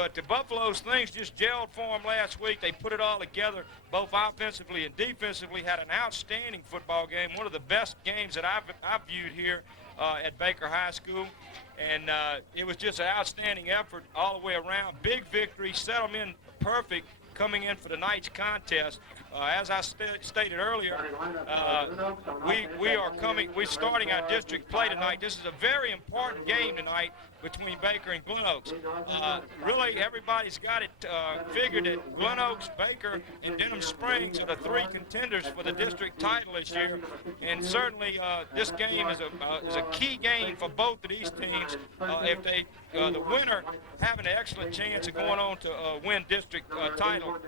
But the Buffaloes, things just gelled for them last week. They put it all together, both offensively and defensively, had an outstanding football game, one of the best games that I've viewed here at Baker High School. And it was just an outstanding effort all the way around. Big victory, set them in perfect coming in for tonight's contest. As I stated earlier, we're starting our district play tonight. This is a very important game tonight between Baker and Glen Oaks. Really, everybody's got it figured that Glen Oaks, Baker, and Denham Springs are the three contenders for the district title this year. And certainly, this game is a key game for both of these teams. If the winner having an excellent chance of going on to win district title,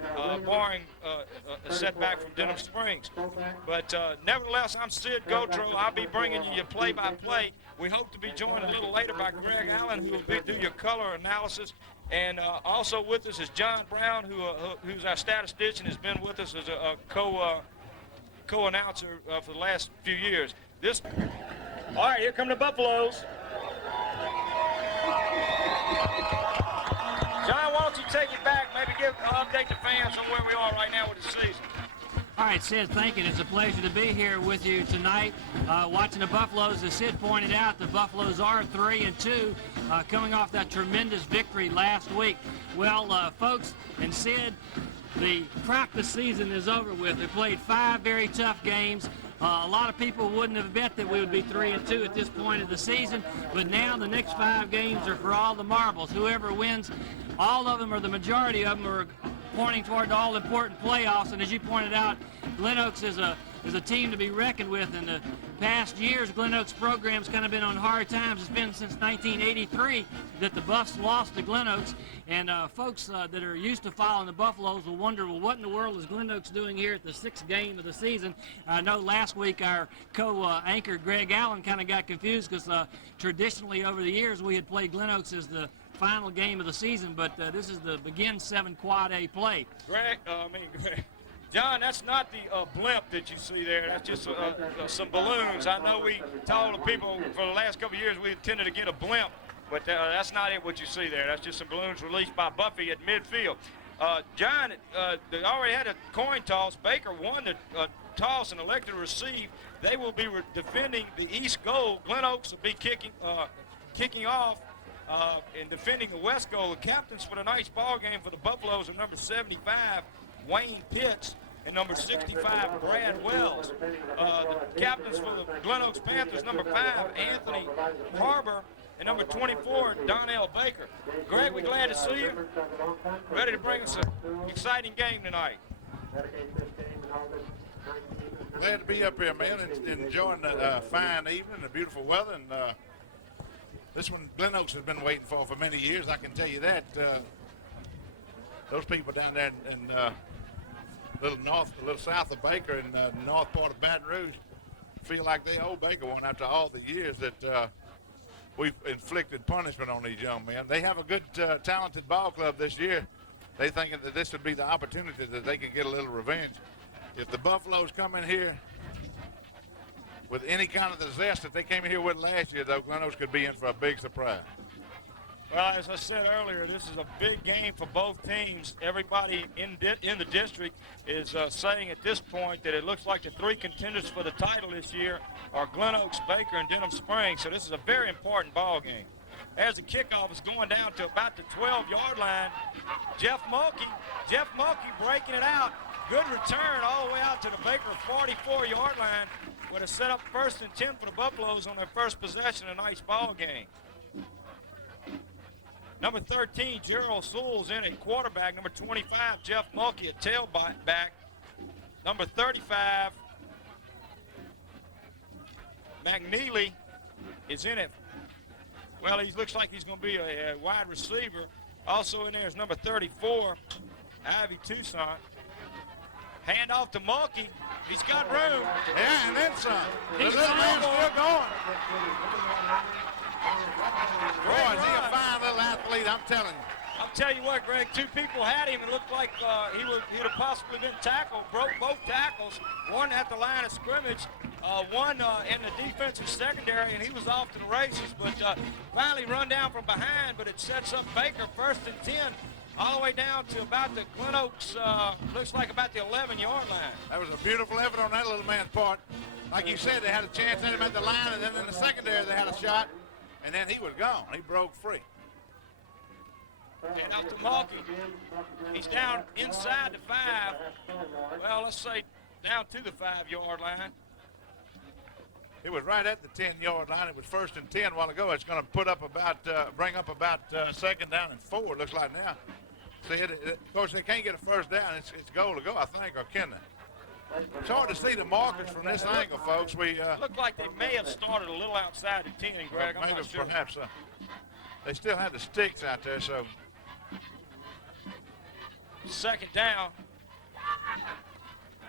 barring a setback from Denham Springs. But nevertheless, I'm Sid Gotro. I'll be bringing you your play-by-play. We hope to be joined a little later by Greg Allen, who will do your color analysis. And also with us is John Brown, who's our statistician, has been with us as a co-announcer for the last few years. All right, here come the Buffaloes. John, why don't you take it back, maybe update the fans on where we are right now with the season. All right, Sid, thank you. It's a pleasure to be here with you tonight. Watching the Buffaloes, as Sid pointed out, the Buffaloes are 3-2, coming off that tremendous victory last week. Well, folks, and Sid, the practice season is over with. We played 5 very tough games. A lot of people wouldn't have bet that we would be 3-2 at this point of the season, but now the next 5 games are for all the marbles. Whoever wins, all of them or the majority of them are pointing toward the all-important playoffs. And as you pointed out, Glen Oaks is a team to be reckoned with. In the past years, Glen Oaks program's kind of been on hard times. It's been since 1983 that the Buffs lost to Glen Oaks. And folks that are used to following the Buffaloes will wonder, well, what in the world is Glen Oaks doing here at the 6th game of the season? I know last week our co-anchor Greg Allen kind of got confused because traditionally over the years we had played Glen Oaks as the final game of the season, but this is the Begin 7 Quad A play. Greg, John, that's not the blimp that you see there. That's just some balloons. I know we told the people for the last couple of years we intended to get a blimp, but that's not it what you see there. That's just some balloons released by Buffy at midfield. John, they already had a coin toss. Baker won the toss and elected to receive. They will be defending the east goal. Glen Oaks will be kicking off and defending the west goal. The captains for tonight's ball game for the Buffaloes are number 75, Wayne Pitts, and number 65, Brad Wells. The captains for the Glen Oaks Panthers, number 5, Anthony Harbor, and number 24, Donnell Baker. Greg, we're glad to see you. Ready to bring us an exciting game tonight. Glad to be up here, man, and enjoying the fine evening, the beautiful weather. And this one Glen Oaks has been waiting for many years, I can tell you that. Those people down there in a little south of Baker in the north part of Baton Rouge feel like they owe Baker one after all the years that we've inflicted punishment on these young men. They have a good, talented ball club this year. They thinking that this would be the opportunity that they can get a little revenge. If the Buffaloes come in here with any kind of the zest that they came in here with last year, though, Glen Oaks could be in for a big surprise. Well, as I said earlier, this is a big game for both teams. Everybody in the district is saying at this point that it looks like the 3 contenders for the title this year are Glen Oaks, Baker, and Denham Springs. So this is a very important ball game. As the kickoff is going down to about the 12-yard line, Jeff Mulkey breaking it out. Good return all the way out to the Baker 44-yard line with a set up 1st and 10 for the Buffaloes on their first possession of tonight's ball game. Number 13, Gerald Sewell's in at quarterback. Number 25, Jeff Mulkey at tailback. Number 35, McNeely is in it. Well, he looks like he's going to be a wide receiver. Also in there is number 34, Ivy Toussaint. Hand off to Mulkey. He's got room. Yeah, and then some. The He's little man's still going. Boy, is he a fine little athlete, I'm telling you. I'll tell you what, Greg, 2 people had him. It looked like he'd have possibly been tackled, broke both tackles. One at the line of scrimmage, one in the defensive secondary, and he was off to the races, but finally run down from behind, but it sets up Baker 1st and 10 all the way down to about the Glen Oaks, looks like about the 11-yard line. That was a beautiful effort on that little man's part. Like you said, they had a chance at him at the line, and then in the secondary they had a shot, and then he was gone. He broke free. And out to Mulkey. He's down inside the 5. Well, let's say down to the 5-yard line. It was right at the 10-yard line. It was 1st and 10 a while ago. It's going to put up about, bring up about 2nd down and 4, it looks like now. See, of course, they can't get a first down. It's goal to go, I think, or can they? It's hard to see the markers from this angle, folks. We looked like they may have started a little outside the 10, Greg. I'm not sure. Perhaps. They still have the sticks out there, so. 2nd down.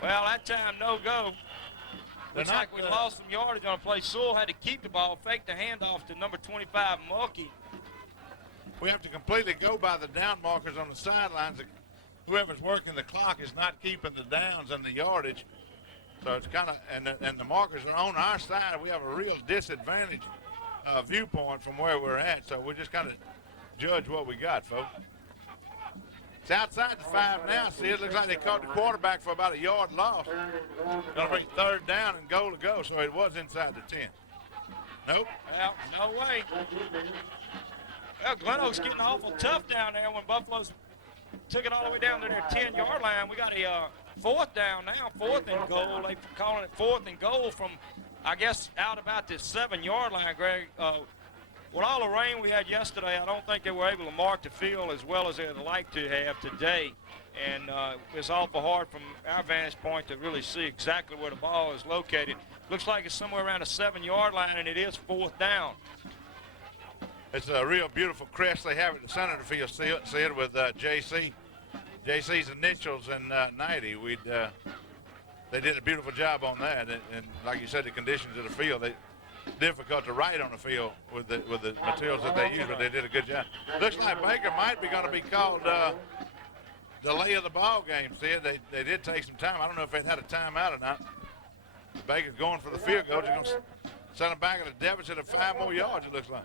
Well, that time, no go. Looks like we lost some yardage on a play. Sewell had to keep the ball, fake the handoff to number 25, Mulkey. We have to completely go by the down markers on the sidelines. Whoever's working the clock is not keeping the downs and the yardage. So it's kind of, and the markers are on our side. We have a real disadvantage viewpoint from where we're at. So we just kind of judge what we got, folks. It's outside the 5 now. See, it looks like they caught the quarterback for about a yard loss. Going to be 3rd down and goal to go, so it was inside the 10. Nope. Well, no way. Well, Glen Oaks getting awful tough down there when Buffalo's took it all the way down to their 10-yard line. We got a 4th down now, 4th and goal. They're calling it 4th and goal from, I guess, out about this 7-yard line, Greg. With all the rain we had yesterday, I don't think they were able to mark the field as well as they'd like to have today. And it's awful hard from our vantage point to really see exactly where the ball is located. Looks like it's somewhere around the 7-yard line, and it is 4th down. It's a real beautiful crest they have at the center of the field. See it with JC's initials and 90. They did a beautiful job on that. And like you said, the conditions of the field, difficult to write on the field with the materials that they use, but they did a good job. Looks like Baker might be going to be called delay of the ball game. See, they did take some time. I don't know if they'd had a timeout or not. Baker's going for the field goal. He's going to send them back at a deficit of 5 more yards, it looks like.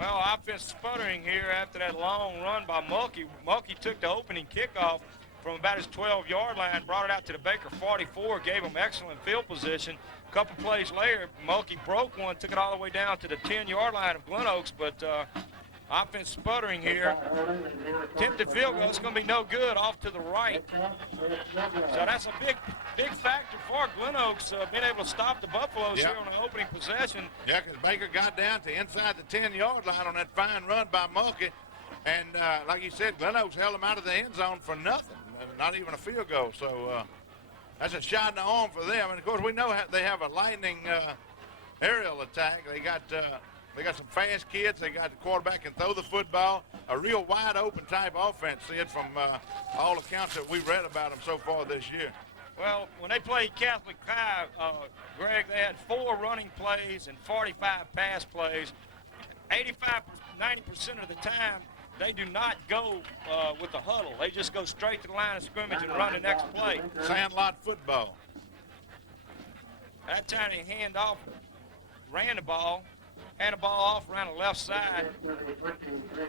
Well, I've been sputtering here after that long run by Mulkey. Mulkey took the opening kickoff from about his 12-yard line, brought it out to the Baker 44, gave him excellent field position. A couple plays later, Mulkey broke one, took it all the way down to the 10-yard line of Glen Oaks, but I've been sputtering here. Attempted field goal, it's going to be no good, off to the right. So that's a big factor for Glen Oaks, being able to stop the Buffaloes here on the opening possession. Yeah, because Baker got down to inside the 10-yard line on that fine run by Mulkey. And like you said, Glen Oaks held him out of the end zone for nothing, not even a field goal. So that's a shot in the arm for them. And, of course, we know they have a lightning aerial attack. They got some fast kids. They got the quarterback can throw the football. A real wide-open type offense, see it from all accounts that we've read about them so far this year. Well, when they played Catholic High, Greg, they had 4 running plays and 45 pass plays. 85-90% of the time, they do not go with the huddle. They just go straight to the line of scrimmage and run the next play. Sandlot football. That time they ran the ball off around the left side.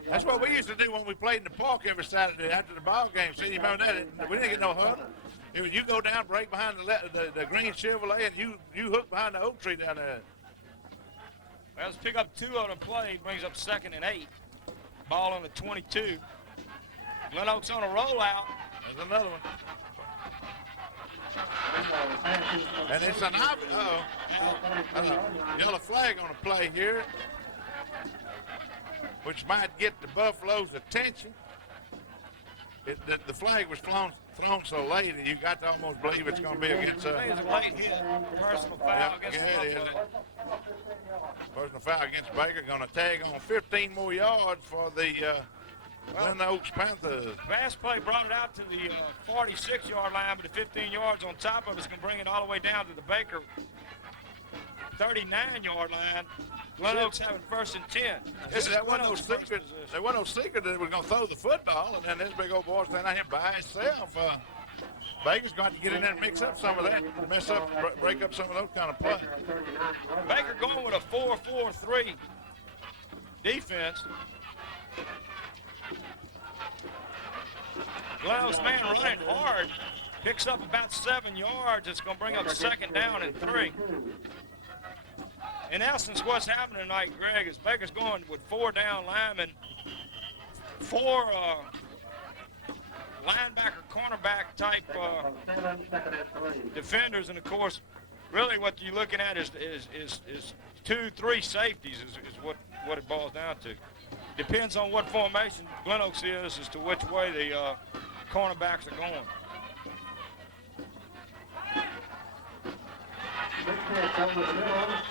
That's what we used to do when we played in the park every Saturday after the ball game. See, you remember that? We didn't get no huddle. It was you go down, break behind the green Chevrolet, and you hook behind the oak tree down there. Well, let's pick up 2 on the play. Brings up 2nd and 8. Ball on the 22. Glen Oaks on a rollout. There's another one. And it's an yellow flag on the play here, which might get the Buffalo's attention. The flag was thrown so late, and you got to almost believe it's going to be against. I think it's a late hit, personal foul against the Buffalo. Personal foul against Baker, going to tag on 15 more yards for the Glen Oaks Panthers. Fast play brought it out to the 46-yard line, but the 15 yards on top of it's going to bring it all the way down to the Baker 39-yard line. Glen Oaks having 1st and 10. There wasn't no secret that we're going to throw the football, and then this big old boy standing out here by himself. Baker's going to have to get in there and mix up some of that, break up some of those kind of plays. Baker going with a 4-4-3 defense. Glen Oaks man running hard. Picks up about 7 yards. It's going to bring up 2nd down and 3. In essence, what's happening tonight, Greg, is Baker's going with 4 down linemen, 4 linebacker, cornerback type defenders, and of course, really what you're looking at is 2-3 safeties is what it boils down to. Depends on what formation Glen Oaks is as to which way the cornerbacks are going.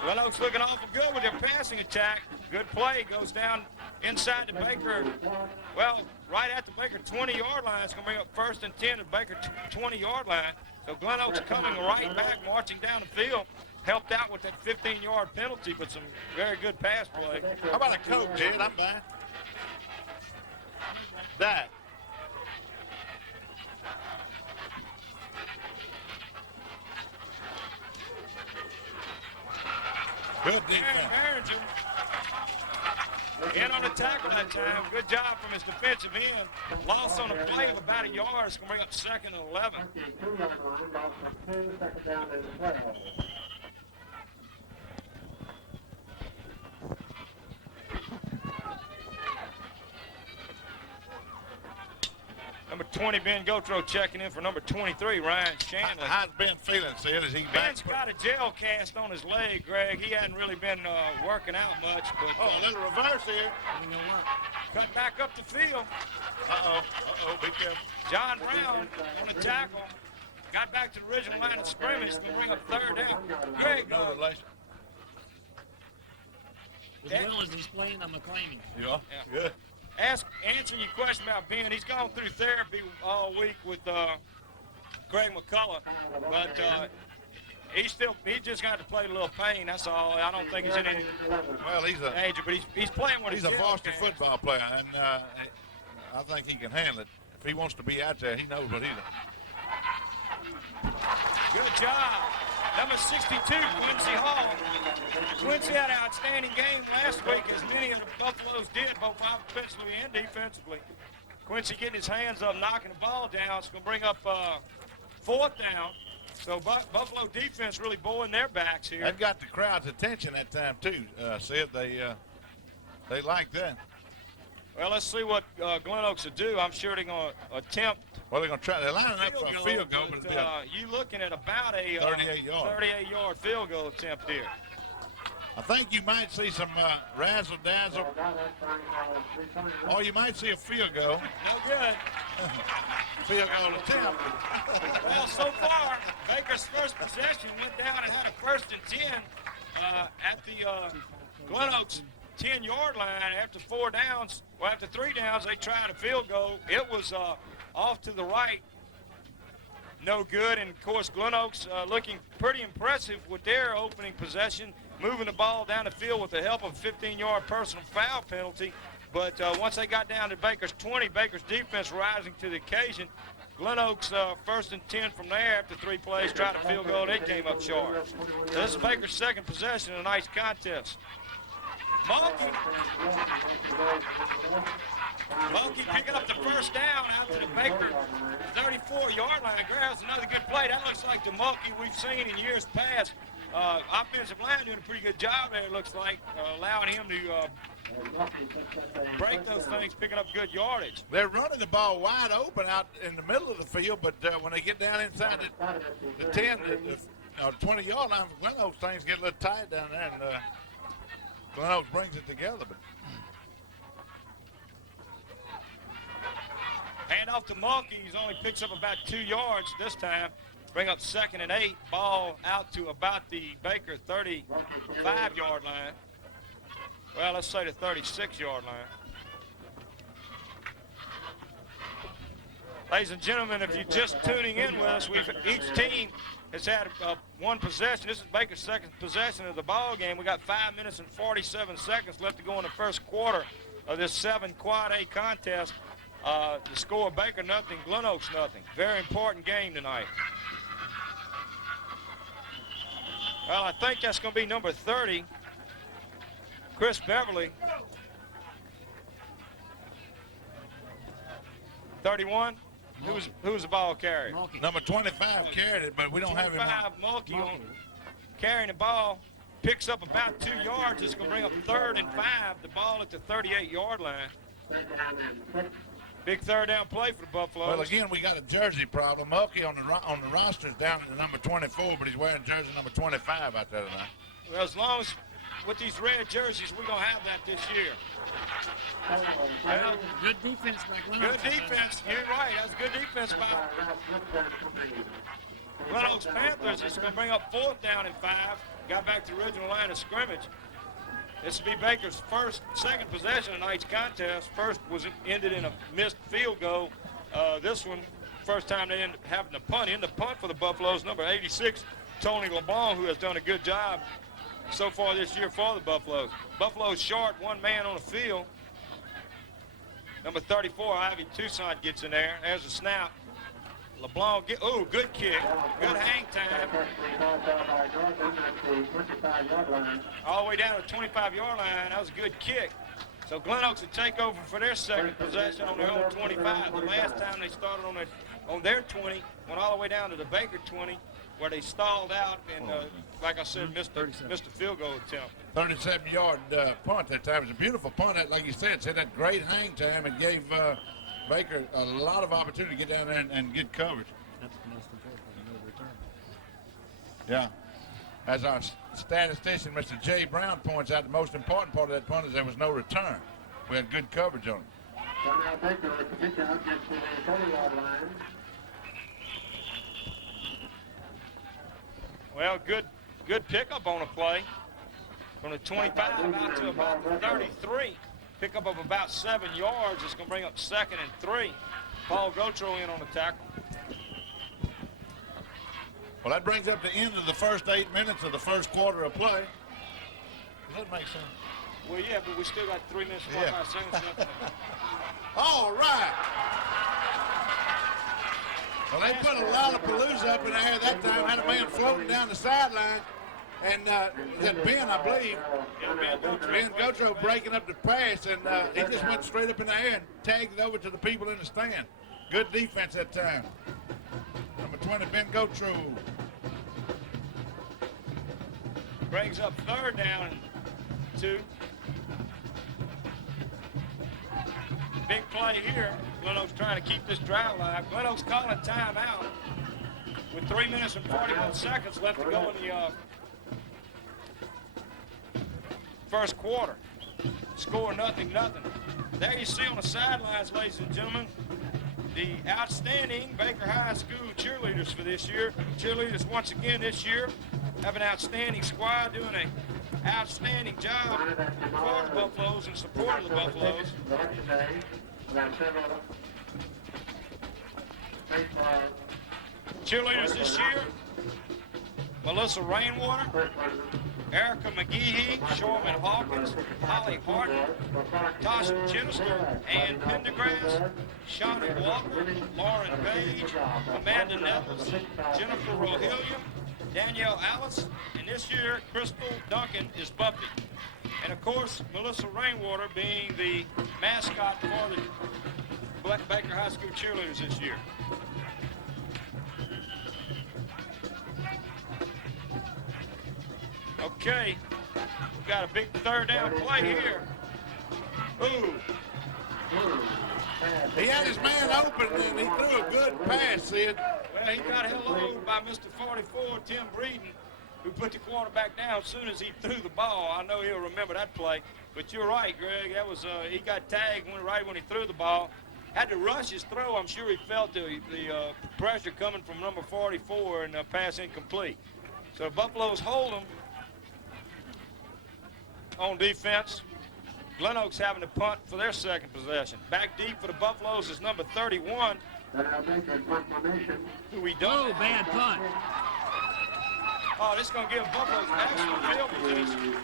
Glen Oaks looking awful good with their passing attack. Good play, goes down inside the Baker, well, right at the Baker 20-yard line. It's going to bring up 1st and 10 at Baker 20-yard line. So Glen Oaks coming right back, marching down the field. Helped out with that 15-yard penalty, but some very good pass play. How about a coach, Ed? I'm back. That. Good defense. In on the tackle that time. Good job from his defensive end. Loss on the play of about a yard. It's going to bring up 2nd and 11. Number 20, Ben Gotro checking in for number 23, Ryan Chandler. How's Ben feeling, Sid? Is he back? Ben's got a gel cast on his leg, Greg. He hadn't really been working out much. But, a little reverse here. You know what? Cut back up the field. Be careful. John Brown on the tackle. Got back to the original line of scrimmage to bring up 3rd down. Greg, No relation. As well as he's playing on McClain. Yeah. Good. Answering your question about Ben, he's gone through therapy all week with Greg McCullough, but he just got to play a little pain. That's all. I don't think he's in any danger, but he's playing what he's a varsity football player, and I think he can handle it. If he wants to be out there, he knows what he's doing. Good job. Number 62, Quincy Hall. Quincy had an outstanding game last week, as many of the Buffaloes did, both offensively and defensively. Quincy getting his hands up, knocking the ball down. It's going to bring up 4th down. So Buffalo defense really bowling their backs here. That got the crowd's attention that time, too, Sid. They like that. Well, let's see what Glen Oaks will do. I'm sure they're going to attempt. Well, they're going to try. They're lining up for a field goal. But you looking at about a 38-yard field goal attempt here. I think you might see some razzle-dazzle, or you might see a field goal. No good. Field goal attempt. Well, so far, Baker's first possession went down and had a 1st and 10 at the Glen Oaks 10-yard line. After 4 downs, well, after 3 downs, they tried a field goal. It was off to the right. No good. And, of course, Glen Oaks looking pretty impressive with their opening possession, moving the ball down the field with the help of a 15-yard personal foul penalty. But once they got down to Baker's 20, Baker's defense rising to the occasion. Glen Oaks 1st and 10 from there after 3 plays, tried a field goal. They came up short. So this is Baker's 2nd possession in a nice contest. Mulkey picking up the 1st down out to the Baker 34-yard line. Grabs another good play. That looks like the Mulkey we've seen in years past. Offensive line doing a pretty good job there, it looks like, allowing him to break those things, picking up good yardage. They're running the ball wide open out in the middle of the field, but when they get down inside the 10, 20-yard line for Glen Oaks, things get a little tight down there, and Glen Oaks brings it together. But hand off to Mulkey. He's only picks up about 2 yards this time. Bring up 2nd and 8. Ball out to about the Baker 35-yard line. Well, let's say the 36-yard line. Ladies and gentlemen, if you're just tuning in with us, each team has had one possession. This is Baker's 2nd possession of the ball game. We got 5 minutes and 47 seconds left to go in the first quarter of this 7 quad A contest. The score, Baker nothing, Glen Oaks nothing. Very important game tonight. Well, I think that's going to be number 30, Chris Beverly. 31. Who was the ball carrier? Mulkey. Number 25 carried it, but we don't have him. 25, Mulkey on carrying the ball. Picks up about 2 yards. It's going to bring up 3rd and 5. The ball at the 38-yard line. Big third down play for the Buffaloes. Well, again, we got a jersey problem. Mulkey on the roster is down to number 24, but he's wearing jersey number 25 out there tonight. Well, as long as with these red jerseys, we're going to have that this year. Well, Good defense by Glen good Oaks. defense. You're right. That's good defense by Glen Oaks Panthers. It's going to bring up 4th down and 5. Got back to the original line of scrimmage. This will be Baker's second possession of tonight's contest. First was ended in a missed field goal. This one, first time they ended up having to punt. In the punt for the Buffaloes, number 86, Tony LeBlanc, who has done a good job so far this year for the Buffaloes. Buffaloes short, 1 man on the field. Number 34, Ivy Toussaint gets in there. There's a snap. LeBlanc, good kick. Good hang time. All the way down to the 25-yard line. That was a good kick. So Glen Oaks will take over for their second possession on their own 25. The last time they started on their 20, went all the way down to the Baker 20, where they stalled out and, like I said, missed the field goal attempt. 37-yard punt that time. It was a beautiful punt. Like you said, had that great hang time and gave Baker a lot of opportunity to get down there and get coverage. That's the most important thing, no return. Yeah. As our statistician, Mr. Jay Brown, points out, the most important part of that punt is there was no return. We had good coverage on it. So now Baker with the kick out gets to the 30-yard line. Well, good pickup on the play. From the 25 out to about the 33. Pickup of about 7 yards. It's going to bring up 2nd and 3. Paul Gautreau in on the tackle. Well, that brings up the end of the first 8 minutes of the first quarter of play. Does that make sense? Well, yeah, but we still got 3 minutes and 45 seconds left. All right. Well, they put a Lollapalooza up in the air that time. Had a man floating down the sideline. And that Ben, I believe, Ben Gautreau breaking up the pass, and he just went straight up in the air and tagged it over to the people in the stand. Good defense that time. Number 20, Ben Gautreau. Brings up 3rd down and 2. Big play here. Glen Oaks trying to keep this drive alive. Glen Oaks calling timeout with 3 minutes and 41 seconds left to go in the first quarter. Score nothing. There you see on the sidelines, ladies and gentlemen, the outstanding Baker High School cheerleaders for this year. Cheerleaders once again this year have an outstanding squad doing an outstanding job for the Buffaloes and support of the Buffaloes. Cheerleaders this year, Melissa Rainwater, Erica McGehee, Shorman Hawkins, Holly Harden, Tasha Chittister, Ann Pendergrass, Shawnee Walker, Lauren Page, Amanda Nevels, Jennifer Rohilliam, Danielle Alice, and this year, Crystal Duncan is Buffy. And of course, Melissa Rainwater being the mascot for the Black Baker High School cheerleaders this year. Okay, we've got a big 3rd down play here. Ooh. He had his man open, and he threw a good pass, Sid. Well, he got helloed by Mr. 44, Tim Breeden, who put the quarterback down as soon as he threw the ball. I know he'll remember that play. But you're right, Greg. That was he got tagged right when he threw the ball. Had to rush his throw. I'm sure he felt the pressure coming from number 44 and pass incomplete. So the Buffaloes hold him on defense. Glen Oaks having to punt for their second possession. Back deep for the Buffaloes is number 31. Who we don't. Oh, bad punt. Oh, this is going to give Buffaloes excellent field position.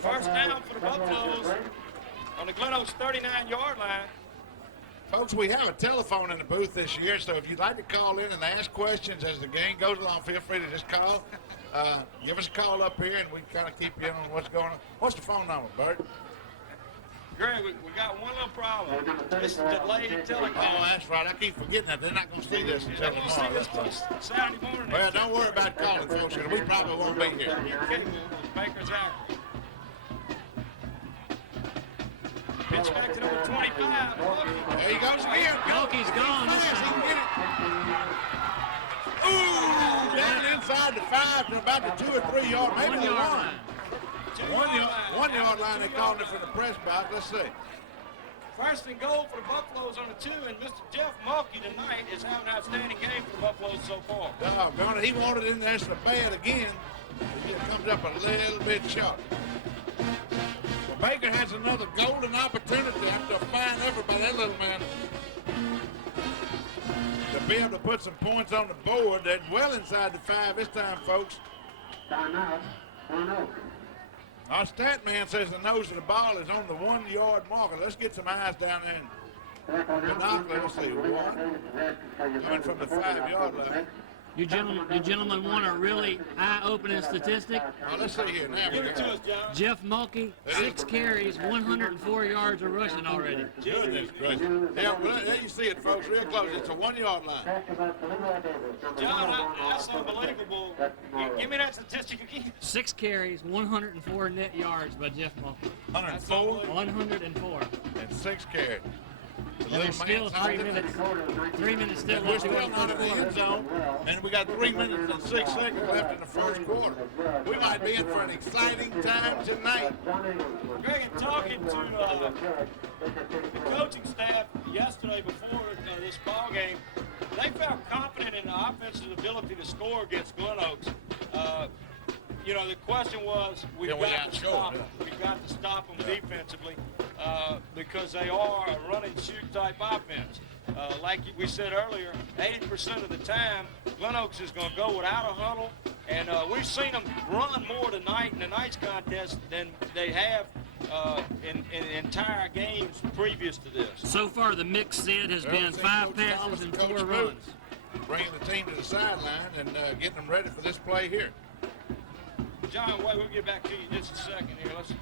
First down for the Buffaloes on the Glen Oaks 39-yard line. Folks, we have a telephone in the booth this year, so if you'd like to call in and ask questions as the game goes along, feel free to just call. Give us a call up here, and we can kind of keep you in on what's going on. What's the phone number, Bert? Greg, we got one little problem. This is delayed telecast. Oh, that's right. I keep forgetting that. They're not going to see this until They're going to see tomorrow. this till Saturday morning. Well, don't worry about calling, folks, because we probably won't be here. Okay, well, Baker's out. Pitch back to number 25. There he goes again. Milky's gone. Fast, he can get it. Ooh, down inside the 5 to about the 2 or 3 yard, maybe 1 the yard 1. line. 1 yard line, they called it from the press box. Let's see. First and goal for the Buffaloes on the 2, and Mr. Jeff Mulkey tonight is having an outstanding game for the Buffaloes so far. Doggone it, he wanted in there so bad again. It just comes up a little bit short. Well, Baker has another golden opportunity after a fine effort by that little man to be able to put some points on the board. They're well inside the 5 this time, folks. Timeout. Glen Oaks. Our stat man says the nose of the ball is on the 1 yard marker. Let's get some eyes down there. Binocular, let's see. Coming from the 5 yard line. You gentlemen want a really eye-opening statistic? Now, let's see here. Now we Give it to go. us, John. Jeff Mulkey, 6 carries, 104 yards of rushing already. Goodness gracious. Yeah, well, there you see it, folks, real close. It's a 1 yard line. John, that's unbelievable. Give me that statistic again. 6 carries, 104 net yards by Jeff Mulkey. 104 104. and 6 carries. The And there's little still man's 3 out there. minutes. 3 minutes still And we're left to go still in the not in first the end quarter. zone, and we got 3 minutes and 6 seconds left in the first quarter. We might be in for an exciting time tonight. Greg, in talking to the coaching staff yesterday before this ball game, they felt confident in the offense's ability to score against Glen Oaks. You know, the question was, we've Yeah, we got to outscored, stop yeah. them. We've got to stop them defensively because they are a run-and-shoot type offense. Like we said earlier, 80% of the time, Glen Oaks is going to go without a huddle, and we've seen them run more tonight in tonight's contest than they have in entire games previous to this. So far, the mix set has been 5 passes and 4 runs. Bringing the team to the sideline and getting them ready for this play here. John, wait, we'll get back to you in just a second here. Let's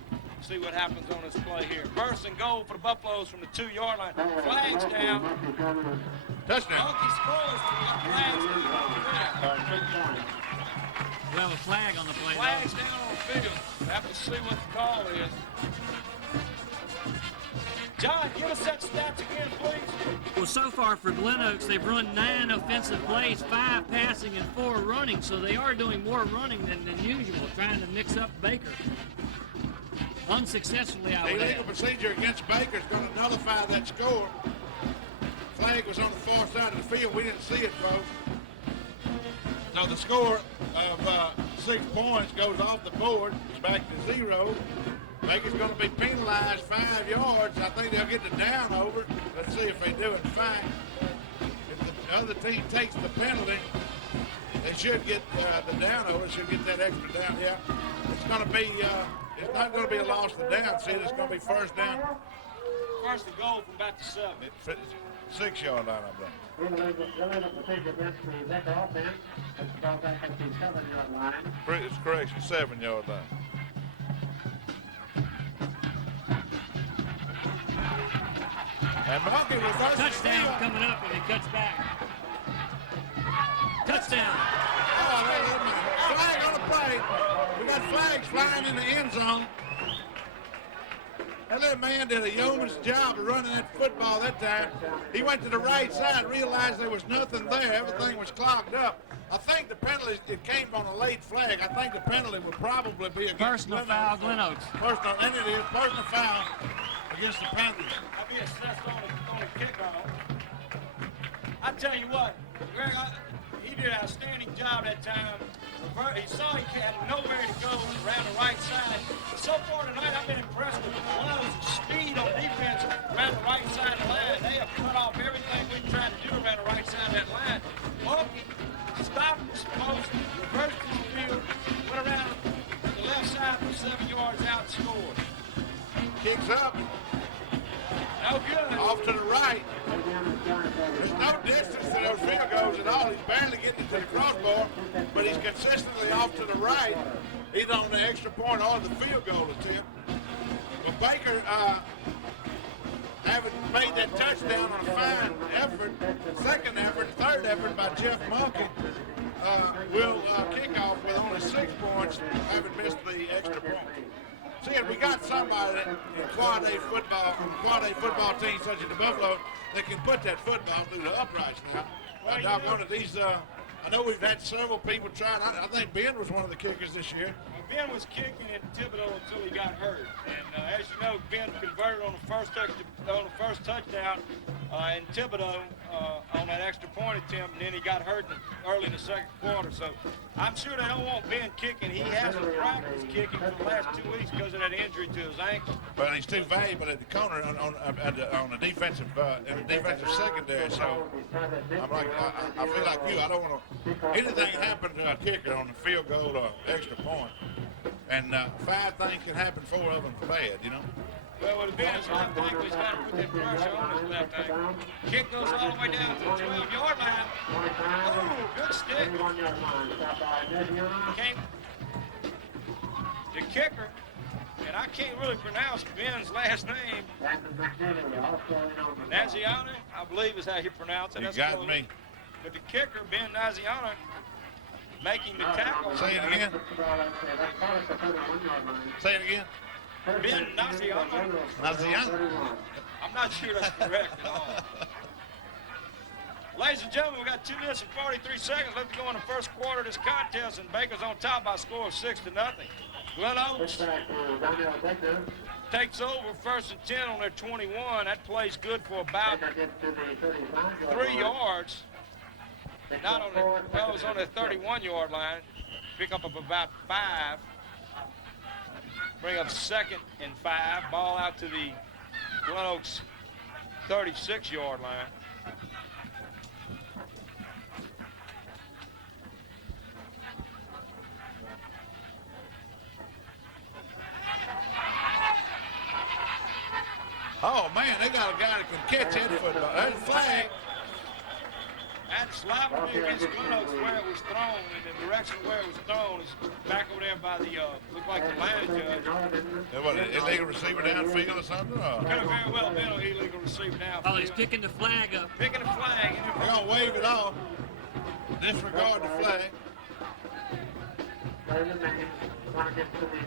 see what happens on this play here. First and goal for the Buffaloes from the 2 yard line. Flags down. Touchdown. Monkey scores. Flags down. We have a flag on the play. Flags down on the field. We have to see what the call is. John, give us that stats again, please. Well, so far for Glen Oaks, they've run 9 offensive plays, 5 passing and 4 running, so they are doing more running than usual, trying to mix up Baker. Unsuccessfully, I would Illegal add. procedure against Baker is going to nullify that score. Flag was on the far side of the field. We didn't see it, folks. So the score of 6 points goes off the board. It's back to 0. Baker's going to be penalized 5 yards. I think they'll get the down over. Let's see if they do it fine. If the other team takes the penalty, they should get the down over. Should get that extra down. Yeah, it's going to be. It's not going to be a loss of down. See, it's going to be first down. First and goal from about the 7. 6 yard line, I believe. Illegal procedure against the Becker offense. It's ball back at the 7 yard line. It's correction, 7 yard line. And Monkey reverses Touchdown coming up, and he cuts back. Touchdown. Oh, wait a minute. Flag on the play. We got flags flying in the end zone. That little man did a yeoman's job of running that football that time. He went to the right side, realized there was nothing there. Everything was clogged up. I think the penalty, it came on a late flag. I think the penalty would probably be against Personal foul, Glen Oaks. Personal, and it is personal foul against the Panthers. I'll be assessed on the kickoff. I tell you what, Greg, he did an outstanding job that time. He saw he had nowhere to go around the right side. So far tonight, I've been impressed with the Buffaloes' speed on defense around the right side of the line. They have cut off everything we tried to do around the right side of that line. Monkey stopped his post, reversed to the field, went around the left side for 7 yards out and scored. Kicks up. No good. Off to the right. There's no distance to those field goals at all. He's barely getting to the crossbar, but he's consistently off to the right, either on the extra point or the field goal attempt. But Baker, having made that touchdown on a fine effort, second effort, third effort by Jeff Monkey, will kick off with only 6 points, having missed the extra point. See, we got somebody in quad A football team such as the Buffalo that can put that football through the uprights now. One of these, I know we've had several people try. I think Ben was one of the kickers this year. Ben was kicking at Thibodeau until he got hurt, and as you know, Ben converted on the first touchdown in Thibodeau on that extra point attempt, and then he got hurt early in the second quarter. So I'm sure they don't want Ben kicking. He hasn't practiced kicking for the last 2 weeks because of that injury to his ankle. But he's too valuable at the corner on the defensive in the defensive secondary. So I feel like you. I don't want to anything happen to a kicker on the field goal or extra point. And 5 things can happen, 4 of them bad, you know. Well, with Ben, it's not likely he's got to put that pressure on his left ankle. Kick goes all the way down to the 12-yard line. Oh, good stick. The kicker, and I can't really pronounce Ben's last name. Naziana, I believe is how you pronounce it. You got me. But the kicker, Ben Naziana, making the tackle. Say it again. Say it again. Ben Naziana. Naziana. I'm not sure that's correct at all. Ladies and gentlemen, we got 2 minutes and 43 seconds left to go in the first quarter of this contest, and Baker's on top by a score of 6-0. Glen Oaks takes over 1st and 10 on their 21. That play's good for about 3 yards. Not on well, it was on the 31-yard line. Pick up about 5. Bring up 2nd and 5. Ball out to the Glen Oaks 36-yard line. Oh man, they got a guy that can catch that football. There's a flag. That's slightly against Glen Oaks where it was thrown, and the direction where it was thrown is back over there by the, looked like the line judge. What, an illegal receiver downfield or something? Or? Could have very well been an illegal receiver downfield. Oh, he's picking the flag up. Picking the flag. They're going to wave it off. Disregard the flag.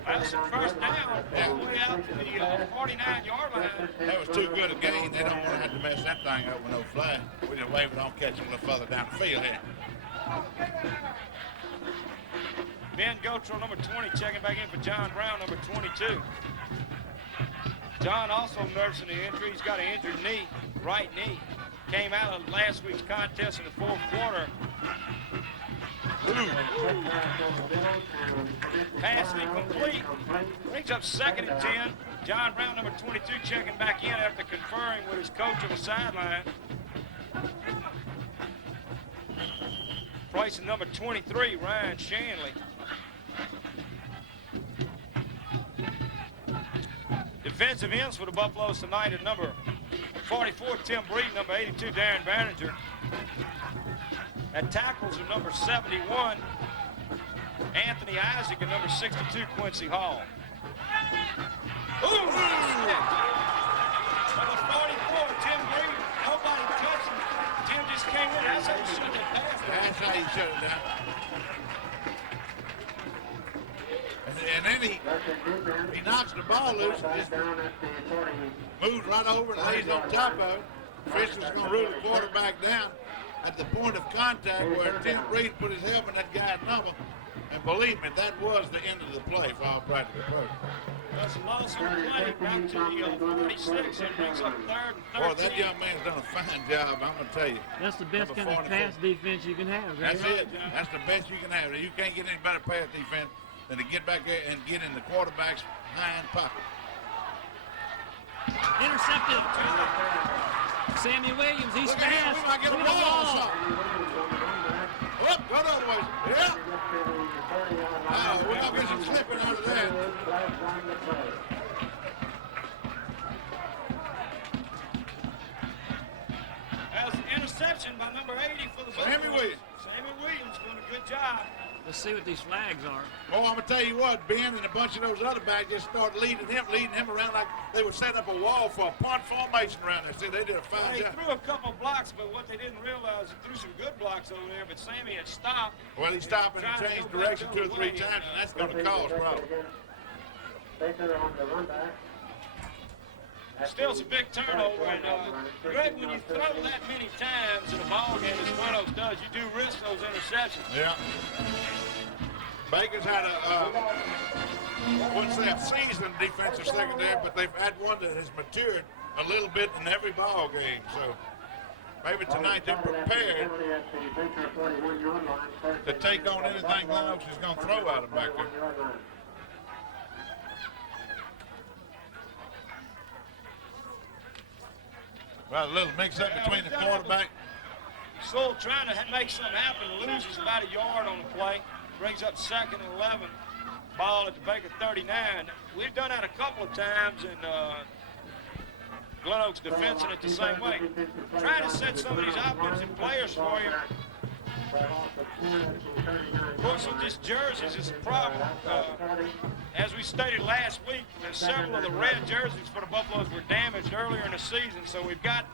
That's the first down, all the way out to the 49-yard line. That was too good a game. They don't want to have to mess that thing up with no flag. We just wave it on, catch it a little further down the field here. Ben Gotro, number 20, checking back in for John Brown, number 22. John also nursing the injury. He's got an injured knee, right knee. Came out of last week's contest in the 4th quarter. Pass incomplete. Brings up 2nd and 10. John Brown, number 22, checking back in after conferring with his coach on the sideline. Placing number 23, Ryan Shanley. Defensive ends for the Buffaloes tonight at number 44, Tim Breeden, number 82, Darren Barringer. At tackles are number 71, Anthony Isaac, and number 62, Quincy Hall. Ooh! Number 44, Tim Breeden. Nobody touched him. Tim just came in. That's how you shut that pass down. That's how you shut it down. And then he knocks the ball loose and just moves right over and lays on top of it. Fisher's going to rule the quarterback down at the point of contact where Tim Breeden put his helmet in that guy's number. And believe me, that was the end of the play for all practical purposes. That's a loss on the play back to the 46. It brings up 3rd and 13. Boy, that young man's done a fine job, I'm going to tell you. That's the best kind of pass defense you can have. Right? That's it. That's the best you can have. You can't get any better pass defense than to get back there and get in the quarterback's hind pocket. Intercepted. Sammy Williams, he's fast. We might get Look a at the ball or ball. something. Up, go the other way. Yeah. Oh, we're going to get some slipping out of that. interception by number 80 for the Sammy Buffaloes. Williams. Sammy Williams doing a good job. Let's see what these flags are. Oh, I'm going to tell you what, Ben and a bunch of those other backs just started leading him around like they were setting up a wall for a punt formation around there. See, they did a fine They job. threw a couple blocks, but what they didn't realize, they threw some good blocks over there, but Sammy had stopped. Well, he stopped and Trying to changed go back direction the 2 or 3 other way. times, and that's going to cause problems. Still some big turnover, and Greg, when you throw that many times in a ball game as Glen Oaks does, you do risk those interceptions. Yeah. Baker's had I wouldn't say a seasoned defensive secondary, but they've had one that has matured a little bit in every ball game. So maybe tonight they're prepared to take on anything Glen Oaks is going to throw at them back there. Well, a little mix-up between the quarterback. Sewell trying to make something happen, loses about a yard on the play, brings up 2nd and 11, ball at the Baker 39. We've done that a couple of times, and Glen Oaks defensing it the same way. Trying to set some of these offensive players for you. Of course, with these jerseys, it's a problem. As we stated last week, several of the red jerseys for the Buffaloes were damaged earlier in the season, so we've got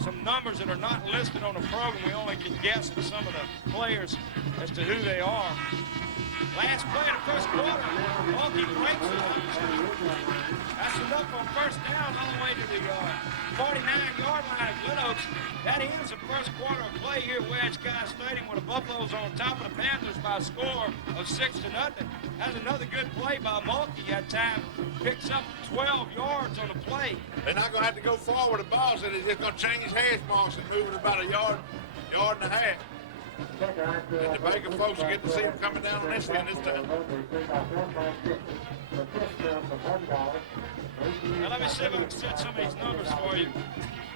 some numbers that are not listed on the program. We only can guess at some of the players as to who they are. Last play in the first quarter, Mulkey breaks it. That's enough on first down all the way to the 49-yard line of Glen Oaks. That ends the first quarter of play here at Wedge Kyes Stadium, where the Buffaloes are on top of the Panthers by a score of 6-0. That's another good play by Mulkey. That time picks up 12 yards on the play. They're not going to have to go forward the ball, so they're just going to change hash marks and move it about a yard and a half. And the Baker folks will get to see him coming down on this end this time. Now let me see if I can set some of these numbers for you.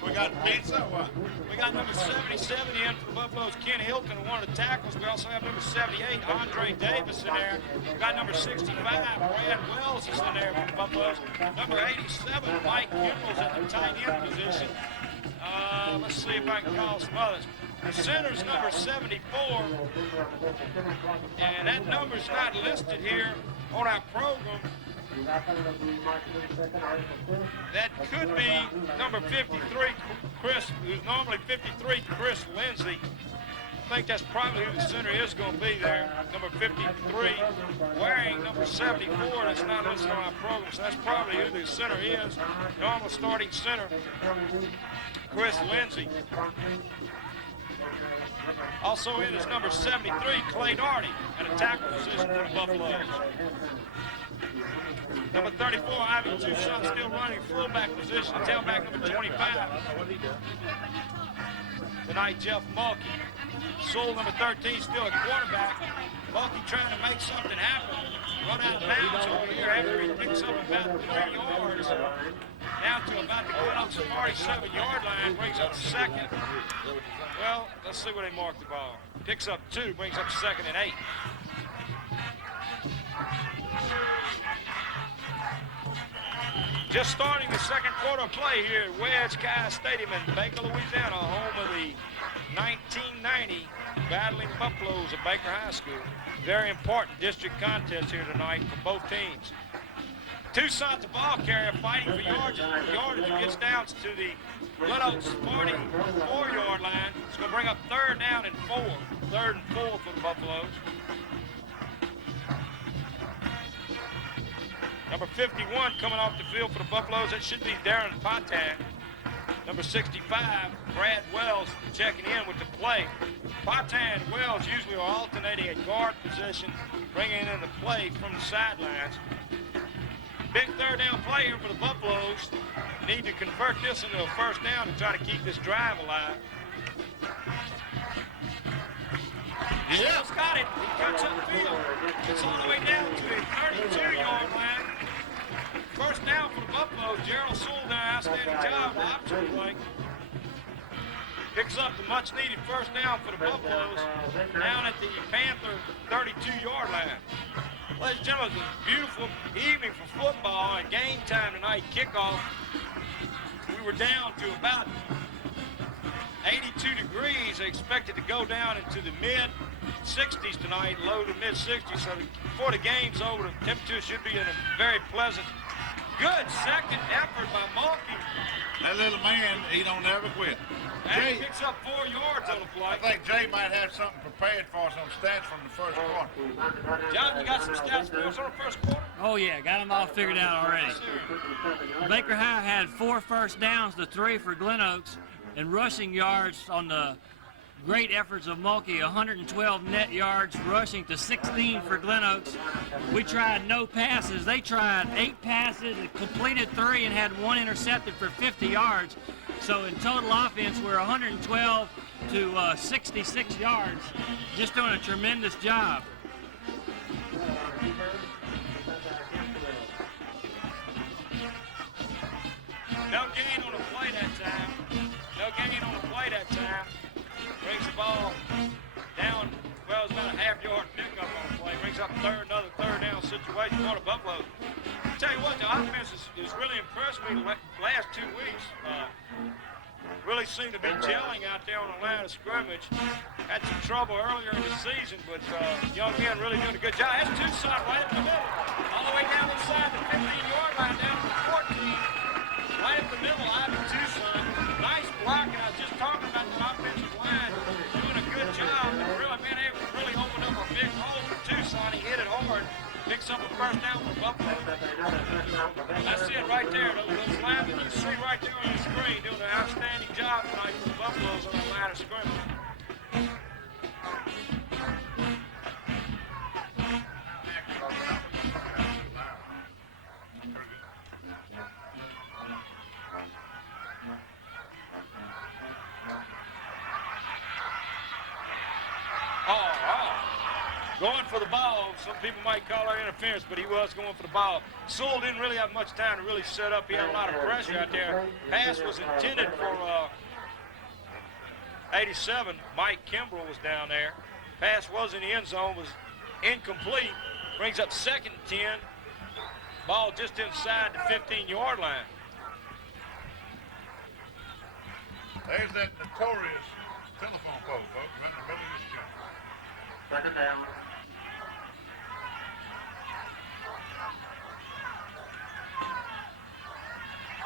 We got pizza or what? We got number 77 in for the Buffaloes, Ken Hilton, one of the tackles. We also have number 78, Andre Davis in there. We got number 65, Brad Wells is in there for the Buffaloes. Number 87, Mike Kimball's at the tight end position. Let's see if I can call some others. The center's number 74, and that number's not listed here on our program. That could be number 53, Chris, who's normally 53, Chris Lindsey. I think that's probably who the center is going to be there. Number 53, wearing number 74. That's not listed on our program, so that's probably who the center is. Normal starting center, Chris Lindsey. Also in is number 73, Clay Darty, at a tackle position for the Buffaloes. Number 34, Ivan Toussaint, still running fullback position. Tailback number 25. Tonight, Jeff Mulkey. Sewell, number 13, still a quarterback. Mulkey trying to make something happen. Run out of bounds over here after he picks up about 3 yards. Down to about the Glen Oaks 47-yard line, brings up 2nd. Well, let's see where they mark the ball. Picks up 2, brings up 2nd and 8. Just starting the second quarter of play here at Wedge Kyes Stadium in Baker, Louisiana, home of the 1990 Battling Buffaloes of Baker High School. Very important district contest here tonight for both teams. Toussaint, the ball carrier, fighting for yardage. He gets down to the Glen Oaks 44-yard line. It's going to bring up 3rd down and 4. 3rd and 4 for the Buffaloes. Number 51 coming off the field for the Buffaloes. That should be Darren Patan. Number 65, Brad Wells, checking in with the play. Patan and Wells usually are alternating at guard position, bringing in the play from the sidelines. Big 3rd down play here for the Buffaloes. Need to convert this into a 1st down and try to keep this drive alive. Yeah. He's got it. He cuts upfield. Gets all the way down to the 32-yard line. 1st down for the Buffaloes. Gerald Sewell done an outstanding job. The option play. Picks up the much-needed 1st down for the Buffaloes down at the Panther 32-yard line. Ladies and gentlemen, it's a beautiful evening for football and game time tonight, kickoff. We were down to about 82 degrees. They expect it to go down into the mid-60s tonight, low to mid-60s. So before the game's over, the temperature should be in a very pleasant. Good second effort by Mulkey. That little man, he don't ever quit. And he Jay, picks up 4 yards on the I play. think Jay might have something prepared for us on stats from the first quarter. John, you got some stats for us on the first quarter? Oh, yeah, got them all figured out already. Baker High had 4 first downs to 3 for Glen Oaks, and rushing yards on the great efforts of Mulkey, 112 net yards, rushing to 16 for Glen Oaks. We tried no passes. They tried 8 passes, completed 3, and had 1 intercepted for 50 yards. So in total offense, we're 112 to 66 yards. Just doing a tremendous job. No gain on the play that time. No gain on the play that time. Brings the ball down. Well, it's about a half-yard pickup on the play. Brings up another third down situation for the Buffalo. Tell you what, the offense is really impressed me the last 2 weeks. Really seem to be gelling out there on the line of scrimmage. Had some trouble earlier in the season, but young men really doing a good job. That's Tucson right in the middle. All the way down inside the 15-yard line, down to 14. Right in the middle, Ivy Tucson. Nice blocking. I was just talking about the offensive line doing a good job. And really, man, they really opened up a big hole for Tucson. He hit it hard. Picks up a first down for Buffalo. That's it right there. Those lines that you see right there on the screen doing an outstanding job tonight for the Buffaloes on the line of scrimmage. Going for the ball. Some people might call it interference, but he was going for the ball. Sewell didn't really have much time to really set up. He had a lot of pressure out there. Pass was intended for 87. Mike Kimbrell was down there. Pass was in the end zone, was incomplete. Brings up 2nd and 10. Ball just inside the 15-yard line. There's that notorious telephone pole, folks, right in the middle of this jump. 2nd down.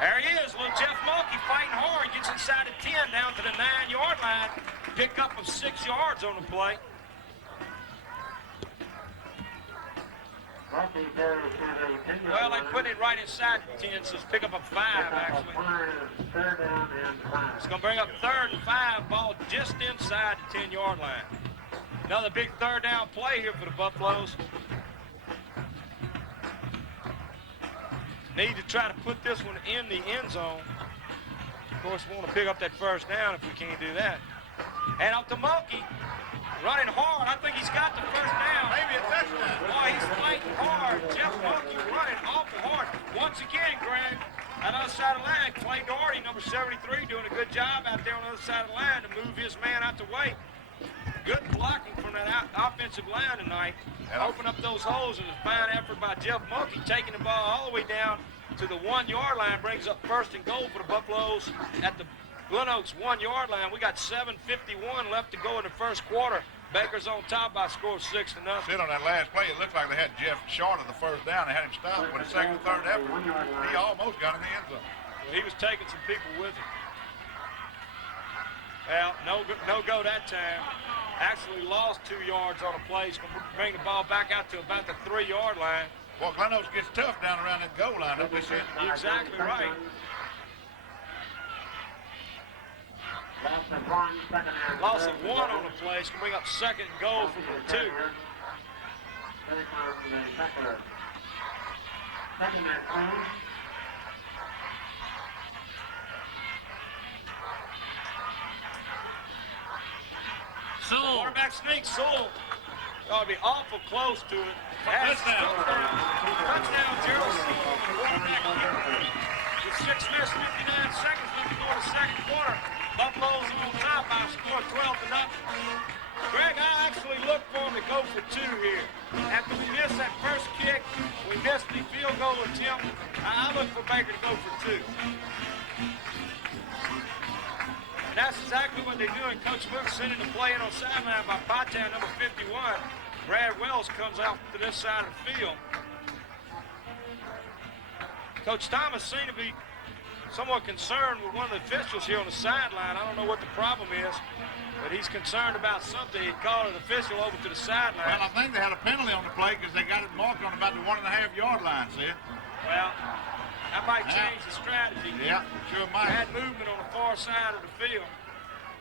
There he is, little Jeff Mulkey fighting hard. Gets inside the 10, down to the 9-yard line. Pickup of 6 yards on the play. Well, they put it right inside the 10, so it's pickup of 5, actually. It's going to bring up 3rd and 5, ball just inside the 10-yard line. Another big 3rd down play here for the Buffaloes. Need to try to put this one in the end zone. Of course, we want to pick up that first down if we can't do that. And up to Mulkey, running hard. I think he's got the first down. Maybe a touchdown. Boy, he's fighting hard. Jeff Mulkey running awful hard. Once again, Greg, on the other side of the line, Clay Doherty, number 73, doing a good job out there on the other side of the line to move his man out the way. Good blocking from that offensive line tonight. Open up those holes, and a fine effort by Jeff Mulkey, taking the ball all the way down to the 1-yard line. Brings up 1st and goal for the Buffaloes at the Glen Oaks 1-yard line. We got 7:51 left to go in the first quarter. Baker's on top by a score of 6-0. Sit on that last play, it looked like they had Jeff short of the first down. They had him stopped. When the 2nd and 3rd effort, he almost got in the end zone. Well, he was taking some people with him. Well, no go that time. Actually lost 2 yards on a play. He's going to bring the ball back out to about the 3-yard line. Well, Glen Oaks gets tough down around that goal line, don't they, Sid? Exactly right. Loss of 1 on the play. It's going to bring up 2nd and goal from the 2. Sewell. Quarterback sneak, Sewell. Ought to be awful close to it. Touchdown. Touchdown, Gerald Sewell. Quarterback kick. With 6 minutes, 59 seconds left to go in the second quarter. Buffalo's on top by a score of 12-0. Greg, I actually looked for him to go for 2 here. After we missed that first kick, we missed the field goal attempt. I looked for Baker to go for 2. And that's exactly what they're doing. Coach Mook sending the play in on sideline by Patan, number 51. Brad Wells comes out to this side of the field. Coach Thomas seemed to be somewhat concerned with one of the officials here on the sideline. I don't know what the problem is, but he's concerned about something. He called an official over to the sideline. Well, I think they had a penalty on the play because they got it marked on about the 1.5-yard line, see? Well, that might change the strategy. Yeah, sure might. Bad movement on the far side of the field.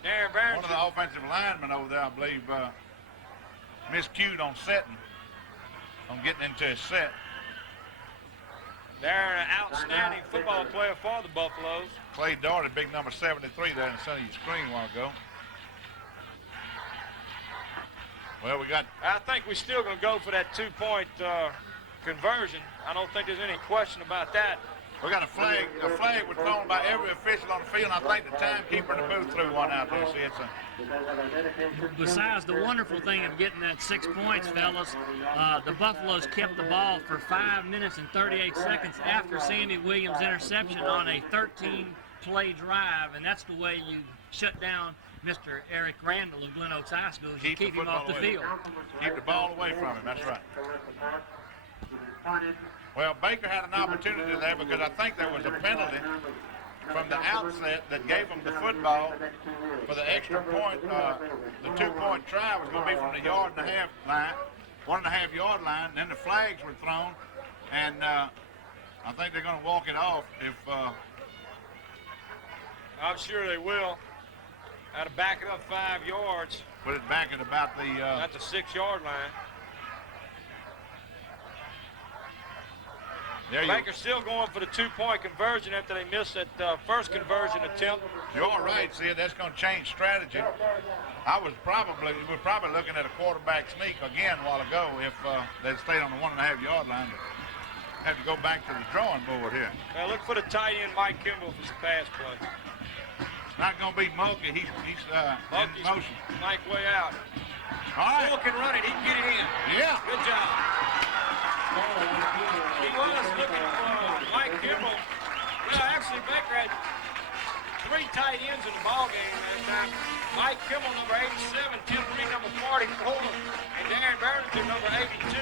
Darren Barron. One of the offensive linemen over there, I believe, miscued on setting, on getting into his set. They're an outstanding football player for the Buffaloes. Clay Doherty, big number 73 there in the center of your screen a while ago. Well, we got... I think we're still going to go for that two-point conversion. I don't think there's any question about that. We got a flag. A flag was thrown by every official on the field, and I think the timekeeper in the booth threw one out there. See, it's a... Besides the wonderful thing of getting that 6 points, fellas, the Buffaloes kept the ball for 5 minutes and 38 seconds after Sandy Williams' interception on a 13-play drive, and that's the way you shut down Mr. Eric Randall of Glen Oaks High School. You keep him off the field. Keep the ball away from him, that's right. Well, Baker had an opportunity there because I think there was a penalty from the outset that gave them the football for the extra point. The 2-point try was going to be from the 1.5-yard line, 1.5-yard line. Then the flags were thrown, and I think they're going to walk it off if... I'm sure they will. Had to back it up 5 yards. Put it back at about the... At the 6-yard line. Baker's still going for the 2-point conversion after they missed that first conversion attempt. You're right, see, that's going to change strategy. We were probably looking at a quarterback sneak again a while ago if they'd stayed on the 1.5-yard line. But have to go back to the drawing board here. Now look for the tight end, Mike Kimball, for some pass play. It's not going to be Mulkey. He's in motion. Mike way out. All right. Full can run it. He can get it in. Yeah. Good job. He was looking for Mike Kimball. Well, actually, Baker had 3 tight ends in the ballgame that time. Mike Kimball, number 87, Tim Reed, number 44, and Darren Barrington, number 82.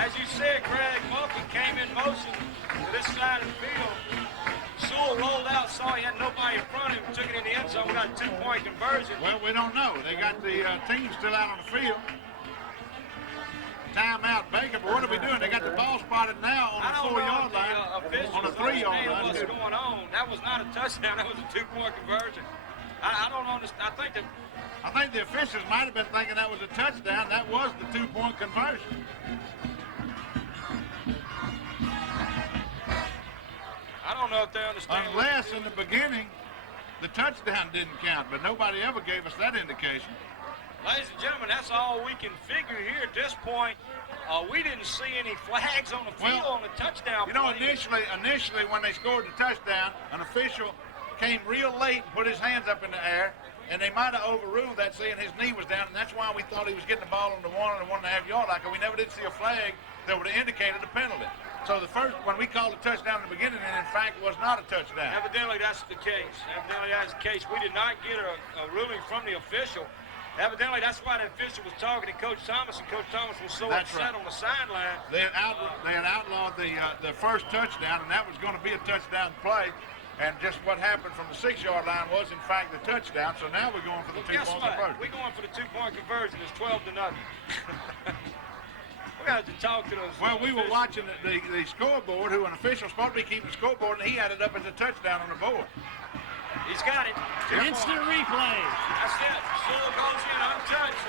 As you said, Craig, Mulkey came in motion to this side of the field. Sewell rolled out, saw he had nobody in front of him, took it in the end zone. We got a 2-point conversion. Well, we don't know. They got the team still out on the field. Timeout, Baker, but what are we doing? They got the ball spotted now on the 4-yard line, on the 3-yard line. What's going on? That was not a touchdown. That was a 2-point conversion. I don't understand. I think the officials might have been thinking that was a touchdown. That was the 2-point conversion. I don't know if they understand. Unless in the beginning the touchdown didn't count, but nobody ever gave us that indication. Ladies and gentlemen, that's all we can figure here at this point. We didn't see any flags on the field on the touchdown. You know, initially when they scored the touchdown, an official came real late and put his hands up in the air, and they might have overruled that, saying his knee was down, and that's why we thought he was getting the ball on the 1 and 1.5-yard line. We never did see a flag that would have indicated a penalty. So the first, when we called a touchdown in the beginning, and in fact was not a touchdown. Evidently that's the case. We did not get a ruling from the official. Evidently, that's why the official was talking to Coach Thomas, and Coach Thomas was so upset on the sideline. They had outlawed the first touchdown, and that was going to be a touchdown play. And just what happened from the 6-yard line was, in fact, the touchdown. So now we're going for the 2-point conversion. We're going for the 2-point conversion. It's 12-0. We got to talk to those. Well, we were watching the scoreboard, who an official supposed to be keeping the scoreboard, and he had it up as a touchdown on the board. He's got it. Instant replay. That's it. Sewell goes in untouched.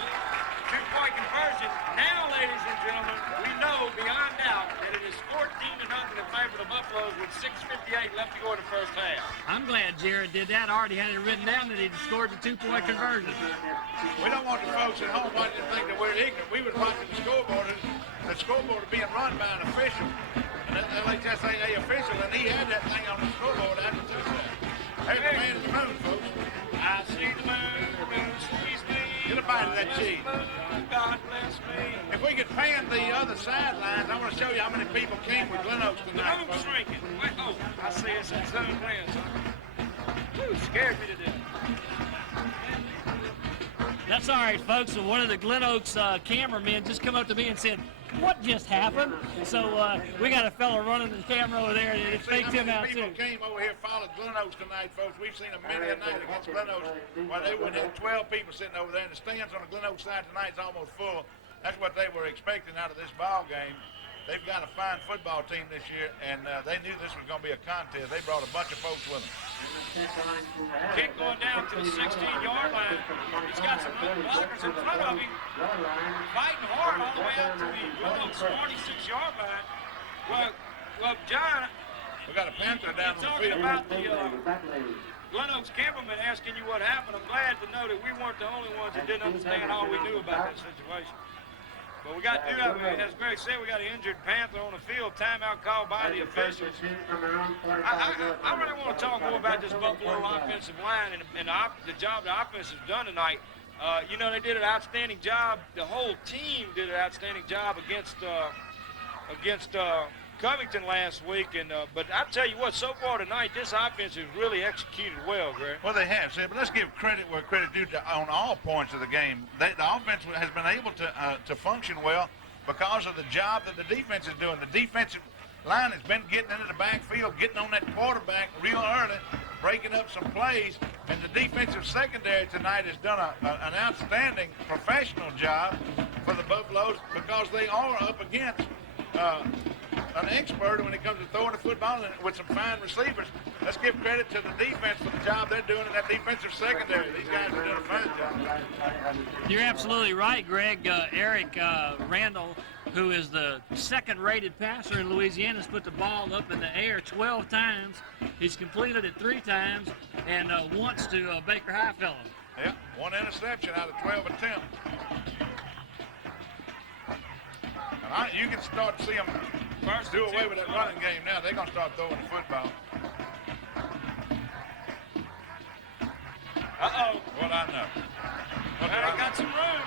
2-point conversion. Now, ladies and gentlemen, we know beyond doubt that it is 14-0 in favor of the Buffaloes with 6:58 left to go in the first half. I'm glad Jared did that. I already had it written down that he scored the 2-point conversion. We don't want the folks at home watching to think that we're ignorant. We was watching the scoreboard. The scoreboard was being run by an official. And they just say, hey, official, and he had that thing on the scoreboard after touchdown. Hey, the man in the moon, folks. I see the moon, the moon sees me. Get a bite of that cheese. God bless me. If we could pan the other sidelines, I want to show you how many people came with Glen Oaks tonight. The moon's shrinking. Wait, I see it's in zone plans. Whew, scared me to death. That's all right, folks. One of the Glen Oaks cameramen just come up to me and said, "What just happened?" So we got a fella running the camera over there, and it faked him out too. People came over here, followed Glen Oaks tonight, folks. We've seen them many a night against Glen Oaks. Well, they would have 12 people sitting over there, and the stands on the Glen Oaks side tonight is almost full. That's what they were expecting out of this ball game. They've got a fine football team this year, and they knew this was going to be a contest. They brought a bunch of folks with them. Kick going down to the 16-yard line. He's got some blockers in front of him, fighting hard all the way out to the Glen Oaks 46-yard line. Well, John, We got a Panther down on the talking field. about the Glen Oaks cameraman asking you what happened. I'm glad to know that we weren't the only ones that didn't understand all we knew about that situation. But we got to do that. As Greg said, we got an injured Panther on the field. Timeout called by the officials. I really want to talk more about this Buffalo offensive line and the job the offense has done tonight. You know, they did an outstanding job. The whole team did an outstanding job against Covington last week. But I tell you what, so far tonight, this offense has really executed well, Greg. Well, they have, but let's give credit where credit due on all points of the game. The offense has been able to function well because of the job that the defense is doing. The defensive line has been getting into the backfield, getting on that quarterback real early, breaking up some plays, and the defensive secondary tonight has done an outstanding professional job for the Buffaloes because they are up against an expert when it comes to throwing the football and with some fine receivers. Let's give credit to the defense for the job they're doing in that defensive secondary. These guys are doing a fine job. You're absolutely right, Greg. Eric Randall, who is the second-rated passer in Louisiana, has put the ball up in the air 12 times. He's completed it 3 times and once to Baker Highfellow. Yeah, 1 interception out of 12 attempts. And you can start to see them do away with that running game now. They're going to start throwing the football. Uh-oh. What I know. Well, they got some room.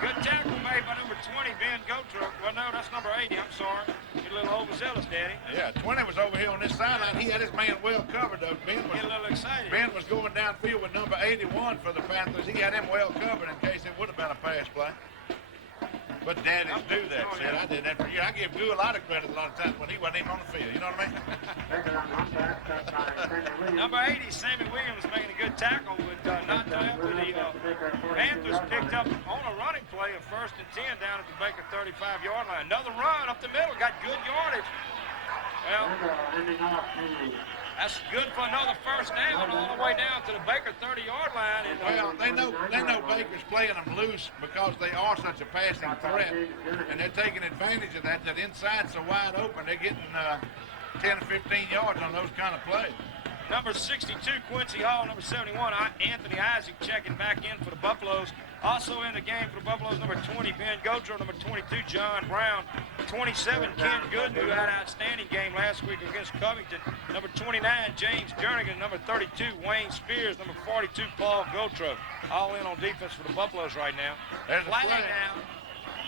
Good tackle made by number 20, Ben Gotrup. Well, no, that's number 80. I'm sorry. You're a little overzealous, Daddy. Yeah, 20 was over here on this sideline. He had his man well covered, though. Get a little excited. Ben was going downfield with number 81 for the Panthers. He had him well covered in case it would have been a pass play. But daddies do that, Sid. I did that for you. I give Goo a lot of credit a lot of times when he wasn't even on the field. You know what I mean? Number 80, Sammy Williams, making a good tackle, but not after the Panthers picked up on a running play of 1st and 10 down at the Baker 35-yard line. Another run up the middle, got good yardage. Well, that's good for another first down all the way down to the Baker 30-yard line. And, well, they know Baker's playing them loose because they are such a passing threat, and they're taking advantage of that. That inside's so wide open, they're getting 10 or 15 yards on those kind of plays. Number 62, Quincy Hall. Number 71, Anthony Isaac checking back in for the Buffaloes. Also in the game for the Buffaloes, number 20, Ben Gotro. Number 22, John Brown. 27, Ken Gooden, who had an outstanding game last week against Covington. Number 29, James Jernigan. Number 32, Wayne Spears. Number 42, Paul Gotro. All in on defense for the Buffaloes right now. There's a flag flag. now.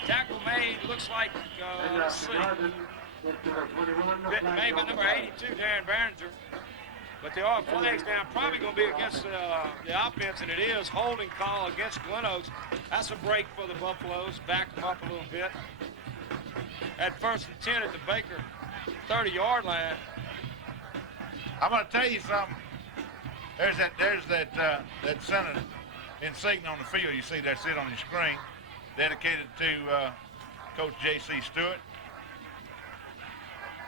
Tackle made, looks like, let's see. Made by number 82, Darren Barringer. But there are flags down, probably going to be against the offense, and it is holding call against Glen Oaks. That's a break for the Buffaloes. Back them up a little bit. At 1st and 10 at the Baker 30-yard line. I'm going to tell you something. There's that center insignia on the field you see there sit on your screen, dedicated to Coach J.C. Stewart,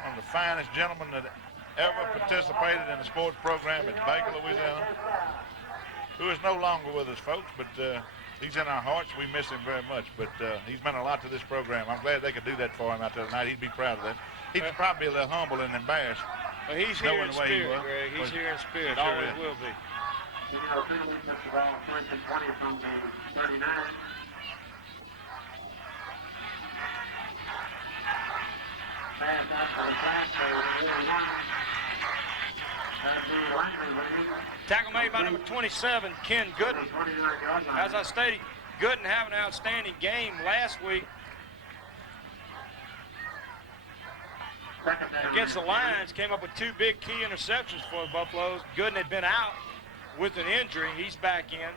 one of the finest gentlemen that ever participated in the sports program at Baker, Louisiana, who is no longer with us, folks, but he's in our hearts. We miss him very much, but he's meant a lot to this program. I'm glad they could do that for him out there tonight. He'd be proud of that. He's probably a little humble and embarrassed. Well, he's here in spirit, Greg. He's here in spirit. Always will be. Tackle made by number 27, Ken Gooden. As I stated, Gooden having an outstanding game last week against the Lions. Came up with 2 big key interceptions for the Buffaloes. Gooden had been out with an injury. He's back in.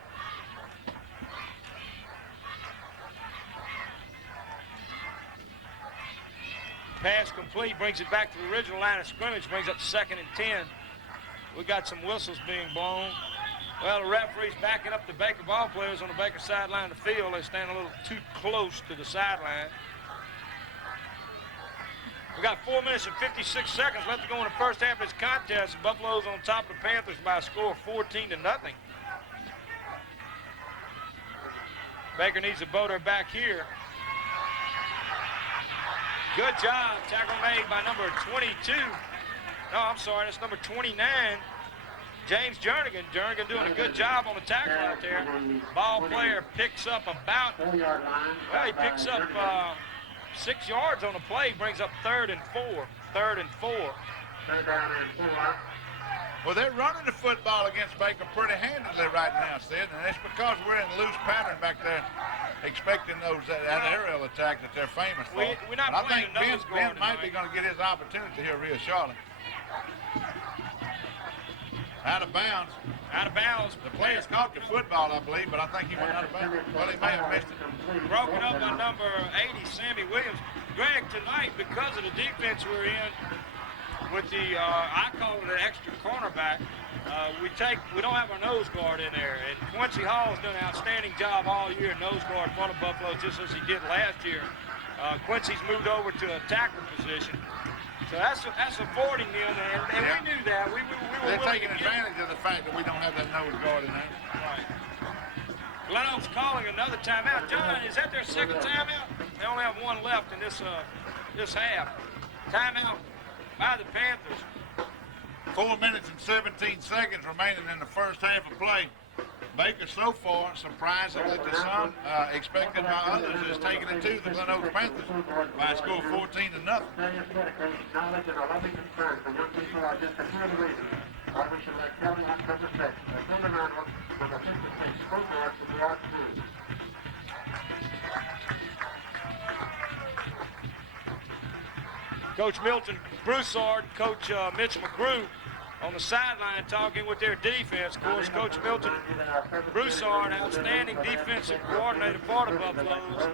Pass complete, brings it back to the original line of scrimmage, brings up 2nd and 10. We got some whistles being blown. Well, the referee's backing up the Baker ball players on the Baker sideline of the field. They stand a little too close to the sideline. We got 4 minutes and 56 seconds left to go in the first half of this contest. The Buffalo's on top of the Panthers by a score of 14-0. Baker needs a boater back here. Good job. Tackle made by number 22. No, I'm sorry, that's number 29. James Jernigan. Jernigan doing a good job on the tackle out there. Ball player picks up about, well, he picks up 6 yards on the play, brings up 3rd and 4. 3rd and 4. Well, they're running the football against Baker pretty handily right now, Sid, and it's because we're in a loose pattern back there, expecting that aerial attack that they're famous for. We're not but I playing think a nose Ben guard might be tonight. going to get his opportunity here real shortly. Out of bounds. Out of bounds. The player's caught the football, I believe, but I think he went out of bounds. Well, he may have missed it. Broken up by number 80, Sammy Williams. Greg, tonight, because of the defense we're in, with the, I call it an extra cornerback, we don't have our nose guard in there. And Quincy Hall has done an outstanding job all year, nose guard for the Buffalo, just as he did last year. Quincy's moved over to a tackle position. So that's affording them, and we knew that. We were They're willing taking to advantage of the fact that we don't have that nose guard in there. Right. Glen Oaks calling another timeout. John, is that their second timeout? They only have one left in this half. Timeout by the Panthers. 4 minutes and 17 seconds remaining in the first half of play. Baker so far, surprisingly to some, expected by others, has taken it to the Glen Oaks Panthers by a score of 14-0. Knowledge and a loving concern for young people are just a few of the reasons why we should let Kelly October 6th, a human animal, with a 56 scorecard to the art news. Coach Milton Broussard, Coach Mitch McGrew on the sideline talking with their defense. Of course, Coach Milton Broussard, outstanding defensive coordinator for the Buffaloes.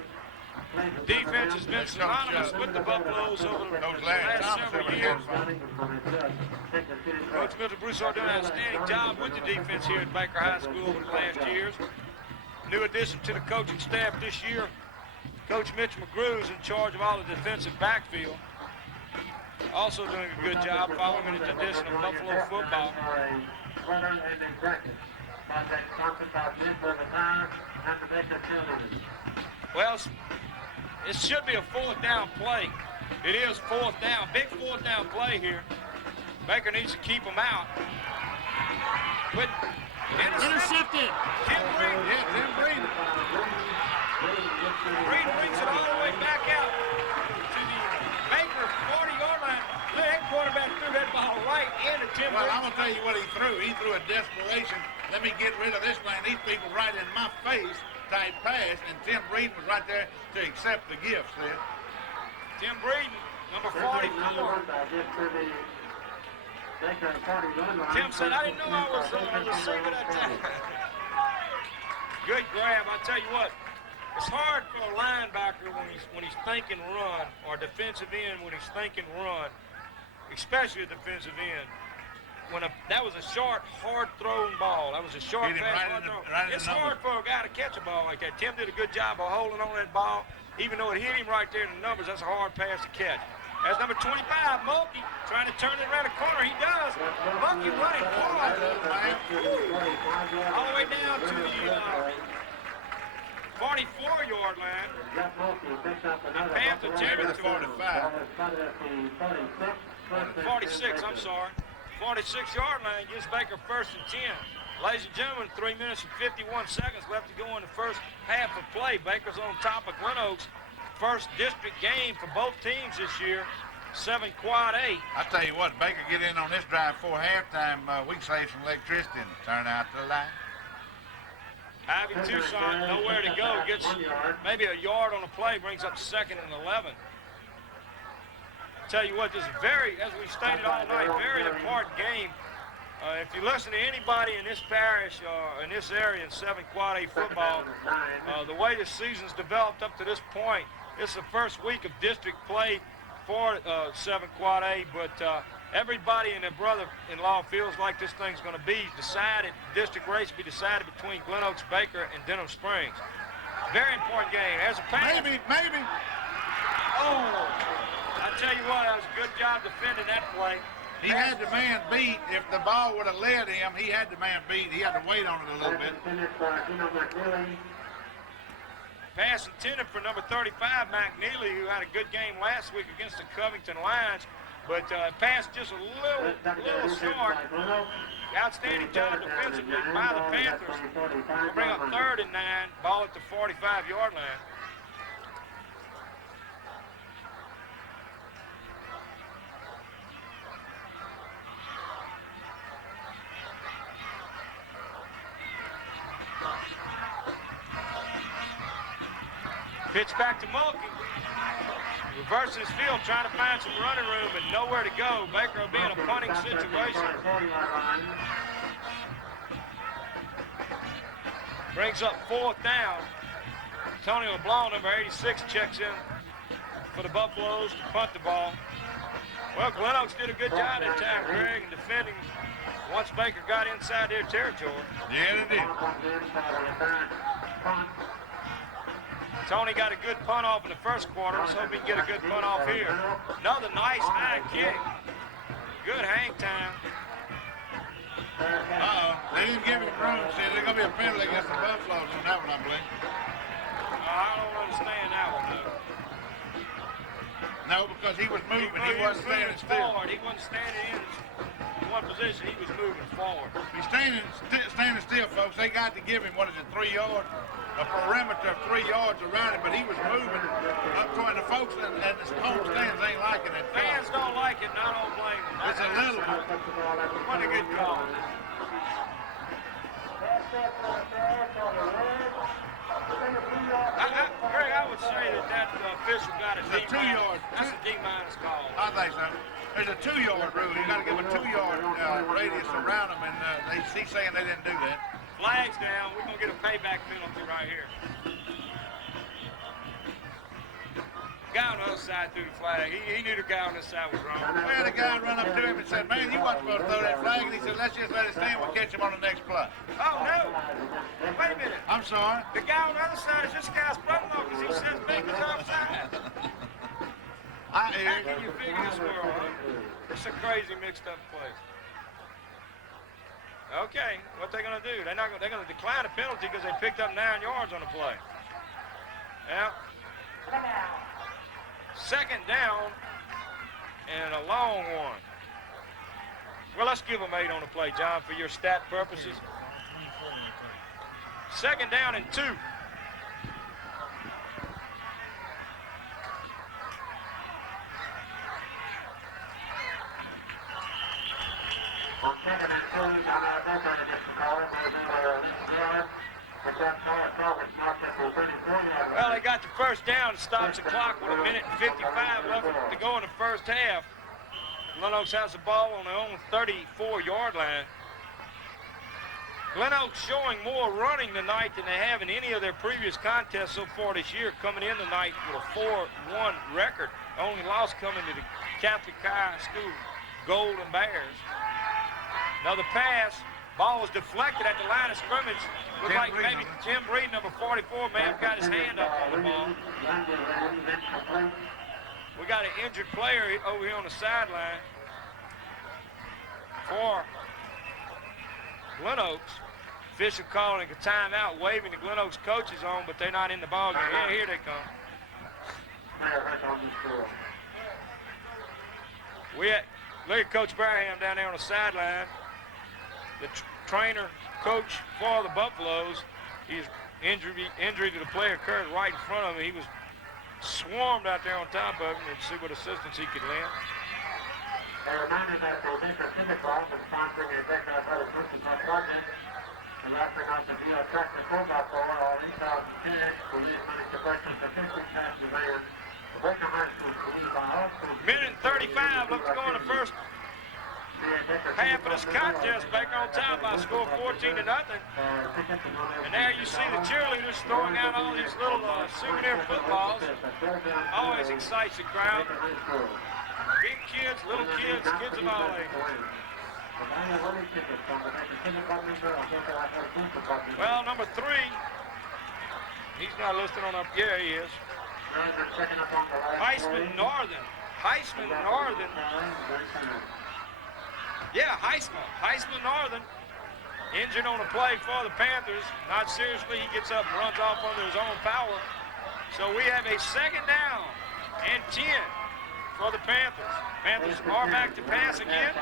Defense has been synonymous with the Buffaloes over the last several years. Coach Milton Broussard doing an outstanding job with the defense here at Baker High School over the last years. New addition to the coaching staff this year, Coach Mitch McGrew is in charge of all the defensive backfield. Also doing a good job following the tradition of Buffalo football. Well, it should be a 4th down play. It is 4th down, big 4th down play here. Baker needs to keep them out. But Intercepted. Tim Breeden. Yeah, Tim Breeden. Breeden brings it all the way back out to the Baker 40-yard line. That quarterback threw that ball right into Tim Well, Breeden. I'm going to tell you what he threw. He threw a desperation, let me get rid of this man. These people right in my face type pass, and Tim Breeden was right there to accept the gift, Sid. Tim Breeden, number 44. Tim said, I didn't know I was on the receiver that time. Good grab. I tell you what, it's hard for a linebacker when he's thinking run, or defensive end when he's thinking run, especially a defensive end. That was a short, hard-thrown ball. That was a short Hit him pass. right in the It's hard for a guy to catch a ball like that. Tim did a good job of holding on that ball. Even though it hit him right there in the numbers, that's a hard pass to catch. That's number 25, Mulkey, trying to turn it around the corner. He does. Mulkey running hard. All the way down to the 44-yard line. And Panther territory. 46, I'm sorry. 46-yard line gives Baker 1st and 10. Ladies and gentlemen, 3 minutes and 51 seconds left to go in the first half of play. Baker's on top of Glen Oaks. First district game for both teams this year. 7 quad 8. I tell you what, Baker get in on this drive before halftime, we can save some electricity and turn out the light. Ivy Tucson, nowhere to go. Gets maybe a yard on the play, brings up 2nd and 11. Tell you what, this is very, as we've stated all night, very important game. If you listen to anybody in this parish, in this area in 7 quad 8 football, the way the season's developed up to this point, it's the first week of district play for 7 Quad A, but everybody and their brother-in-law feels like this thing's going to be decided, district race be decided between Glen Oaks, Baker, and Denham Springs. Very important game. There's a pass. Maybe. Oh, I tell you what, that was a good job defending that play. He had the man beat. If the ball would have led him, he had the man beat. He had to wait on it a little bit. Pass intended for number 35, McNeely, who had a good game last week against the Covington Lions, but passed just a little short. Outstanding job defensively by the Panthers. We'll bring up 3rd and 9, ball at the 45-yard line. Pitch back to Mulkey. Reversing his field, trying to find some running room, but nowhere to go. Baker will be in a punting situation. Brings up 4th down. Tony LeBlanc, number 86, checks in for the Buffaloes to punt the ball. Well, Glen Oaks did a good job that time, Greg, in defending once Baker got inside their territory. Yeah, they did. Tony got a good punt off in the first quarter. Let's hope he can get a good punt off here. Another nice high kick. Good hang time. They didn't give him room. See, there's going to be a penalty against the Buffaloes on that one, I believe. I don't understand that one, though. No, because he was moving. He wasn't standing still. Forward. He wasn't standing in one position. He was moving forward. He's standing still, folks. They got to give him, 3 yards? A perimeter of 3 yards around him, but he was moving up toward the folks, and the home stands ain't liking it. Fans don't like it, and I don't blame them. It's a little bit. What a good call. Greg, I would say that official got a D-. It's a 2 yard. That's a D- call. I think so. There's a 2 yard rule. You got to give a 2 yard radius around them, and he's saying they didn't do that. Flags down. We're going to get a payback penalty right here. Guy on the other side threw the flag. He knew the guy on this side was wrong. Well, the guy run up to him and said, man, you weren't supposed to throw that flag. And he said, let's just let it stand. We'll catch him on the next play. Oh, no. Wait a minute. I'm sorry. The guy on the other side is this guy's brother-in-law because he says Baker's offside. I hear How can you figure this world, huh? It's a crazy mixed-up place. Okay, what they gonna do? They're gonna decline a penalty because they picked up 9 yards on the play. Yeah. 2nd down and a long one. Well, let's give them 8 on the play, John, for your stat purposes. 2nd down and 2. Well, they got the first down. It stops the clock with 1:55 left to go in the first half. Glen Oaks has the ball on their own 34-yard line. Glen Oaks showing more running tonight than they have in any of their previous contests so far this year, coming in tonight with a 4-1 record. Only loss coming to the Catholic High School Golden Bears. Another pass. Ball was deflected at the line of scrimmage. Looked like maybe Tim Breed, number 44, may have got his hand up on the ball. We got an injured player over here on the sideline for Glen Oaks. Official calling a timeout, waving the Glen Oaks coaches on, but they're not in the ball game. Yeah, here they come. Look at Coach Barham down there on the sideline. The trainer, coach for the Buffaloes, his injury to the player occurred right in front of him. He was swarmed out there on top of him and see what assistance he could lend. A reminder that the Winter Synagogue is sponsoring a Deckard Hall Christmas party and wrapping up the Via Tractor Football for all 2010 for youth money to breakfast statistics and demand. Minute 35, looks to go in the first half of this contest. Baker on top by a score of 14-0. And there you see the cheerleaders throwing out all these little souvenir footballs. Always excites the crowd. Big kids, little kids, kids of all ages. Well, number 3, he's not listed on up. Yeah, he is. Heisman Northern. Heisman Northern. Yeah, Heisman Northern. Injured on a play for the Panthers. Not seriously. He gets up and runs off under his own power. So we have a 2nd down and 10 for the Panthers. Panthers are back to pass again.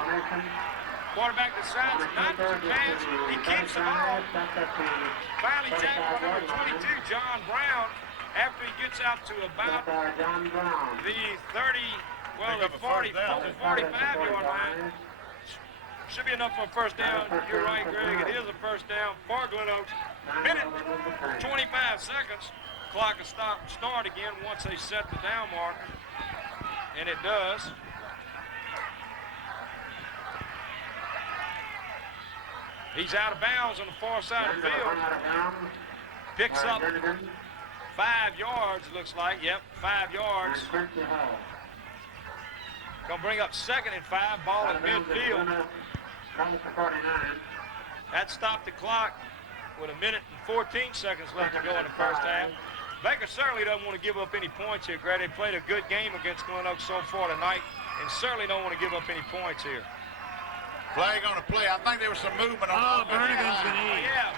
Quarterback decides not to pass. He keeps the ball. Finally tackled by number 22, John Brown, after he gets out to about the 45-yard line. Should be enough for a first down. You're right, Greg. It is a first down for Glen Oaks. Minute, 25 seconds. Clock will start again once they set the down marker. And it does. He's out of bounds on the far side of the field. Picks up 5 yards, looks like. Yep, 5 yards. Gonna bring up 2nd and 5, ball at midfield. That stopped the clock with 1 minute and 14 seconds left to go in the first half. Baker certainly doesn't want to give up any points here, Greg. They played a good game against Glen Oaks so far tonight, and certainly don't want to give up any points here. Flag on the play. I think there was some movement on the offensive Bernigan's line. going to eat. Yeah,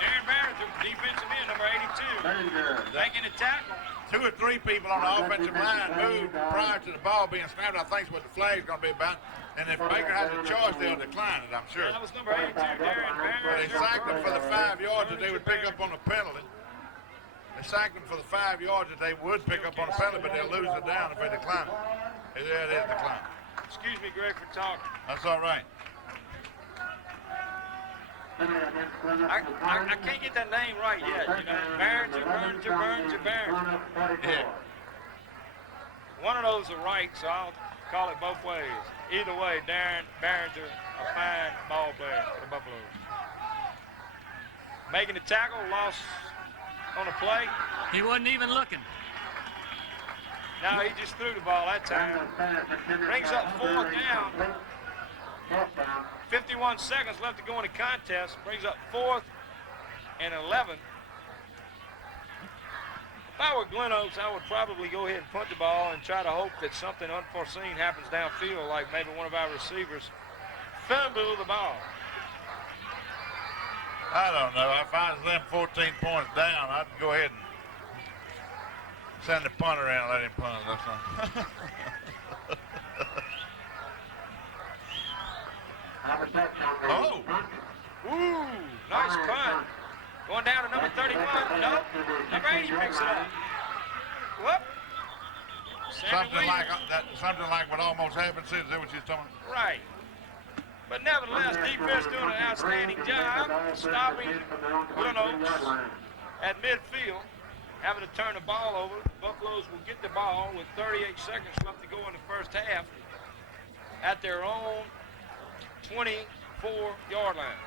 Darren Barringer, defensive end, number 82, making a tackle. 2 or 3 people on the offensive line moved prior to the ball being snapped. I think that's what the flag's going to be about. And if Baker has a choice, they'll decline it, I'm sure. That was number 82, Darren But they Barringer. sacked him for the 5 yards that they would pick up on the penalty. They sacked him for the 5 yards that they would pick up on the penalty, but they'll lose it down if they decline it. There it is, decline. Excuse me, Greg, for talking. That's all right. I can't get that name right yet, you know. Barringer. Yeah. One of those are right, so I'll call it both ways. Either way, Darren Barringer, a fine ball player for the Buffaloes. Making the tackle, loss on the play. He wasn't even looking. No, he just threw the ball that time. Brings up 4th down. 51 seconds left to go in the contest. Brings up 4th and 11. If I were Glen Oaks, I would probably go ahead and punt the ball and try to hope that something unforeseen happens downfield, like maybe one of our receivers fumble the ball. I don't know. If I was them 14 points down, I'd go ahead and send the punter in and let him punt. That's all. Oh! Ooh, nice punt. Going down to number 31. No, number 80 picks it up. Whoop. Something like what almost happened. See, is that what you're talking about? Right. But nevertheless, defense doing an outstanding job stopping Glen Oaks at midfield, having to turn the ball over. Buffaloes will get the ball with 38 seconds left to go in the first half at their own 24-yard line.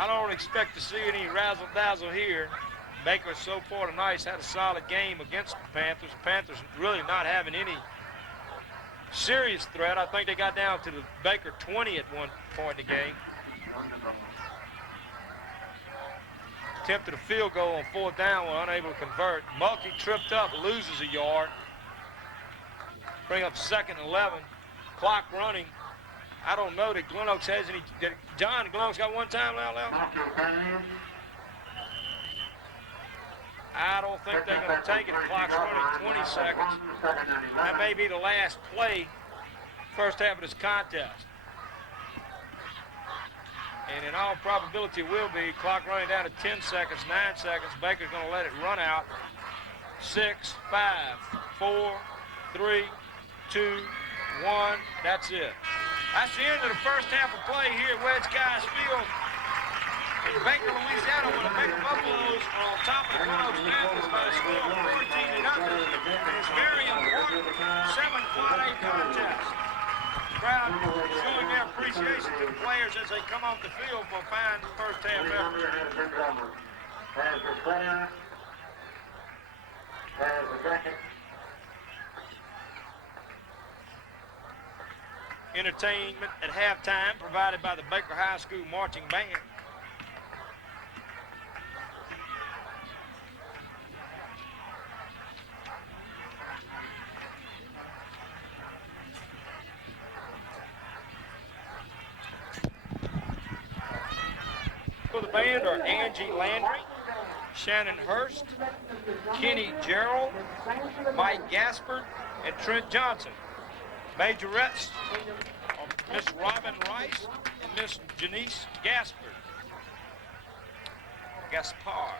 I don't expect to see any razzle-dazzle here. Baker so far tonight has had a solid game against the Panthers. The Panthers really not having any serious threat. I think they got down to the Baker 20 at one point in the game. Attempted a field goal on 4th down, were unable to convert. Mulkey tripped up, loses a yard. Bring up 2nd and 11. Clock running. I don't know that Glen Oaks has any. John, Glen Oaks got one timeout now? I don't think they're going to take it. The clock's running 20 seconds. That may be the last play, first half of this contest. And in all probability it will be. Clock running down to 10 seconds, 9 seconds. Baker's going to let it run out. 6, 5, 4, 3, 2, 1. That's it. That's the end of the first half of play here at Wedge Kyes Field. In Baker, Louisiana, when the Baker Buffaloes are on top of the Glen Oaks Panthers by a score of 14-0. It's very important 7 quad A contest. Crowd showing their appreciation to the players as they come off the field for a fine first half effort. There's the sweater. There's the jacket. Entertainment at halftime provided by the Baker High School Marching Band. For the band are Angie Landry, Shannon Hurst, Kenny Gerald, Mike Gaspard, and Trent Johnson. Majorettes are Miss Robin Rice and Miss Janice Gaspard. Gaspard.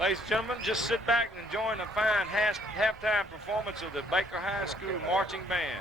Ladies and gentlemen, just sit back and enjoy the fine halftime performance of the Baker High School Marching Band.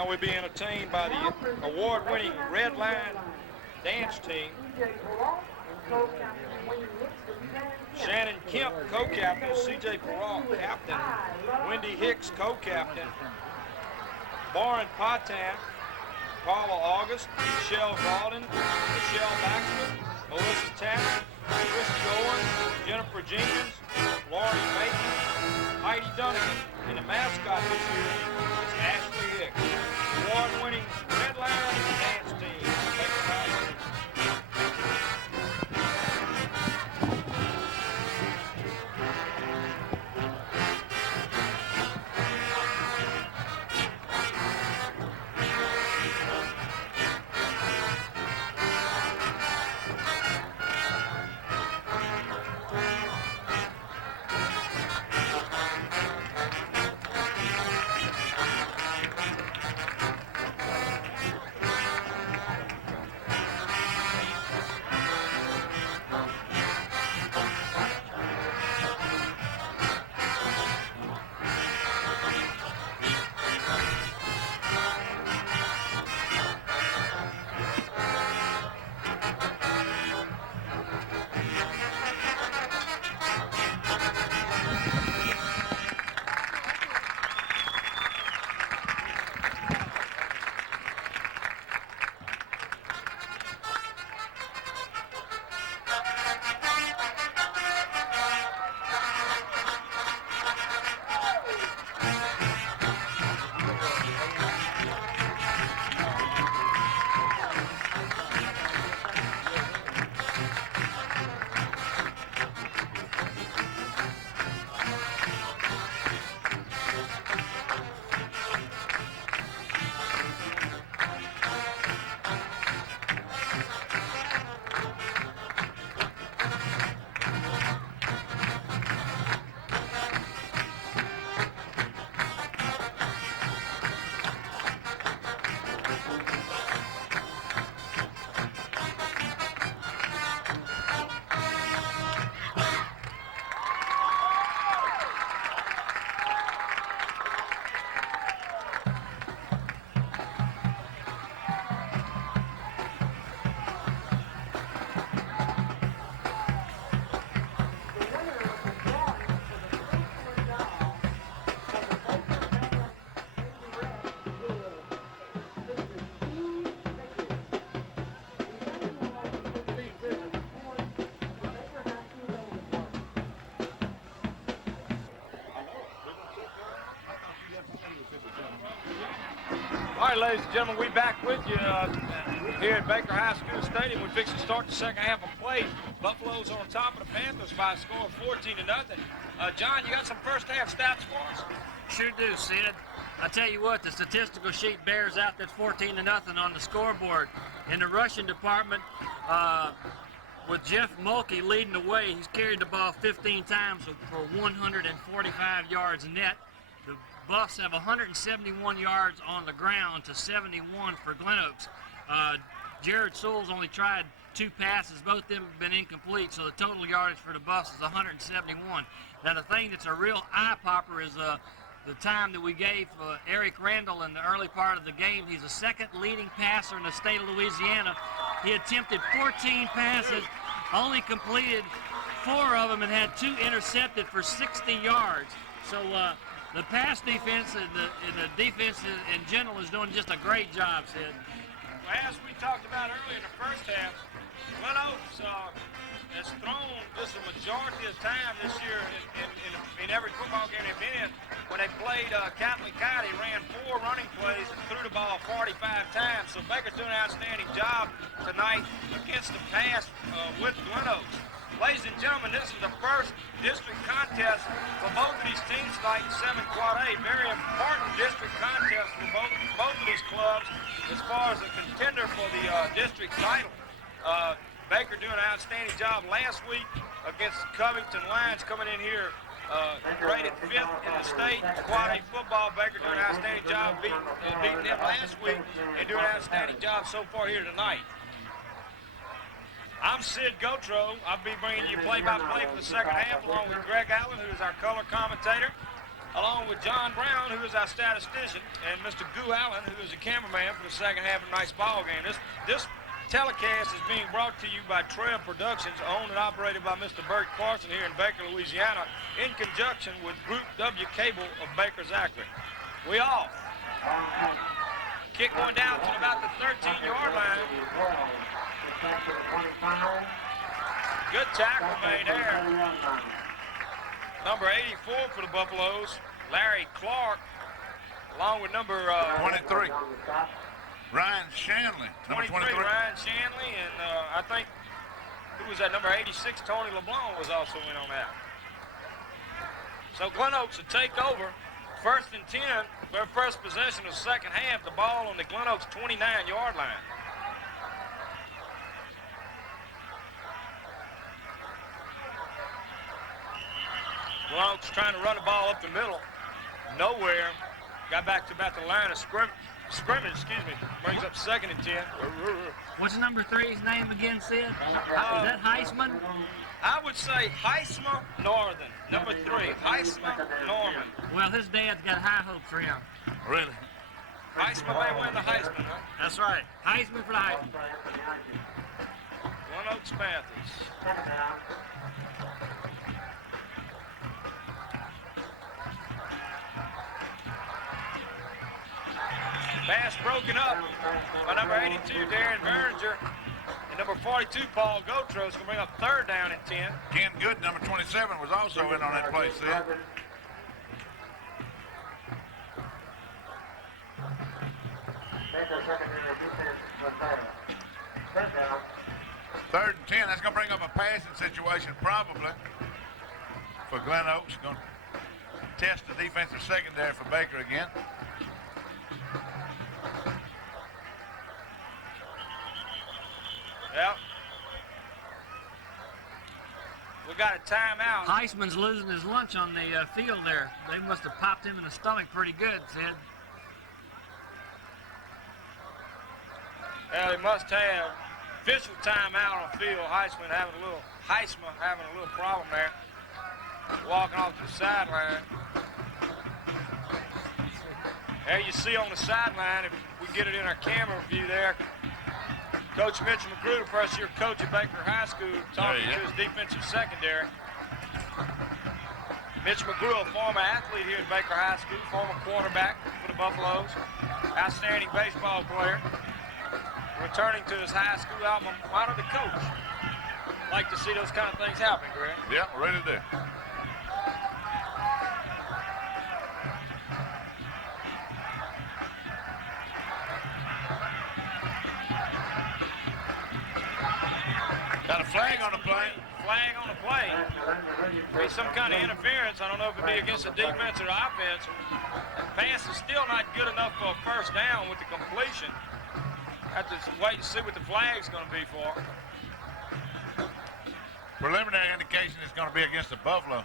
Now we'll be entertained by the award-winning Red Line dance team. Shannon Kemp, co-captain. C.J. Peralt, captain. Wendy Hicks, co-captain. Lauren Potan, Paula August, Michelle Gaulden, Michelle Baxter, Melissa Tanner, Christy Owen, Jennifer Jenkins, Laurie Macon, Heidi Dunnigan, and the mascot this year is Ashley Hicks. Award-winning Red Line dance team. Baker High School. All right, ladies and gentlemen, we're back with you here at Baker High School Stadium. We're fixing to start the second half of play. Buffalo's on top of the Panthers by a score of 14-0. John, you got some first half stats for us? Sure do, Sid. I tell you what, the statistical sheet bears out that 14-0 on the scoreboard. In the rushing department, with Jeff Mulkey leading the way, he's carried the ball 15 times for 145 yards net. The Buffs have 171 yards on the ground to 71 for Glen Oaks. Jared Sewell's only tried 2 passes. Both of them have been incomplete, so the total yardage for the Buffs is 171. Now, the thing that's a real eye-popper is the time that we gave Eric Randall in the early part of the game. He's the second leading passer in the state of Louisiana. He attempted 14 passes, only completed 4 of them, and had 2 intercepted for 60 yards. So the pass defense and the defense in general is doing just a great job, Sid. Well, as we talked about earlier in the first half, Glen Oaks has thrown just a majority of time this year in every football game they've been in. When they played Catholic County, ran 4 running plays and threw the ball 45 times. So Baker's doing an outstanding job tonight against the pass with Glen Oaks. Ladies and gentlemen, this is the first district contest for both of these teams tonight in 7 Quad A. Very important district contest for both of these clubs as far as a contender for the district title. Baker doing an outstanding job last week against Covington Lions, coming in here rated 5th in the state. Quad A football, Baker doing an outstanding job beating them last week and doing an outstanding job so far here tonight. I'm Sid Gotro. I'll be bringing you play-by-play for the second half along with Greg Allen, who is our color commentator. along with John Brown, who is our statistician, and Mr. Goo Allen, who is the cameraman for the second half of tonight's ball game. This telecast is being brought to you by Trail Productions, owned and operated by Mr. Bert Carson here in Baker, Louisiana, in conjunction with Group W Cable of Baker's Acre. We off. Kick going down to about the 13-yard line. Good tackle made there. Number 84 for the Buffaloes, Larry Clark, along with number 23. Ryan Shanley, number 23. Ryan Shanley, and I think, who was that, number 86, Tony LeBlanc was also in on that. So Glen Oaks will take over, 1st and 10, their first possession of the second half, the ball on the Glen Oaks 29-yard line. Glen Oaks trying to run the ball up the middle, nowhere, got back to about the line of scrimmage, brings up 2nd and 10. What's number 3's name again, Sid? Is that Heisman? I would say Heisman Northern, number 3, Heisman Norman. Well, his dad's got high hopes for him. Really? Heisman may win the Heisman, huh? That's right. Heisman for the Heisman. Glen Oaks Panthers. Pass broken up by number 82, Darren Behringer. And number 42, Paul Gotros, going to bring up 3rd down and 10. Ken Good, number 27, was also in on that play, see? Third and 10, that's going to bring up a passing situation probably for Glen Oaks. Going to test the defensive secondary for Baker again. Yep. We got a timeout. Heisman's losing his lunch on the field there. They must have popped him in the stomach pretty good, Sid. Yeah, they must have. Official timeout on the field. Heisman having a little problem there. Walking off to the sideline. There you see on the sideline, if we get it in our camera view there, Coach Mitch McGrew, the first-year coach at Baker High School, talking to his defensive secondary. Mitch McGrew, a former athlete here at Baker High School, former quarterback for the Buffaloes, outstanding baseball player, returning to his high school alma mater to coach. Like to see those kind of things happen, Greg. Yeah, ready to do. Got a flag on the play. Flag on the play. Be some kind of interference. I don't know if it'd be against the defense or the offense. The pass is still not good enough for a 1st down with the completion. Have to wait and see what the flag's going to be for. Preliminary indication is going to be against the Buffalo.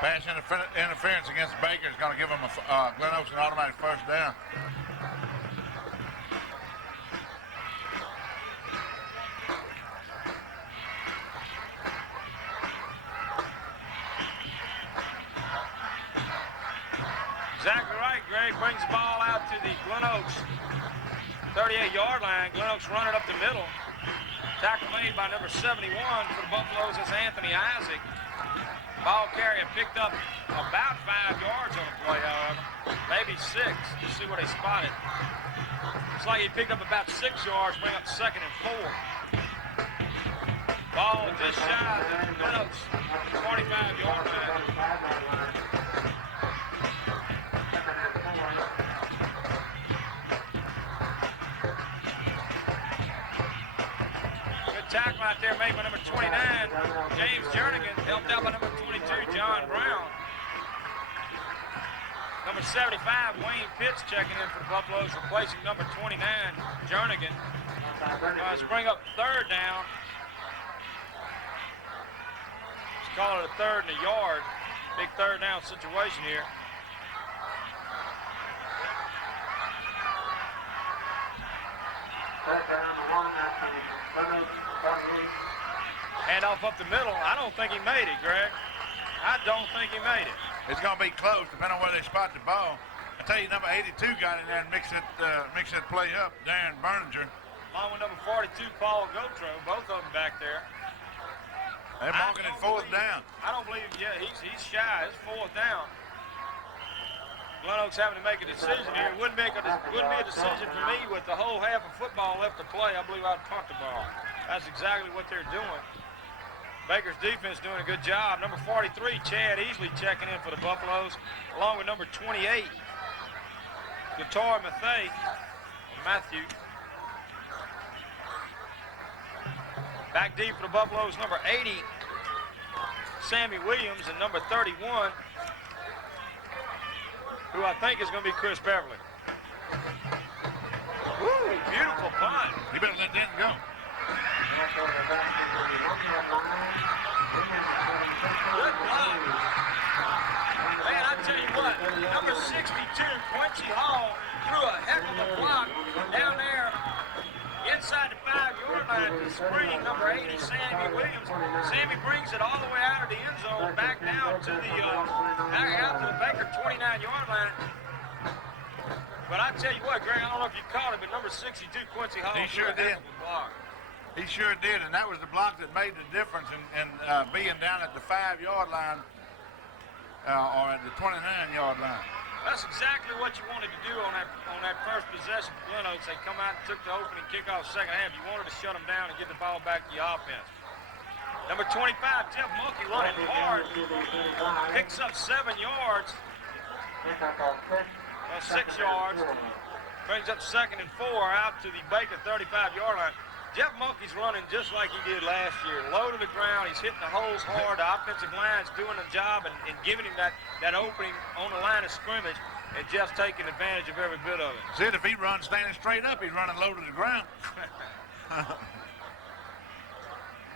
Pass interference against Baker is going to give them Glen Oaks an automatic 1st down. Exactly right, Greg. Brings the ball out to the Glen Oaks 38-yard line. Glen Oaks running up the middle. Tackle made by number 71 for the Buffaloes is Anthony Isaac. Ball carrier picked up about 5 yards on the play, however. Maybe 6. Let's see where they spotted. Looks like he picked up about 6 yards, bring up 2nd and 4. Ball just shy of the Glen Oaks 45-yard line. Tackle out there made by number 29, James Jernigan, helped out by number 22, John Brown. Number 75, Wayne Pitts checking in for the Buffaloes, replacing number 29, Jernigan. Let's bring up 3rd down. Let's call it a 3rd and a yard. Big 3rd down situation here. Hand off up the middle. I don't think he made it, Greg. I don't think he made it. It's going to be close, depending on where they spot the ball. I tell you, number 82 got in there and mixed that play up. Darren Berninger. Along with number 42, Paul Gotro, both of them back there. They're marking it fourth down. I don't believe, yeah, he's shy. It's fourth down. Glen Oaks having to make a decision here. Wouldn't be a decision for me with the whole half of football left to play. I believe I'd punt the ball. That's exactly what they're doing. Baker's defense doing a good job. Number 43, Chad Easley checking in for the Buffaloes, along with number 28, Guitar Matthew. Back deep for the Buffaloes, number 80, Sammy Williams, and number 31, who I think is going to be Chris Beverly. Woo, beautiful punt. You better let that go. Good block. Man, I tell you what, number 62, Quincy Hall, threw a heck of a block down there inside the 5-yard line to screen number 80, Sammy Williams. Sammy brings it all the way out of the end zone, back down to the Baker 29-yard line. But I tell you what, Greg, I don't know if you caught it, but number 62, Quincy Hall, He sure did. Block. He sure did, and that was the block that made the difference in being down at the 5-yard line or at the 29-yard line. That's exactly what you wanted to do on that first possession for Glen Oaks. They come out and took the opening kickoff second half. You wanted to shut them down and get the ball back to your offense. Number 25, Jeff Mulkey running hard, picks up 7 yards, 6 yards, brings up 2nd and 4 out to the Baker 35-yard line. Jeff Mulkey's running just like he did last year, low to the ground. He's hitting the holes hard. The offensive line's doing the job and giving him that opening on the line of scrimmage, and Jeff's taking advantage of every bit of it. See, if he runs standing straight up, he's running low to the ground.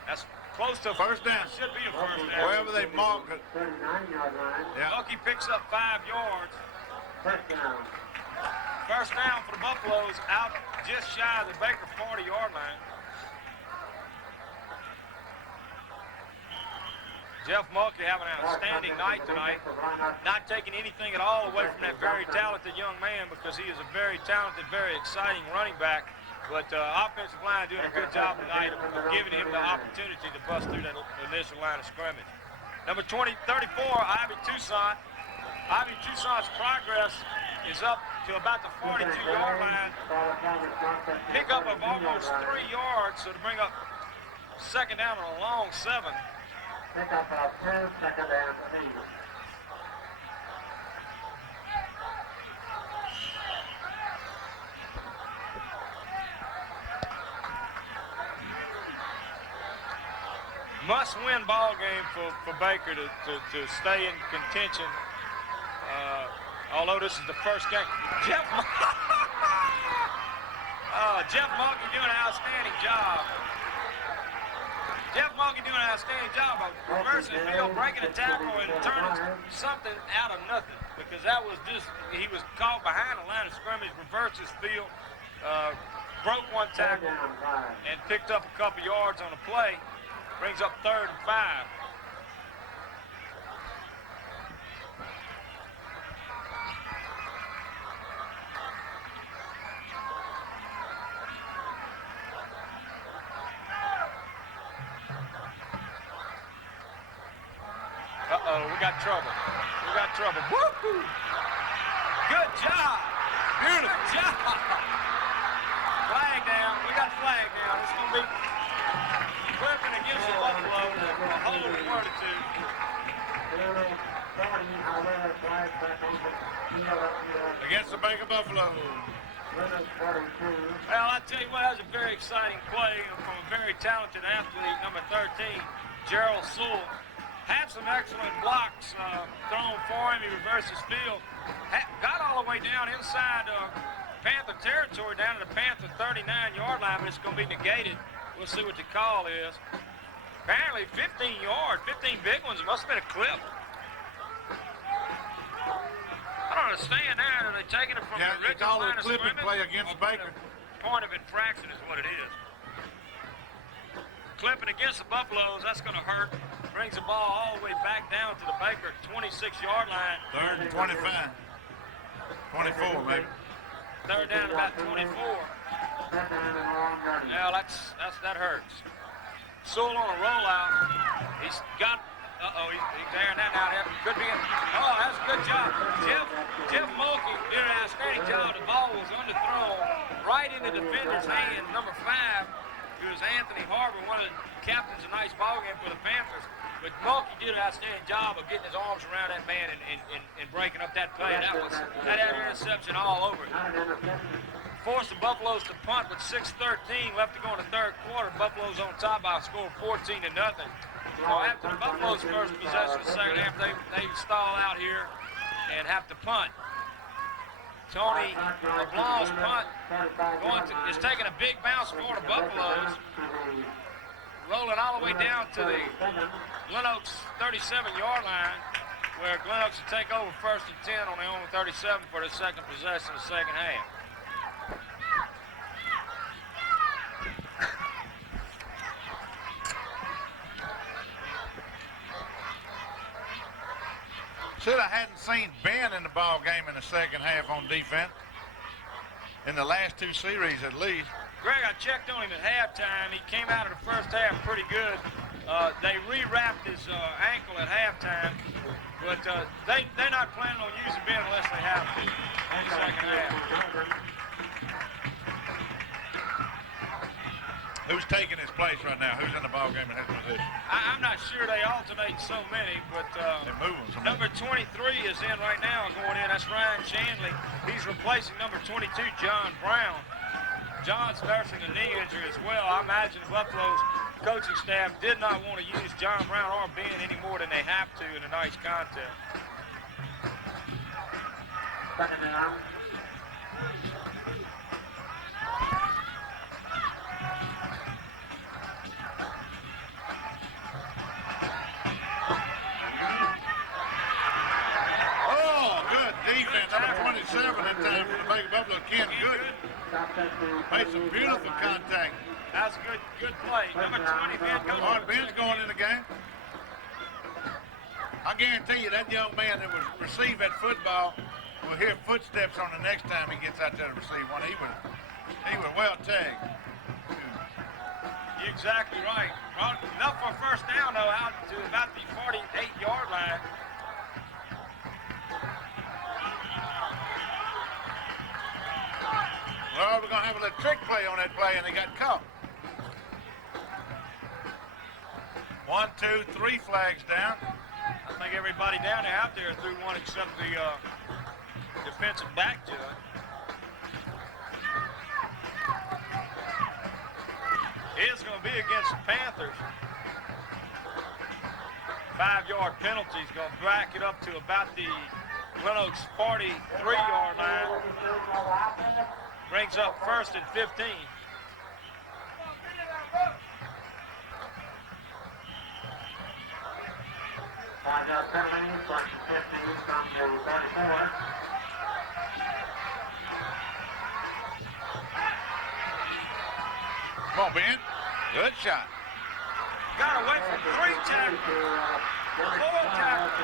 That's close to first down. Should be a first down. Wherever they mark it. Yeah. Mulkey picks up 5 yards. First down for the Buffaloes, out just shy of the Baker 40-yard line. Jeff Mulkey having an outstanding night tonight, not taking anything at all away from that very talented young man, because he is a very talented, very exciting running back. But offensive line doing a good job tonight of giving him the opportunity to bust through that initial line of scrimmage. Number 34, Ivy Toussaint. Ivy Toussaint's progress is up to about the 42-yard line. Pickup of almost 3 yards, so to bring up second down on a long 7. Pickup of 2, second down to 8. Must-win ball game for Baker to stay in contention. Although this is the first game. Jeff Mulkey doing an outstanding job. Jeff Mulkey doing an outstanding job of reversing the field, breaking a tackle, and turning something out of nothing. Because that was just, he was caught behind the line of scrimmage, reversed his field, broke one tackle, and picked up a couple yards on the play. Brings up 3rd and 5. Uh-oh, we got trouble. We got trouble. Woo-hoo! Good job. Beautiful job. Flag down. We got flag down. It's going to be Clifton against the Buffalo. A holding word or two. Against the Baker Buffalo. Well, I tell you what, that was a very exciting play from a very talented athlete, number 13, Gerald Sewell. Had some excellent blocks thrown for him. He reversed his field. Got all the way down inside Panther territory, down to the Panther 39-yard line, but it's going to be negated. We'll see what the call is. Apparently 15 yards, 15 big ones. It must have been a clip. I don't understand that. Are they taking it from the Yeah, they original call it line a of clipping scrimmage? play against Baker. point of infraction is what it is. Clipping against the Buffaloes, that's going to hurt. Brings the ball all the way back down to the Baker 26-yard line. 3rd and 25. 24, maybe. Third down about 24. Now that hurts. Sewell on a rollout. He's got. He's airing that out there. Could be. That's a good job. Jeff Mulkey did an outstanding job. The ball was underthrown right in the defender's hand. Number 5, who is Anthony Harbour, one of the captains. A nice ball game for the Panthers. But Mulkey did an outstanding job of getting his arms around that man and breaking up that play. That had interception all over it. Forced the Buffaloes to punt with 6:13 left to go in the third quarter. Buffaloes on top by a score of 14-0. So after the Buffaloes' first possession of the second half, they stall out here and have to punt. Tony LeBlanc's punt is taking a big bounce for the Buffaloes. Rolling all the way down to the Glen Oaks 37-yard line, where Glen Oaks will take over 1st and 10 on their own 37 for the second possession of the second half. Said I hadn't seen Ben in the ball game in the second half on defense. In the last 2 series at least. Greg, I checked on him at halftime. He came out of the first half pretty good. They rewrapped his ankle at halftime, but they're not planning on using Ben unless they have to in the second half. Who's taking his place right now? Who's in the ball game in his position? I'm not sure they alternate so many, but They're moving. number 23 is in right now, going in. That's Ryan Shanley. He's replacing number 22, John Brown. John's nursing a knee injury as well. I imagine Buffalo's coaching staff did not want to use John Brown or Ben any more than they have to in a nice contest. Second down. Defense, number 27 that time for the Baker Buffalo, Ken Good. Made some beautiful contact. That's a good play. Number 20, Ben goes. Ben's going in the game. I guarantee you that young man that was receive that football will hear footsteps on the next time he gets out there to receive one. He was well tagged. You're exactly right. Enough for a first down, though, out to about the 48-yard line. Well, we're going to have a little trick play on that play, and they got caught. 1, 2, 3 flags down. I think everybody down there out there threw one except the defensive back to it. It's going to be against the Panthers. 5-yard penalty is going to back it up to about the Glen Oaks 43-yard line. Brings up 1st and 15. 5-yard penalty, 1st and 15 from the 34. Come on, Ben. Good shot. Got away from 3 tackles. 4 tackles.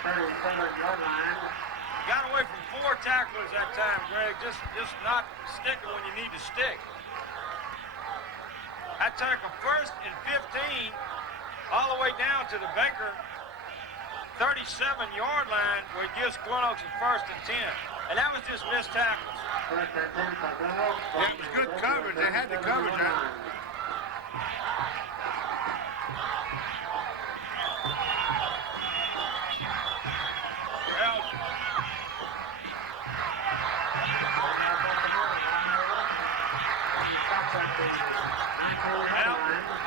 37-yard line. Got away from 4 tacklers that time, Greg. Just not sticking when you need to stick. That took a 1st and 15 all the way down to the Baker 37-yard line, where it gives Glen Oaks a 1st and 10. And that was just missed tackles. Yeah, it was good coverage. They had the coverage out.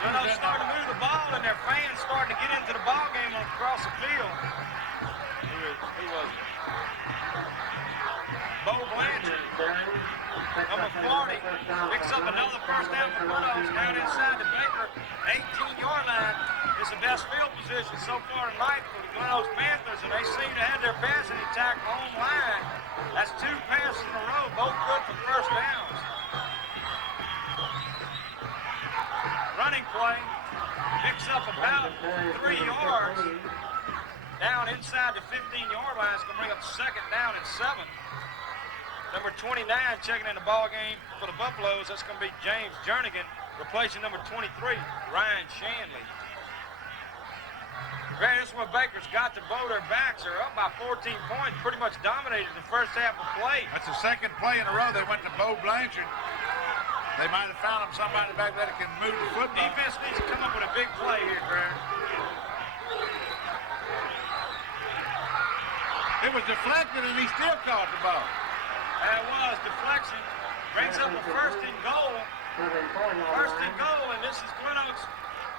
Glen Oaks starting to move the ball, and their fans starting to get into the ball game across the field. Who was it? Bo Blanchard. Number 40 picks up another first down for Bulldogs down inside the Baker 18-yard line. It's the best field position so far tonight for the Glen Oaks Panthers, and they seem to have their passing attack home line. That's 2 passes in a row, both good for first downs. Running play picks up about 3 yards down inside the 15-yard line. It's going to bring up second down and 7. Number 29 checking in the ball game for the Buffaloes. That's going to be James Jernigan, replacing number 23, Ryan Shanley. Grant, this is what Baker's got to blow their backs. They're up by 14 points, pretty much dominated the first half of play. That's the second play in a row they went to Bo Blanchard. They might have found him somebody back there that can move the football. Defense needs to come up with a big play here, Grant. It was deflected and he still caught the ball. That was deflection. Brings up a first and goal. First and goal, and this is Glen Oaks'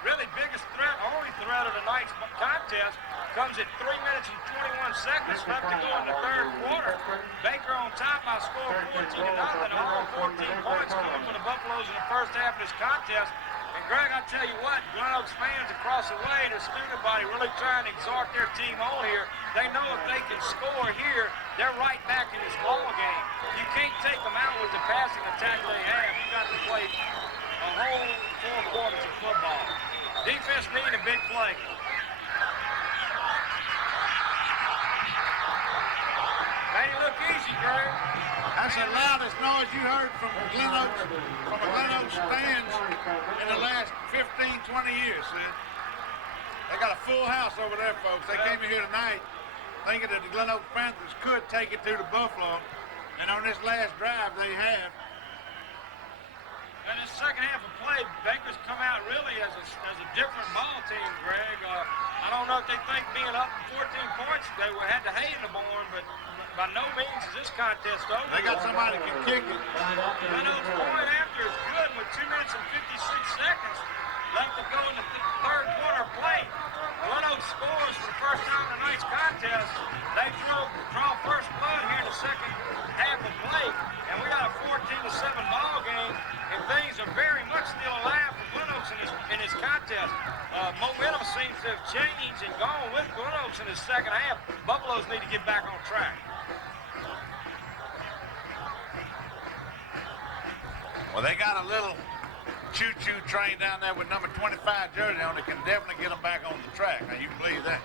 really biggest threat, only threat of tonight's contest. Comes at 3 minutes and 21 seconds left to go in the third quarter. Baker on top by a score of 14-0. All 14 points coming from the Buffaloes in the first half of this contest. And Greg, I tell you what, Glen Oaks fans across the way, the student body really trying to exhort their team on here. They know if they can score here, they're right back in this ball game. You can't take them out with the passing attack they have. You got to play a whole 4 quarters of football. Defense need a big play. Made it look easy, Greg. That's the loudest noise you heard from a Glen Oaks fans in the last 15, 20 years, Sid. They got a full house over there, folks. They came in here tonight thinking that the Glen Oaks Panthers could take it to the Buffalo, and on this last drive they have. And the second half of play, Baker's come out really as a different ball team, Greg. I don't know if they think being up 14 points, they had to hay in the barn, but by no means is this contest over. They got somebody that can kick it. Glen Oaks point after is good with 2 minutes and 56 seconds left to go in the third quarter play. Glen Oaks scores for the first time in tonight's contest. They draw first blood here in the second half of play, and we got a 14-7 ball game, and things are very much still alive for Glen Oaks in this contest. Momentum seems to have changed and gone with Glen Oaks in the second half. Buffaloes need to get back on track. Well, they got a little choo-choo train down there with number 25 jersey on that can definitely get them back on the track. Now, you can believe that.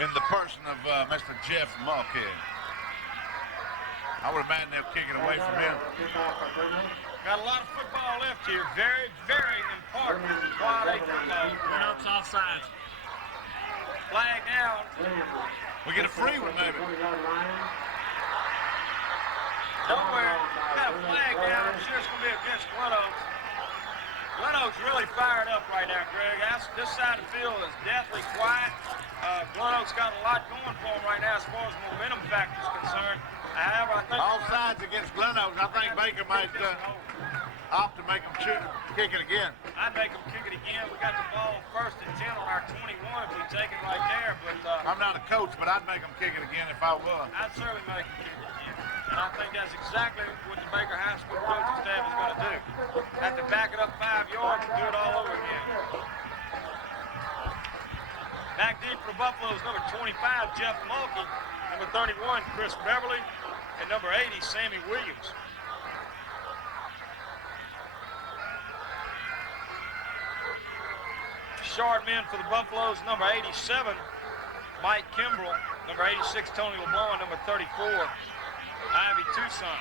In the person of Mr. Jeff Mulcahy. I would imagine they'll kick it away from him. Got a lot of football left here. Very, very important quality football. Glen Oaks offsides. Flag down. We get a free one, maybe. Nowhere. Got a flag down. I'm sure it's going to be against Glen Oaks. Glen Oaks really fired up right now, Greg. This side of the field is deathly quiet. Glen Oaks got a lot going for them right now as far as momentum factor is concerned. However, I think All sides against Glen Oaks. I think Baker might opt to make them kick it again. I'd make them kick it again. We got the ball 1st and 10 on our 21 if we take it right there. But I'm not a coach, but I'd make them kick it again if I was. I'd certainly make them kick it again. And I think that's exactly what the Baker High School coaching staff is going to do. Have to back it up 5 yards and do it all over again. Back deep for the Buffaloes, number 25, Jeff Mulkey. Number 31, Chris Beverly. And number 80, Sammy Williams. Shard men for the Buffaloes, number 87, Mike Kimbrell. Number 86, Tony LeBlanc. Number 34, Ivy Tucson.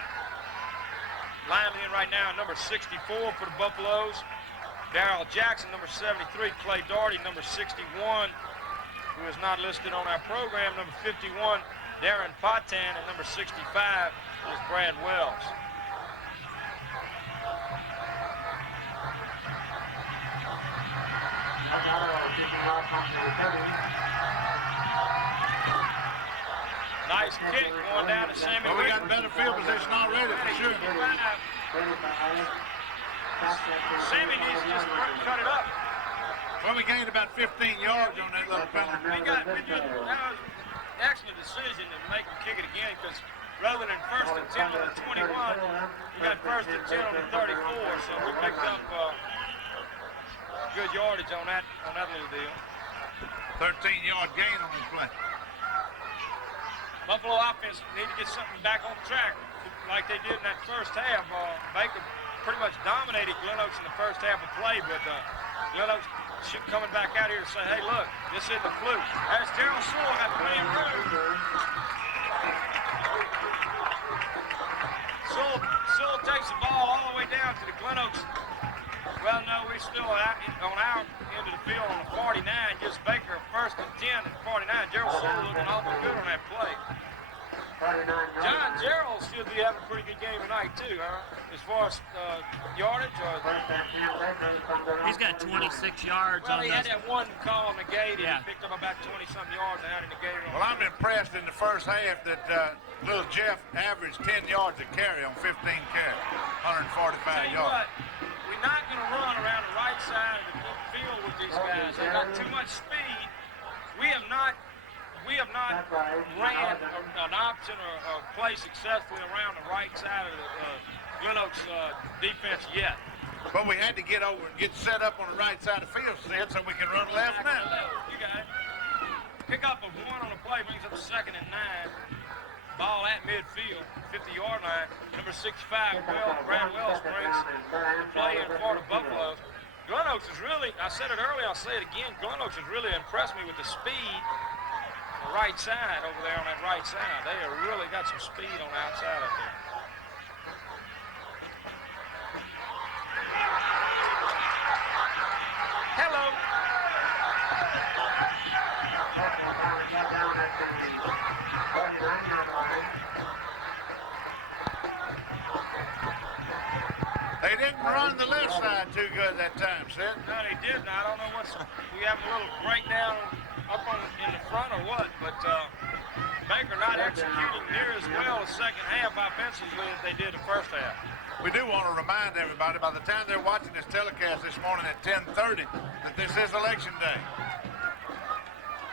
Lineman in right now, number 64 for the Buffaloes. Darrell Jackson, number 73, Clay Doherty, number 61, who is not listed on our program, number 51, Darren Potan, and number 65 is Brad Wells. Nice kick going down to Sammy. Well, we got better field position already, for sure. Sammy needs to just cut it up. Well, we gained about 15 yards on that little penalty. That was an excellent decision to make them kick it again, because rather than first and 10 on the 21, we got first and 10 on the 34, so we picked up good yardage on that little deal. 13-yard gain on the play. Buffalo offense need to get something back on track like they did in that first half. Baker pretty much dominated Glen Oaks in the first half of play, but Glen Oaks coming back out here to say, hey, look, this isn't a fluke. As Gerald Sewell got plenty of room. Sewell takes the ball all the way down to the Glen Oaks. Well, no, we're still out on our end of the field on the 49. Gives Baker a first and 10 at 49. Gerald Sewell looking awful good on that play. John Gerald should be having a pretty good game tonight, too, huh? As far as yardage? He's got 26 yards Well, on he had this. that one call negated. Yeah. He picked up about 20-something yards and had it negated. Well, I'm impressed in the first half that little Jeff averaged 10 yards a carry on 15 carries, 145 Tell you yards. what, we're not going to run around the right side of the field with these guys. They got too much speed. We have not ran an option or play successfully around the right side of the Glen Oaks defense yet. But we had to get over and get set up on the right side of the field, Sid, so we can run left now. You got it. Pick up a 1 on the play, brings up a 2nd and 9. Ball at midfield, 50-yard line. Number 65, Brad Wells brings the play in for the Buffaloes. Glen Oaks is really, I said it earlier, I'll say it again, Glen Oaks has really impressed me with the speed on the right side over there on that right side. They have really got some speed on the outside up there. Hello. They didn't run the left side too good that time, Sid. No, they didn't. I don't know what's. We have a little breakdown up in the front or what, but Baker not executing near as well the second half offensively as they did the first half. We do want to remind everybody, by the time they're watching this telecast this morning at 10:30, that this is Election Day.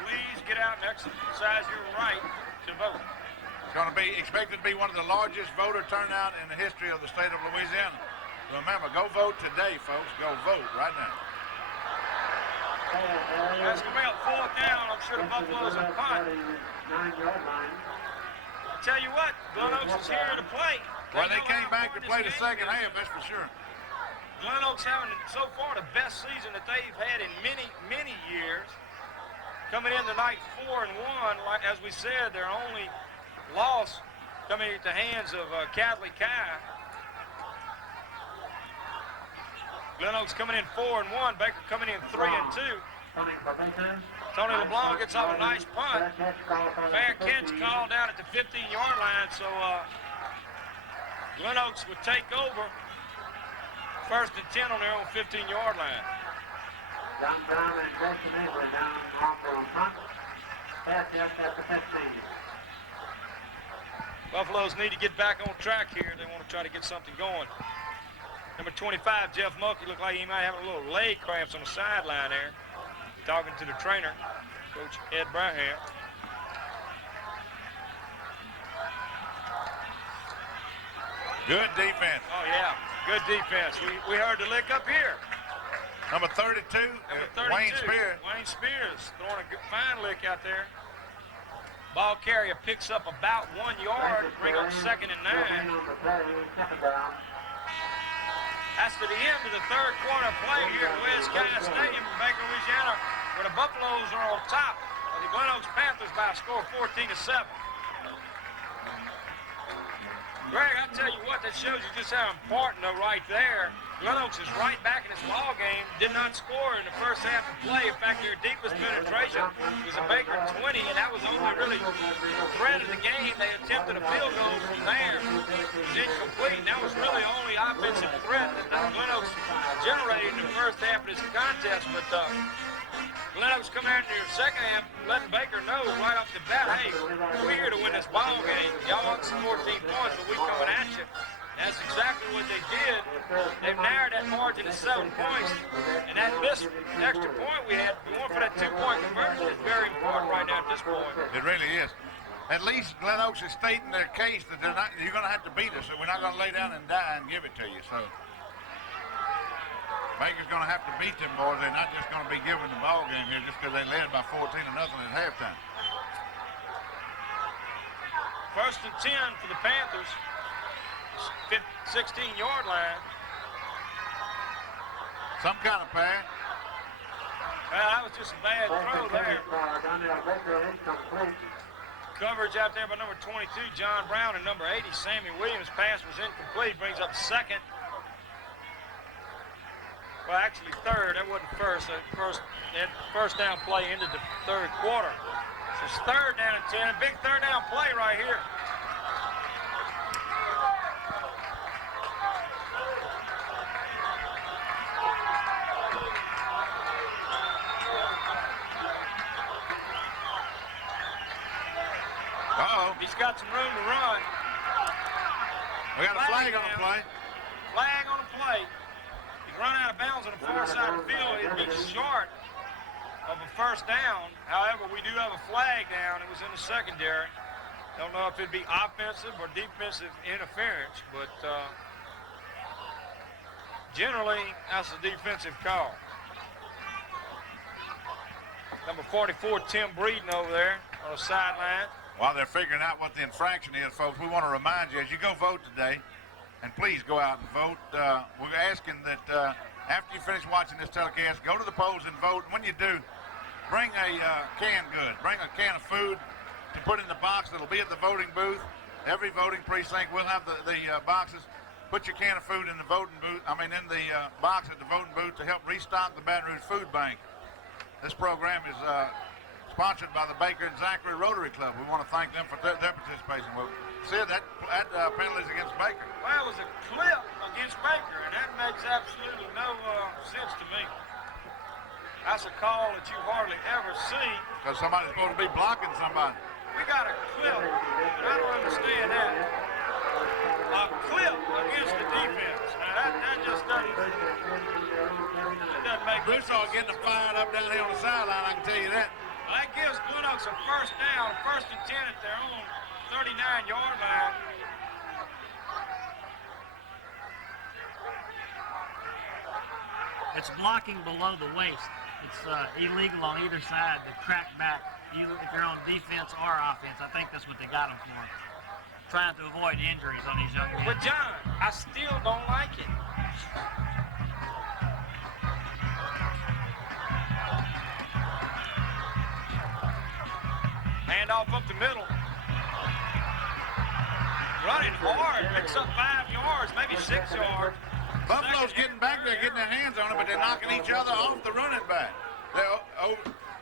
Please get out and exercise your right to vote. It's going to be expected to be one of the largest voter turnout in the history of the state of Louisiana. Remember, go vote today, folks. Go vote right now. That's going to be a 4th down. I'm sure the Buffaloes will punt. I tell you what, Glen Oaks is here to play. Well, they know came how back to important play the this game second is. half, that's for sure. Glen Oaks having so far the best season that they've had in many years. Coming in tonight 4-1, like as we said, their only loss coming at the hands of Wedge Kyes. Glen Oaks coming in 4-1, Baker coming in 3-2. Tony LeBlanc gets off a nice punt. Fair catch call down at the 15-yard line, so Glen Oaks would take over. 1st and 10 on their own 15-yard line. John Brown and Jason Avery down on the punt. Pass just at the 15. Buffaloes need to get back on track here. They want to try to get something going. Number 25, Jeff Mulkey, looked like he might have a little leg cramps on the sideline there. Talking to the trainer, Coach Ed Braham. Good defense. Oh, yeah, good defense. We heard the lick up here. Number 32, Number 32, Wayne Spear. Wayne Spears throwing a good, fine lick out there. Ball carrier picks up about 1 yard, bring up 2nd and 9. That's to the end of the 3rd quarter play here at Wedge Kyes Stadium in Baker, Louisiana, where the Buffaloes are on top of the Glen Oaks Panthers by a score of 14-7. Greg, I tell you what, that shows you just how important, though, right there. Glen Oaks is right back in this ball game. Did not score in the first half of play. In fact, their deepest penetration was a Baker 20, and that was only really the threat of the game. They attempted a field goal from there. It was incomplete, and that was really the only offensive threat that Glen Oaks generated in the first half of this contest. But Glen Oaks coming out in the second half, letting Baker know right off the bat, hey, we're here to win this ball game. Y'all want some 14 points, but we coming at you. that's exactly what they did. They've narrowed that margin to 7 points, and that missed extra point we had, going for that 2-point conversion is very important right now at this point. It really is. At least Glen Oaks is stating their case that you're going to have to beat us, so we're not going to lay down and die and give it to you. So Baker's going to have to beat them boys. They're not just going to be giving the ball game here just because they led by 14-0 at halftime. 1st and 10 for the Panthers. 16-yard line. Some kind of pass. Well, that was just a bad throw there. Coverage out there by number 22, John Brown, and number 80, Sammy Williams. Pass was incomplete, brings up second. Well, actually third. That wasn't first. That first down play ended the third quarter. So it's 3rd down and 10. A big 3rd down play right here. He's got some room to run. We got a flag on the play. Flag on the play. He's run out of bounds on the far side of the field. It'd be short of a 1st down. However, we do have a flag down. It was in the secondary. Don't know if it'd be offensive or defensive interference, but generally, that's a defensive call. Number 44, Tim Breeden over there on the sideline. While they're figuring out what the infraction is, folks, we want to remind you, as you go vote today, and please go out and vote, we're asking that after you finish watching this telecast, go to the polls and vote. And when you do, bring a canned good. Bring a can of food to put in the box that'll be at the voting booth. Every voting precinct will have the boxes. Put your can of food in the voting booth, in the box at the voting booth to help restock the Baton Rouge Food Bank. This program is sponsored by the Baker and Zachary Rotary Club. We want to thank them for their participation. Well, Sid, that penalty's against Baker. Well, it was a clip against Baker, and that makes absolutely no sense to me. That's a call that you hardly ever see. Because somebody's supposed to be blocking somebody. We got a clip, and I don't understand that. A clip against the defense. Now, that just doesn't make Bruce are getting them fired up down here on the sideline, I can tell you that. Well, that gives Glen Oaks a 1st down, 1st and 10 at their own 39-yard line. It's blocking below the waist. It's illegal on either side to crack back, either if you're on defense or offense. I think that's what they got them for. Trying to avoid injuries on these young men. But, John, I still don't like it. Hand off up the middle. Running hard, makes up 5 yards, maybe 6 yards. Buffalo's getting back there, getting their hands on it, but they're knocking each other off the running back.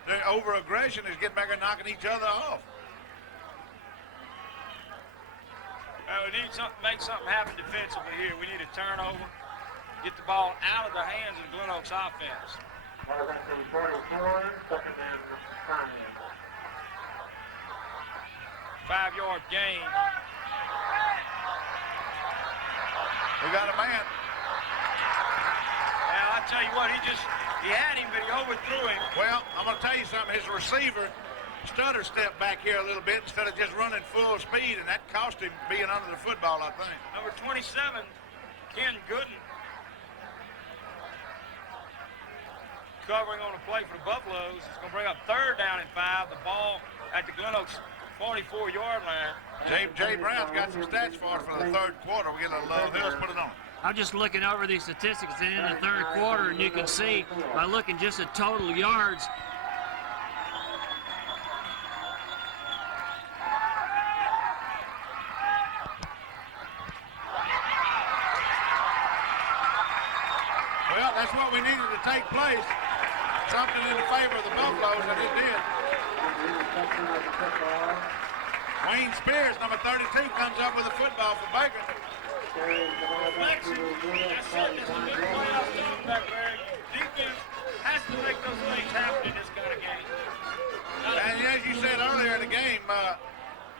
Their over-aggression is getting back there, knocking each other off. We need to make something happen defensively here. We need a turnover, get the ball out of the hands of the Glen Oaks offense. 5-yard gain. We got a man. Now, I tell you what, he had him, but he overthrew him. Well, I'm going to tell you something. His receiver stutter stepped back here a little bit instead of just running full speed, and that cost him being under the football, I think. Number 27, Ken Gooden. Covering on the play for the Buffaloes. It's going to bring up 3rd down and 5. The ball at the Glen Oaks 44-yard line. Jay Brown's got some stats for us for the 3rd quarter. We get a little Hills put it on. I'm just looking over these statistics in the 3rd quarter, and you can see by looking just at total yards. Well, that's what we needed to take place. Something in the favor of the Buffaloes, and it did. Wayne Spears, number 32, comes up with a football for Baker. Reflection. That's it. That's the big play I was talking about, Barry. Defense has to make those things happen in this kind of game. And as you said earlier in the game,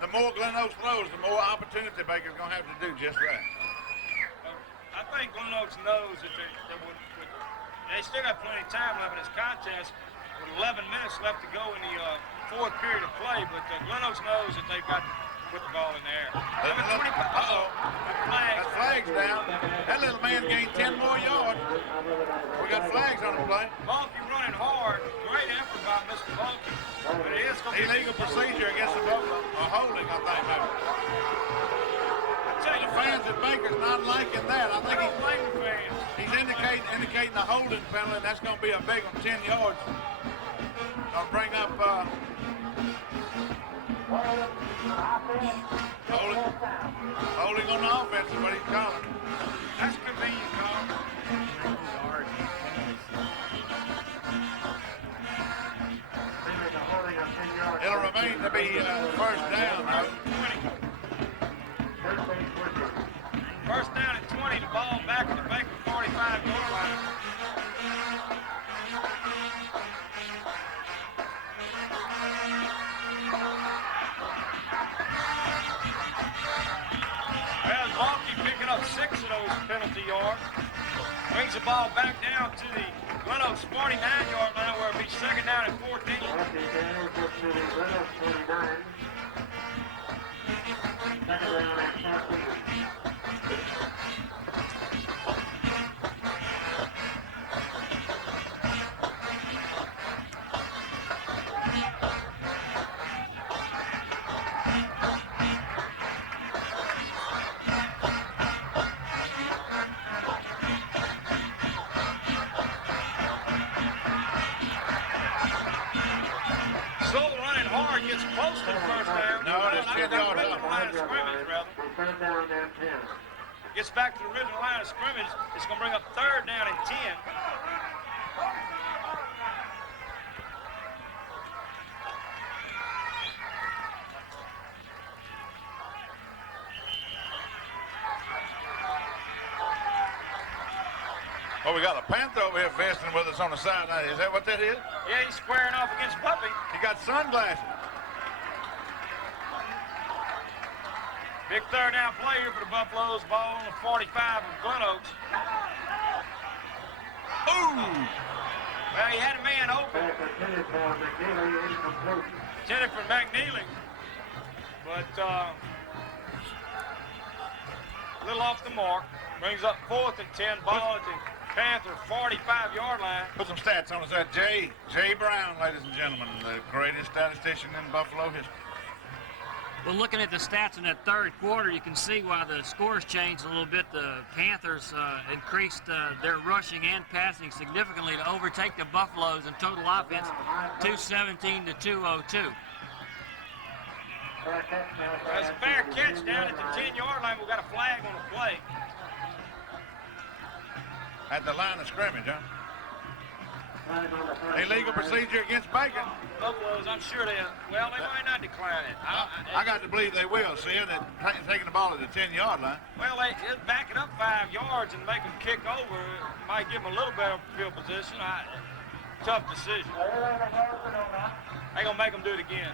the more Glen Oaks throws, the more opportunity Baker's going to have to do just that. I think Glen Oaks knows that they still got plenty of time left in this contest with 11 minutes left to go in the fourth period of play, but Glen Oaks knows that they've got to put the ball in the air. Number 25. Uh-oh. Flag. That flag's down. That little man gained 10 more yards. We got flags on the play. Balky running hard. Great effort by Mr. Balky. But it is going to be Illegal procedure against the Buffalo. A holding, I think, maybe. The fans at Baker's not liking that. I think he's indicating a holding penalty, and that's going to be a big one, 10 yards. Going to bring up holding on the offense is what he's calling. That's a convenient call. It'll remain to be first down, though. 20. First down at 20, the ball back at the Baker 45-yard line. Well, Balky picking up 6 of those penalty yards. Brings the ball back down to the Glen Oaks 49-yard line where it'll be second down at 14. Gets close to the first down. No, it's 10 yards up. Line of scrimmage, rather. Gets back to the original line of scrimmage. It's going to bring up third down and 10. Oh, we got a Panther over here fencing with us on the sideline. Is that what that is? Yeah, he's squaring off against Puppy. He got sunglasses. Big third down play here for the Buffaloes. Ball on the 45 of Glen Oaks. Ooh! Well, he had a man open. Intended for McNeely. But a little off the mark. Brings up 4th and 10. Ball at the Panther 45-yard line. Put some stats on us there. Jay Brown, ladies and gentlemen, the greatest statistician in Buffalo history. Well, looking at the stats in that third quarter, you can see why the scores changed a little bit. The Panthers increased their rushing and passing significantly to overtake the Buffaloes in total offense, 217 to 202. That's a fair catch down at the 10-yard line. We've got a flag on the play. At the line of scrimmage, huh? Illegal procedure against Bacon. Buffaloes, I'm sure they might not decline it. I got to believe they will, seeing that taking the ball at the 10-yard line. Well, they just back it up 5 yards and make them kick over. It might give them a little better field position. Tough decision. They're going to make them do it again.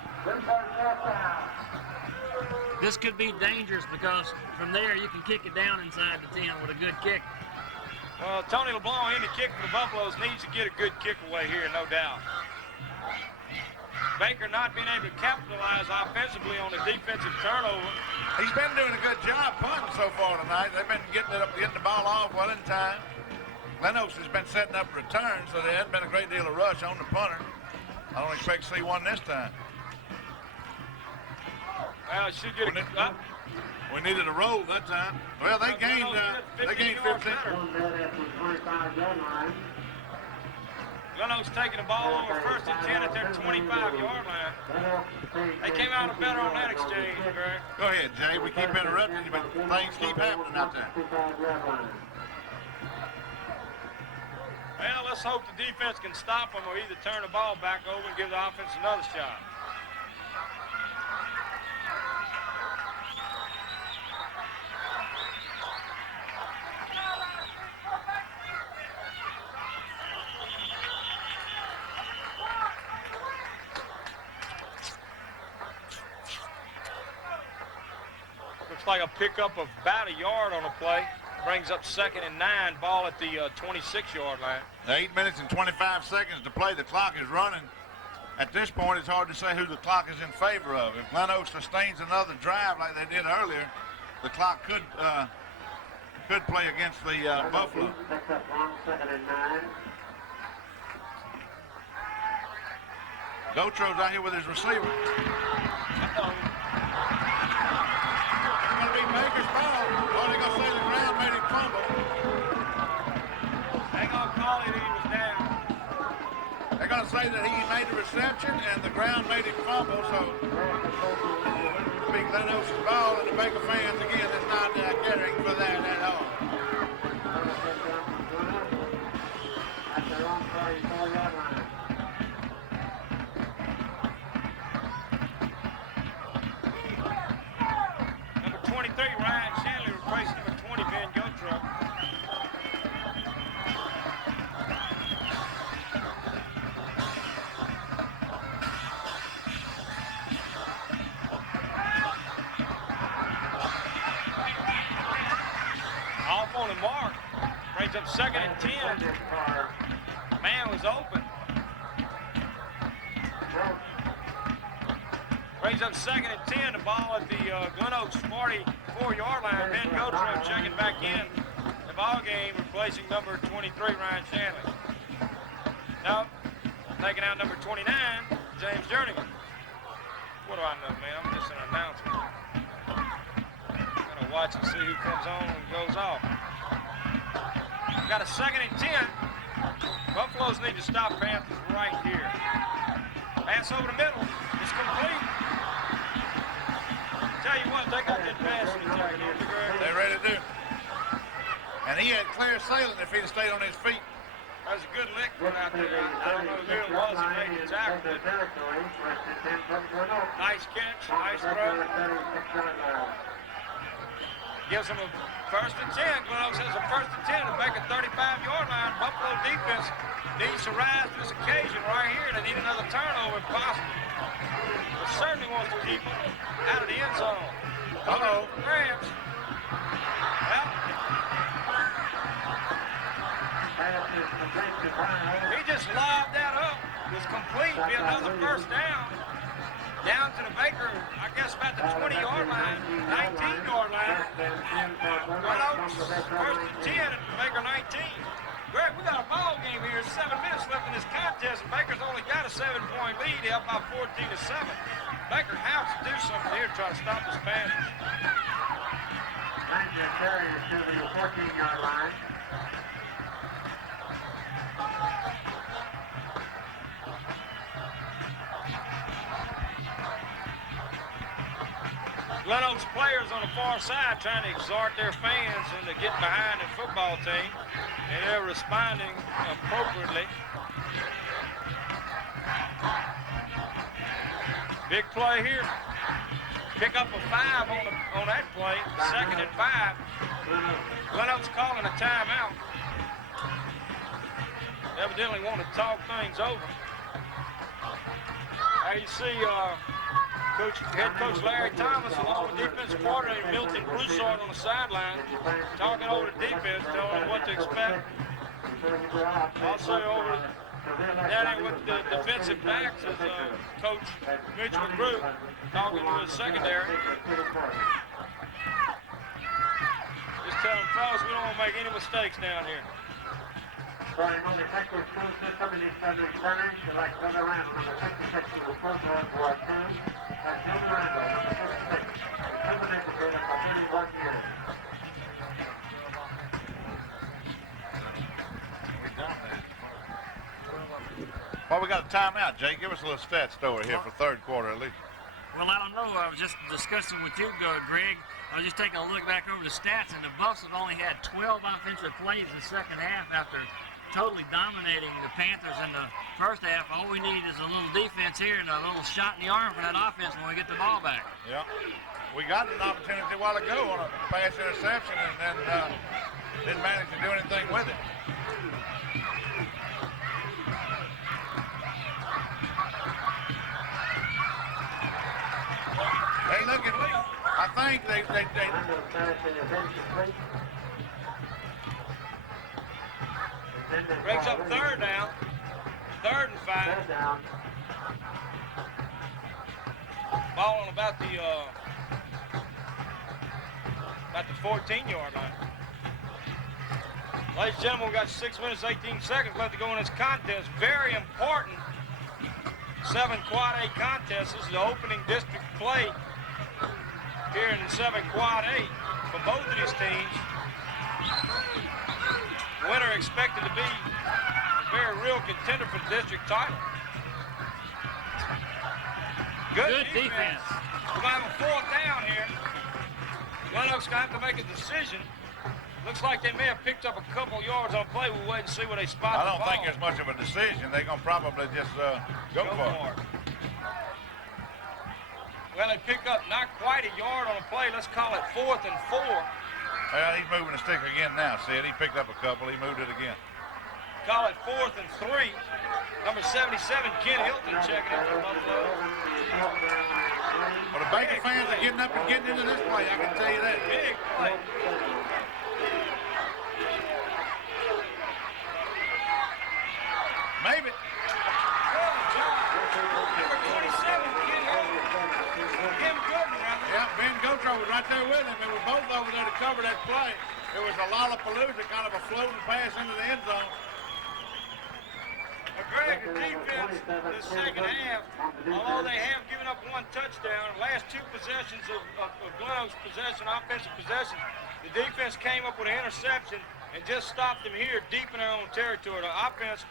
This could be dangerous because from there you can kick it down inside the 10 with a good kick. Well, Tony LeBlanc in the kick for the Buffaloes needs to get a good kick away here, no doubt. Baker not being able to capitalize offensively on the defensive turnover. He's been doing a good job punting so far tonight. They've been getting the ball off well in time. Glen Oaks has been setting up returns, so there hasn't been a great deal of rush on the punter. I don't expect to see one this time. Well, it should get a up. We needed a roll that time. Well, they gained 15. Glen Oaks taking the ball over 1st and 10 at their 25-yard line. They came out better on that exchange, Greg. Go ahead, Jay. We keep interrupting you, but things keep happening out there. Well, let's hope the defense can stop them or either turn the ball back over and give the offense another shot. Looks like a pickup of about a yard on the play. brings up 2nd and 9, ball at the 26-yard line. 8 minutes and 25 seconds to play. The clock is running. At this point, it's hard to say who the clock is in favor of. If Glen Oaks sustains another drive like they did earlier, the clock could play against the Buffalo. Gotro's out here with his receiver. It's going to be Baker's ball. Oh, they're going to say the ground made him fumble. They're going to call it he was down. They're going to say that he made the reception and the ground made him fumble, so it'll be Glen Oaks' ball, and the Baker fans, again, is not caring for that at all. Number 23, Ryan Shanley, replaced number 20, Ben Gotro. Off on the mark, brings up 2nd and 10. Man was open. Brings up 2nd and 10. The ball at the Glen Oaks 44-yard line. Ben Gotro checking back in the ball game, replacing number 23, Ryan Shanley. Now, taking out number 29, James Jernigan. What do I know, man? I'm just an announcer. Gotta watch and see who comes on and goes off. Got a 2nd and 10. Buffaloes need to stop Panthers right here. Pass over the middle. It's complete. Tell you what, they got that passing attack here. They ready to do. And he had clear sailing if he'd have stayed on his feet. That was a good lick one out there. I don't know who it was that made the tackle, but nice catch, nice throw. Gives them a 1st and 10. Glen Oaks has a 1st and 10 to make a 35-yard line. Buffalo defense needs to rise to this occasion right here. They need another turnover if possible. But certainly wants to keep them out of the end zone. Uh-oh. Rams. Well, he just lobbed that up. It was complete. Be another 1st down. Down to the Baker, I guess about the 20-yard line, 19-yard line. Glen Oaks, 1st and 10 at the Baker 19. Greg, we got a ball game here. 7 minutes left in this contest, and Baker's only got a 7-point lead. They're up by 14-7. Baker has to do something here to try to stop this Panthers. Ranger carriers to the 14-yard line. Glen Oaks players on the far side trying to exhort their fans into getting behind the football team, and they're responding appropriately. Big play here. Pick up a 5 on that play. 2nd and 5. Glen Oaks calling a timeout. Evidently want to talk things over. Now you see Head Coach Larry Thomas along with defensive coordinator Milton Broussard on the sideline, talking over the defense, telling them what to expect. Also over down with the defensive backs is Coach Mitch McGrew talking to his secondary. Just tell them, fellas, we don't want to make any mistakes down here. Starting on the effective school system in East Southern Centers, select Brother Randall, number 56, to the front door for our team. That's Junior Randall, number 56. Terminated here, number 31 years. Well, we got a timeout, Jay. Give us a little stat story here for 3rd quarter at least. Well, I don't know. I was just discussing with you, Greg. I was just taking a look back over the stats, and the Buffs have only had 12 offensive plays in the 2nd half after totally dominating the Panthers in the 1st half. All we need is a little defense here and a little shot in the arm for that offense when we get the ball back. Yeah. We got an opportunity a while ago on a pass interception and then didn't manage to do anything with it. They looking. I think they Breaks up third down. 3rd and 5. Third down. Ball on about the 14-yard line. Ladies and gentlemen, we've got 6 minutes, 18 seconds left to go in this contest. Very important 7 Quad A contest. This is the opening district play here in the 7 Quad A for both of these teams. Winner expected to be a very real contender for the district title. Good defense. We're going to have a 4th down here. Glen Oaks going to have to make a decision. Looks like they may have picked up a couple yards on play. We'll wait and see where they spot the ball. I don't think there's much of a decision. They're going to probably just go for it. Well, they pick up not quite a yard on a play. Let's call it 4th and 4. Well, he's moving the stick again now, Sid. He picked up a couple. He moved it again. Call it 4th and 3. Number 77, Ken Hilton, checking in for Buffalo. Well, the Baker fans are getting up and getting into this play, I can tell you that. Big play. Maybe. Number 27, Ken Hilton. Kim Gooden, right? Yeah, Ben Gotro was right there with him. They were both over there to cover that play. It was a lollapalooza, kind of a floating pass into the end zone. Well, Greg, the defense the second half, although they have given up 1 touchdown, last 2 possessions of Glen Oaks possession, offensive possession, the defense came up with an interception and just stopped them here deep in their own territory. The offense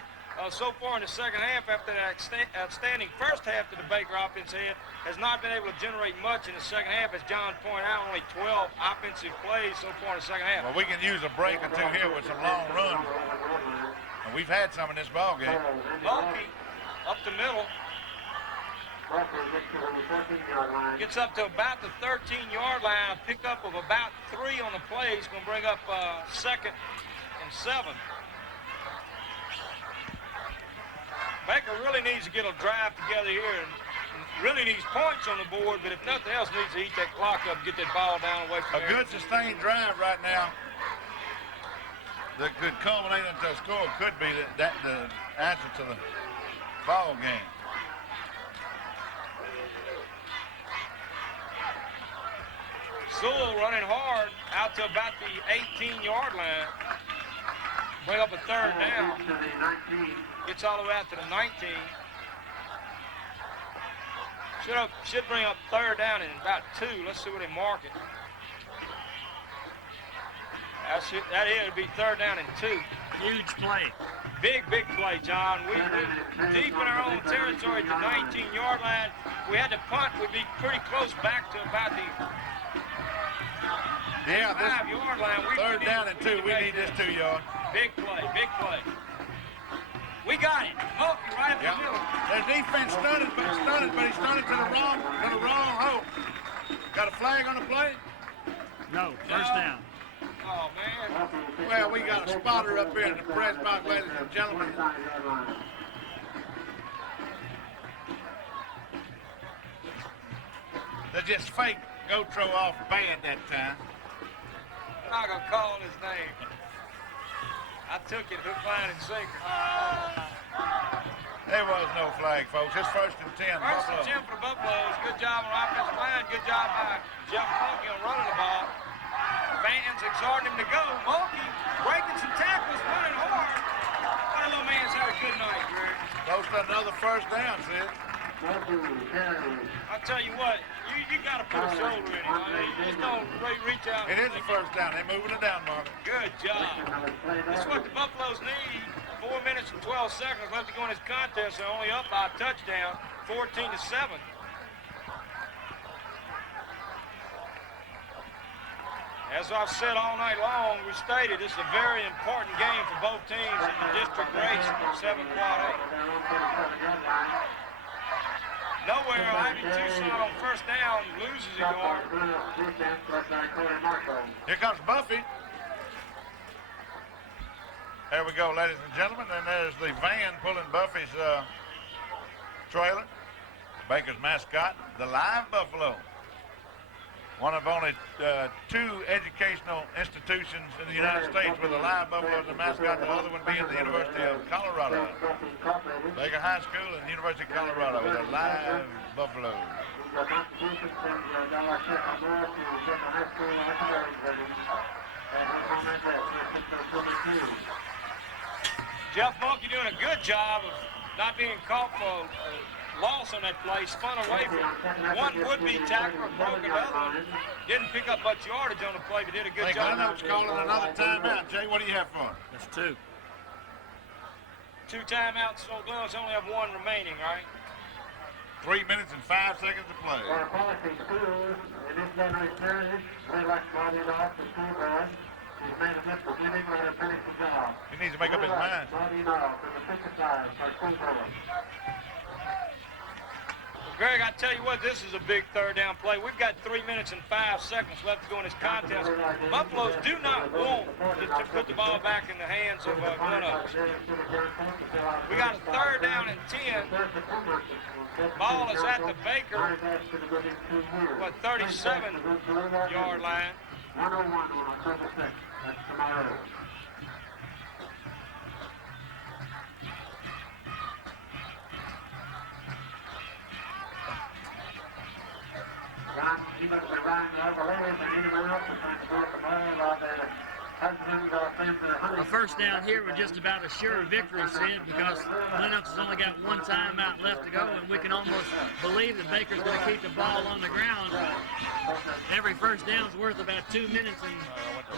so far in the second half, after that outstanding first half that the Baker offense had, has not been able to generate much in the second half. As John pointed out, only 12 offensive plays so far in the second half. Well, we can use a break or two here with some long runs. And we've had some in this ball game. Mulkey up the middle. Gets up to about the 13-yard line. A pickup of about 3 on the play. He's going to bring up 2nd and 7. Baker really needs to get a drive together here and really needs points on the board, but if nothing else, needs to eat that clock up and get that ball down away from A good sustained drive right now that could culminate into a score could be the answer to the ball game. Sewell running hard out to about the 18-yard line. Bring up a 3rd down. Gets all the way out to the 19. Should bring up 3rd down in about 2. Let's see where they mark it. That here would be 3rd down and 2. Huge play. Big play, John. We're deep in our own territory at the 19-yard line. We had to punt. We'd be pretty close back to about the 5-yard line. 3rd down and 2. We need this 2 yard. Big play. We got it. Mulkey right up the middle. Their defense stunted, but he stunted to the wrong hole. Got a flag on the play? No, first down. Oh, man. Well, we got a spotter up here in the press box, ladies and gentlemen. They just faked Gotro off bad that time. I'm not going to call his name. I took it hook, line, and sinker. There was no flag, folks. It's 1st and 10. First and 10 for the Buffaloes. Good job on the offensive line. Good job by Jeff Mulkey on running the ball. Fans exhorting him to go. Mulkey breaking some tackles, running hard. That little man's had a good night, Greg. Close to another 1st down, Sid. I'll tell you what, you got to put a shoulder in it. You just don't reach out. It is a 1st down. They're moving it down, Marvin. Good job. That's what the Buffaloes need. 4 minutes and 12 seconds left to go in this contest. They're only up by a touchdown, 14-7. As I've said all night long, we stated this is a very important game for both teams in the district race for 7 Quad A. Nowhere, Ivy Tucson on 1st down loses a yard. Here comes Buffy. There we go, ladies and gentlemen, and there's the van pulling Buffy's trailer. Baker's mascot, the live buffalo. one of only 2 educational institutions in the United States with a live buffalo as a mascot, the other one being the University of Colorado. Baker High School and the University of Colorado with a live buffalo. Jeff Monkey doing a good job of not being caught for loss on that play, spun away from one would-be tackler, broke another one. Didn't pick up much yardage on the play, but did a good job. Glen Oaks calling another timeout. Jay, what do you have for him? That's 2. 2 timeouts, so Glen Oaks only have 1 remaining, right? 3 minutes and 5 seconds to play. In this January series, we like Marty Ross, the school boy. He's made a good beginning, but he'll finish the job. He needs to make up his mind. Marty Ross, from the 55, for school boy. Greg, I tell you what, this is a big third down play. We've got 3 minutes and 5 seconds left to go in this contest. Buffaloes do not want to put the ball back in the hands of Glen Oaks. We got a third down and 10. Ball is at the Baker, 37-yard line. 101 on October 6th. That's tomorrow. He must be riding the upper levels, and anyone else is trying to go up the ball out there. A first down here would just about assure a victory, Sid, because Glen Oaks has only got 1 timeout left to go, and we can almost believe that Baker's going to keep the ball on the ground. Every first down is worth about 2 minutes in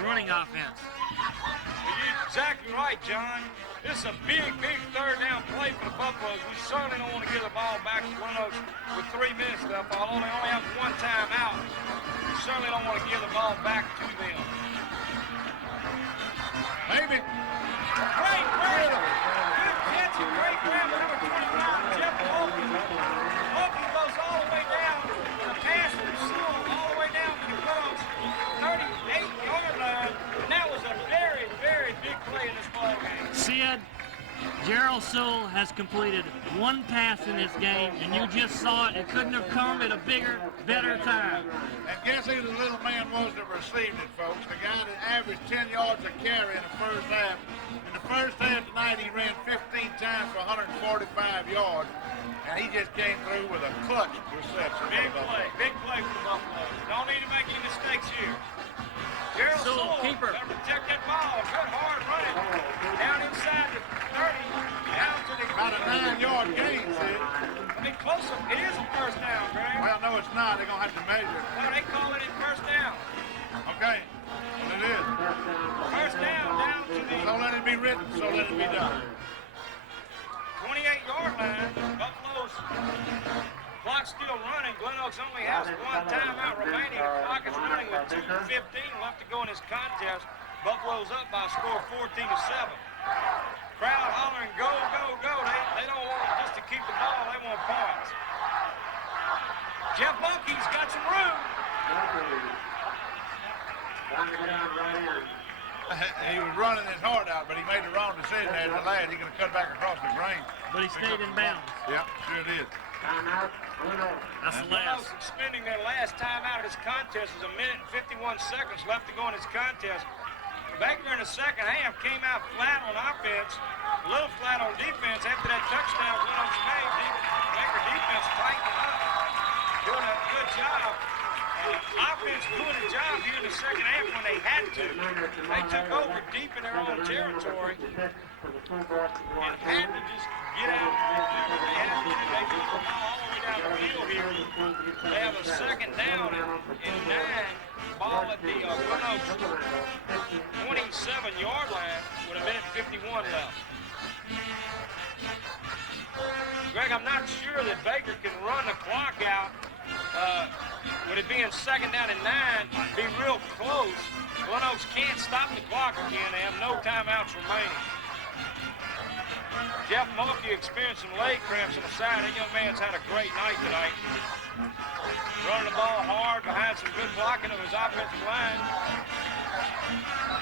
running offense. You're exactly right, John. This is a big, big third down play for the Buffaloes. We certainly don't want to give the ball back to Glen Oaks with 3 minutes left. Although they only have 1 timeout, we certainly don't want to give the ball back to them. Maybe. Great grab. Good catch and great grab for number 29, Jeff Monkey. Monkey goes all the way down. The pass from Sewell all the way down to the Glen Oaks 38-yard line. And that was a very, very big play in this ball game. Sid, Gerald Sewell has completed 1 pass in this game, and you just saw it. It couldn't have come at a bigger, better time. And guess who the little man was that received it, folks? The guy that averaged 10 yards a carry in the first half. In the first half tonight, he ran 15 times for 145 yards, and he just came through with a clutch reception. Big play for the Buffaloes. Don't need to make any mistakes here. Gerald Sewell, keeper. got to protect that ball. Good hard running. Down inside the 30, down to the... About a 9-yard gain, see? I mean, close up. It is a first down, Greg. Well, no, it's not. They're going to have to measure it. No, they call it a first down. Okay. Well, it is. First down to the So let it be written, so let it be done. 28-yard line. Buffaloes. Clock's still running. Glen Oaks only has 1 timeout remaining. The clock is running with 2:15 left to go in this contest. Buffalo's up by a score of 14-7. Crowd hollering, go, go, go. They don't want just to keep the ball. They want points. Jeff Monkey's got some room. He was running his heart out, but he made the wrong decision as a lad. He's going to cut back across the grain. But he stayed in bounds. Yep, sure did. That's the last. Spending their last time out of this contest is 1 minute and 51 seconds left to go in this contest. Baker in the second half came out flat on offense, a little flat on defense. After that touchdown, Glen Oaks made, Baker defense tightened up, doing a good job. Offense doing a job here in the second half when they had to. They took over deep in their own territory and had to just get out and do what they had to do. They moved the ball all the way down the field here. They have a second down and 9. Ball at the Glen Oaks 27-yard line with 1:51 left. Greg, I'm not sure that Baker can run the clock out. With it being second down and 9, be real close. Glen Oaks can't stop the clock again. They have no timeouts remaining. Jeff Monkey experienced some leg cramps on the side. That young man's had a great night tonight. Running the ball hard behind some good blocking of his offensive line.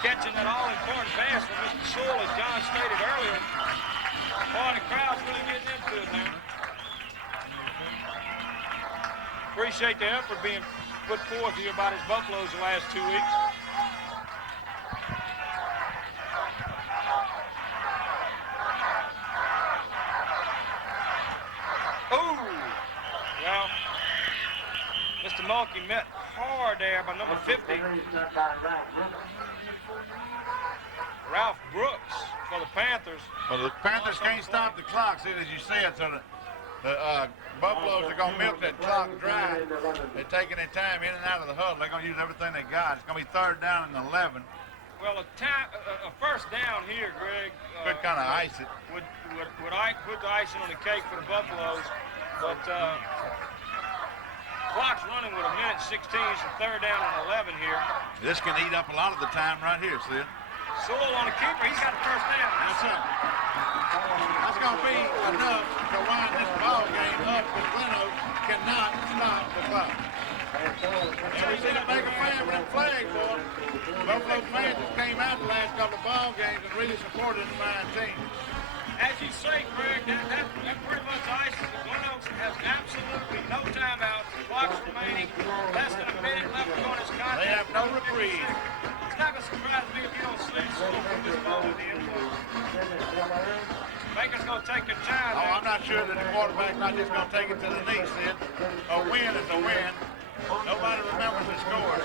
Catching that all-important pass from Mr. Sewell, as John stated earlier. Boy, the crowd's really getting into it now. Appreciate the effort being put forth here by his Buffaloes the last 2 weeks. Oh, well, Mr. Mulkey met hard there by number 50. Ralph Brooks for the Panthers. Well, the Panthers can't stop the clock, see, as you said, so the Buffaloes are going to milk that clock dry. They're taking their time in and out of the huddle. They're going to use everything they got. It's going to be 3rd down and 11. Well, a first down here, Greg. Could kind of ice it. Would put the icing on the cake for the Buffaloes, but clock's running with 1:16. It's a 3rd down and 11 here. This can eat up a lot of the time right here, Sid. Sewell on the keeper. He's got the first down. That's it. That's going to be enough to wind this ball game up, but Glen Oaks cannot stop the clock. And we see the Baker fan with them flag, boy. Buffalo fans just came out the last couple of ball games and really supported the fine team. As you say, Greg, that pretty much ices it. Glen Oaks has absolutely no timeout. The clock's remaining. Less than a minute left to go in this contest. They have no reprieve. It's not going to surprise me if you don't see Sewell from this ball in the end zone. Baker's going to take their time. Oh, I'm not sure that the quarterback's not just going to take it to the knee, Sid. A win is a win. Nobody remembers the score.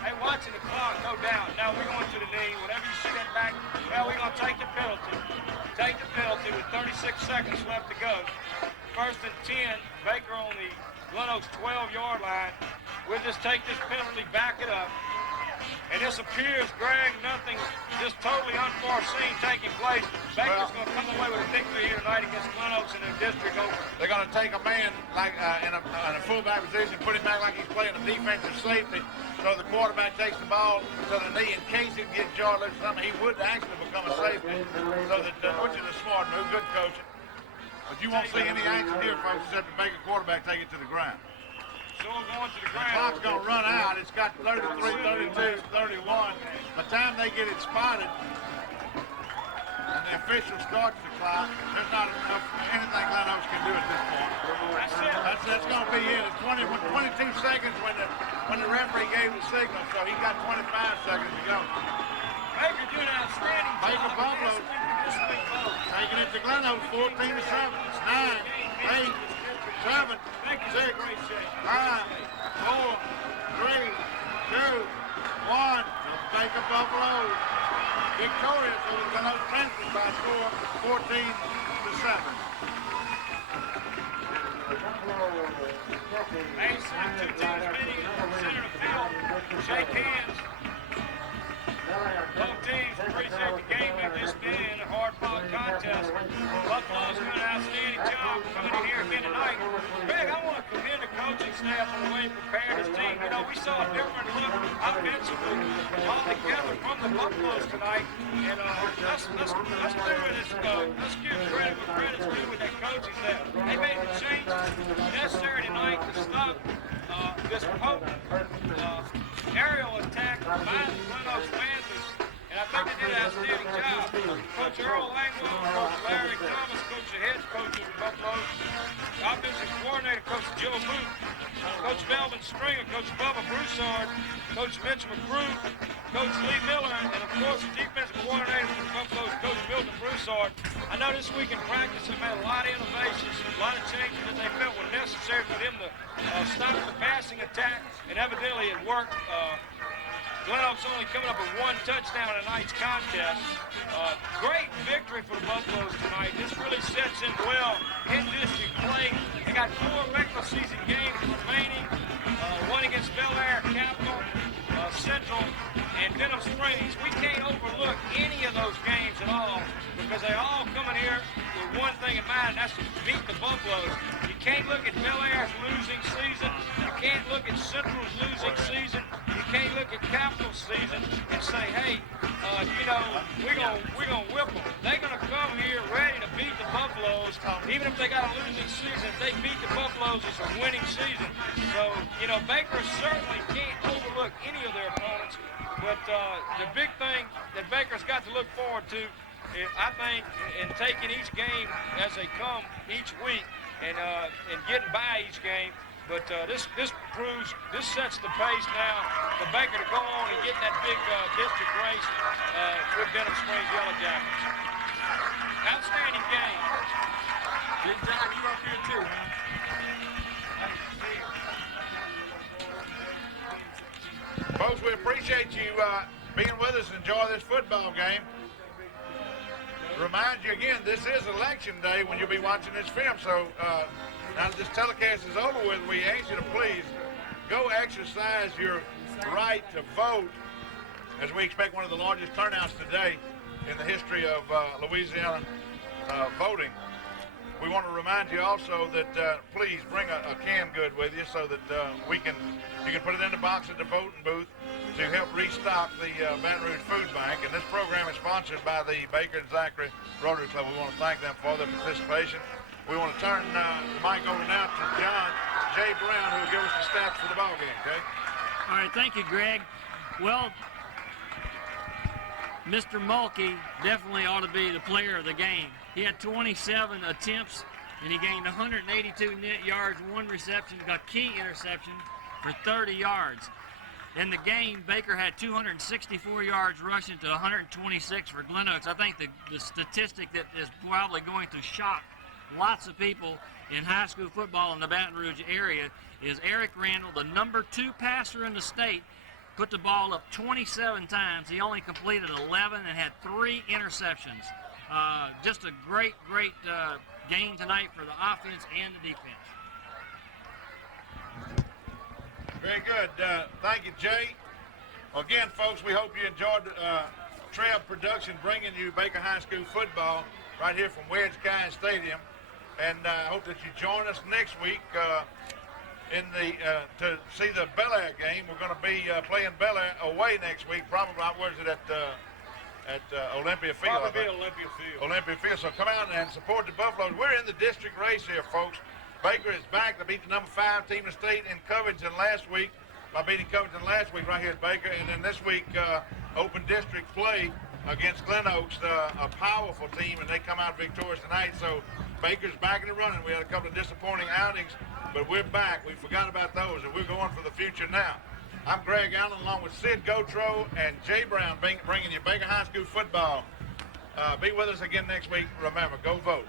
Hey, watching the clock, no doubt. Now we're going to the knee. Whenever you see that back, well, we're going to take the penalty. Take the penalty with 36 seconds left to go. 1st and 10. Baker on the Glen Oaks 12-yard line. We'll just take this penalty, back it up. And this appears, Greg, nothing just totally unforeseen taking place. Baker's going to come away with a victory here tonight against Glen Oaks in their district over. They're going to take a man like in a fullback position, put him back like he's playing a defensive safety, so the quarterback takes the ball to the knee in case he gets jarred loose or something. He would actually become a safety, so that, which is a smart move, good coaching. But you won't see any action here, folks, except the Baker quarterback take it to the ground. Sewell going to the The ground. clock's going to run out. It's got 33, 32, 31. By the time they get it spotted and the official starts the clock, there's not enough anything Glen Oaks can do at this point. That's it. That's going to be it. It's 22 seconds when the referee gave the signal, so he got 25 seconds to go. Baker doing an outstanding Baker job. Buffalo taking it to Glen Oaks, 14-7. It's 9, 8, 7, 6, 5, 4, 3, 2, 1. Baker Buffalo victorious over the Glen Oaks Panthers by a score 14-7. Mason, two teams meeting in the center of the field. Shake hands. Both teams appreciate the game we've just been in, a hard-fought contest. Buffalo's doing an outstanding job coming in here again tonight. Greg, I want to commend the coaching staff on the way he prepared his team. You know, we saw a different look offensively altogether from the Buffaloes tonight. And let's do this. Let's give credit where credit's due with that coaching staff. They made the changes necessary tonight to stop this potent aerial attack by the Glen Oaks Panthers, and I think they did an outstanding job. Coach Earl Langwell, Coach Larry Thomas, Coach the head coach of the Buffaloes, offensive coordinator, Coach Joe Booth, Coach Melvin Stringer, Coach Bubba Broussard, Coach Mitch McGrew, Coach Lee Miller, and of course the defensive coordinator for the Buffaloes, Coach Milton Broussard. I know this week in practice they made a lot of innovations, a lot of changes that they felt were necessary for them to stop the passing attack, and evidently it worked. Glen Oaks only coming up with one touchdown in tonight's contest. Great victory for the Buffaloes tonight. This really sets in well in district play. They got 4 regular season games remaining. One against Bel Air, Capital, Central, and Denham Springs. We can't overlook any of those games at all because they all coming here with one thing in mind, and that's to beat the Buffaloes. You can't look at Bel Air's losing season. You can't look at Central's losing season. You can't look at Capital's season and say, hey, you know, we're gonna whip them. They're gonna come here ready to beat the Buffaloes. Even if they got a losing season, if they beat the Buffaloes, it's a winning season. So, you know, Baker certainly can't overlook any of their opponents. But the big thing that Baker's got to look forward to, I think, in taking each game as they come each week and getting by each game, But this sets the pace now for Baker to go on and get in that big district race with Denham Springs Yellow Jackets. Outstanding game. Big John, you up here too, man. Folks, we appreciate you being with us and enjoy this football game. Remind you again, this is election day when you'll be watching this film. So now that this telecast is over with, we ask you to please go exercise your right to vote, as we expect one of the largest turnouts today in the history of Louisiana voting. We want to remind you also that please bring a canned good with you so that you can put it in the box at the voting booth to help restock the Baton Rouge Food Bank. And this program is sponsored by the Baker and Zachary Rotary Club. We want to thank them for their participation. We want to turn the mic over now to John J. Brown, who will give us the stats for the ball game, okay? All right, thank you, Greg. Well, Mr. Mulkey definitely ought to be the player of the game. He had 27 attempts, and he gained 182 net yards, 1 reception, got key interception for 30 yards. In the game, Baker had 264 yards rushing to 126 for Glen Oaks. I think the statistic that is probably going to shock lots of people in high school football in the Baton Rouge area is Eric Randall, the number 2 passer in the state, put the ball up 27 times. He only completed 11 and had 3 interceptions. Just a great game tonight for the offense and the defense. Very good. Thank you, Jay. Again, folks, we hope you enjoyed Trev Production bringing you Baker High School football right here from Wedge Kyes Stadium. And I hope that you join us next week to see the Bel Air game. We're going to be playing Bel Air away next week. Probably, where is it, at Olympia Field? Probably Olympia Field. Olympia Field. So come out and support the Buffaloes. We're in the district race here, folks. Baker is back to beat the number 5 team in the state in Covington last week by beating Covington last week right here at Baker. And then this week, open district play against Glen Oaks, a powerful team, and they come out victorious tonight. So Baker's back in the running. We had a couple of disappointing outings, but we're back. We forgot about those, and we're going for the future now. I'm Greg Allen along with Sid Gotro and Jay Brown bringing you Baker High School football. Be with us again next week. Remember, go vote.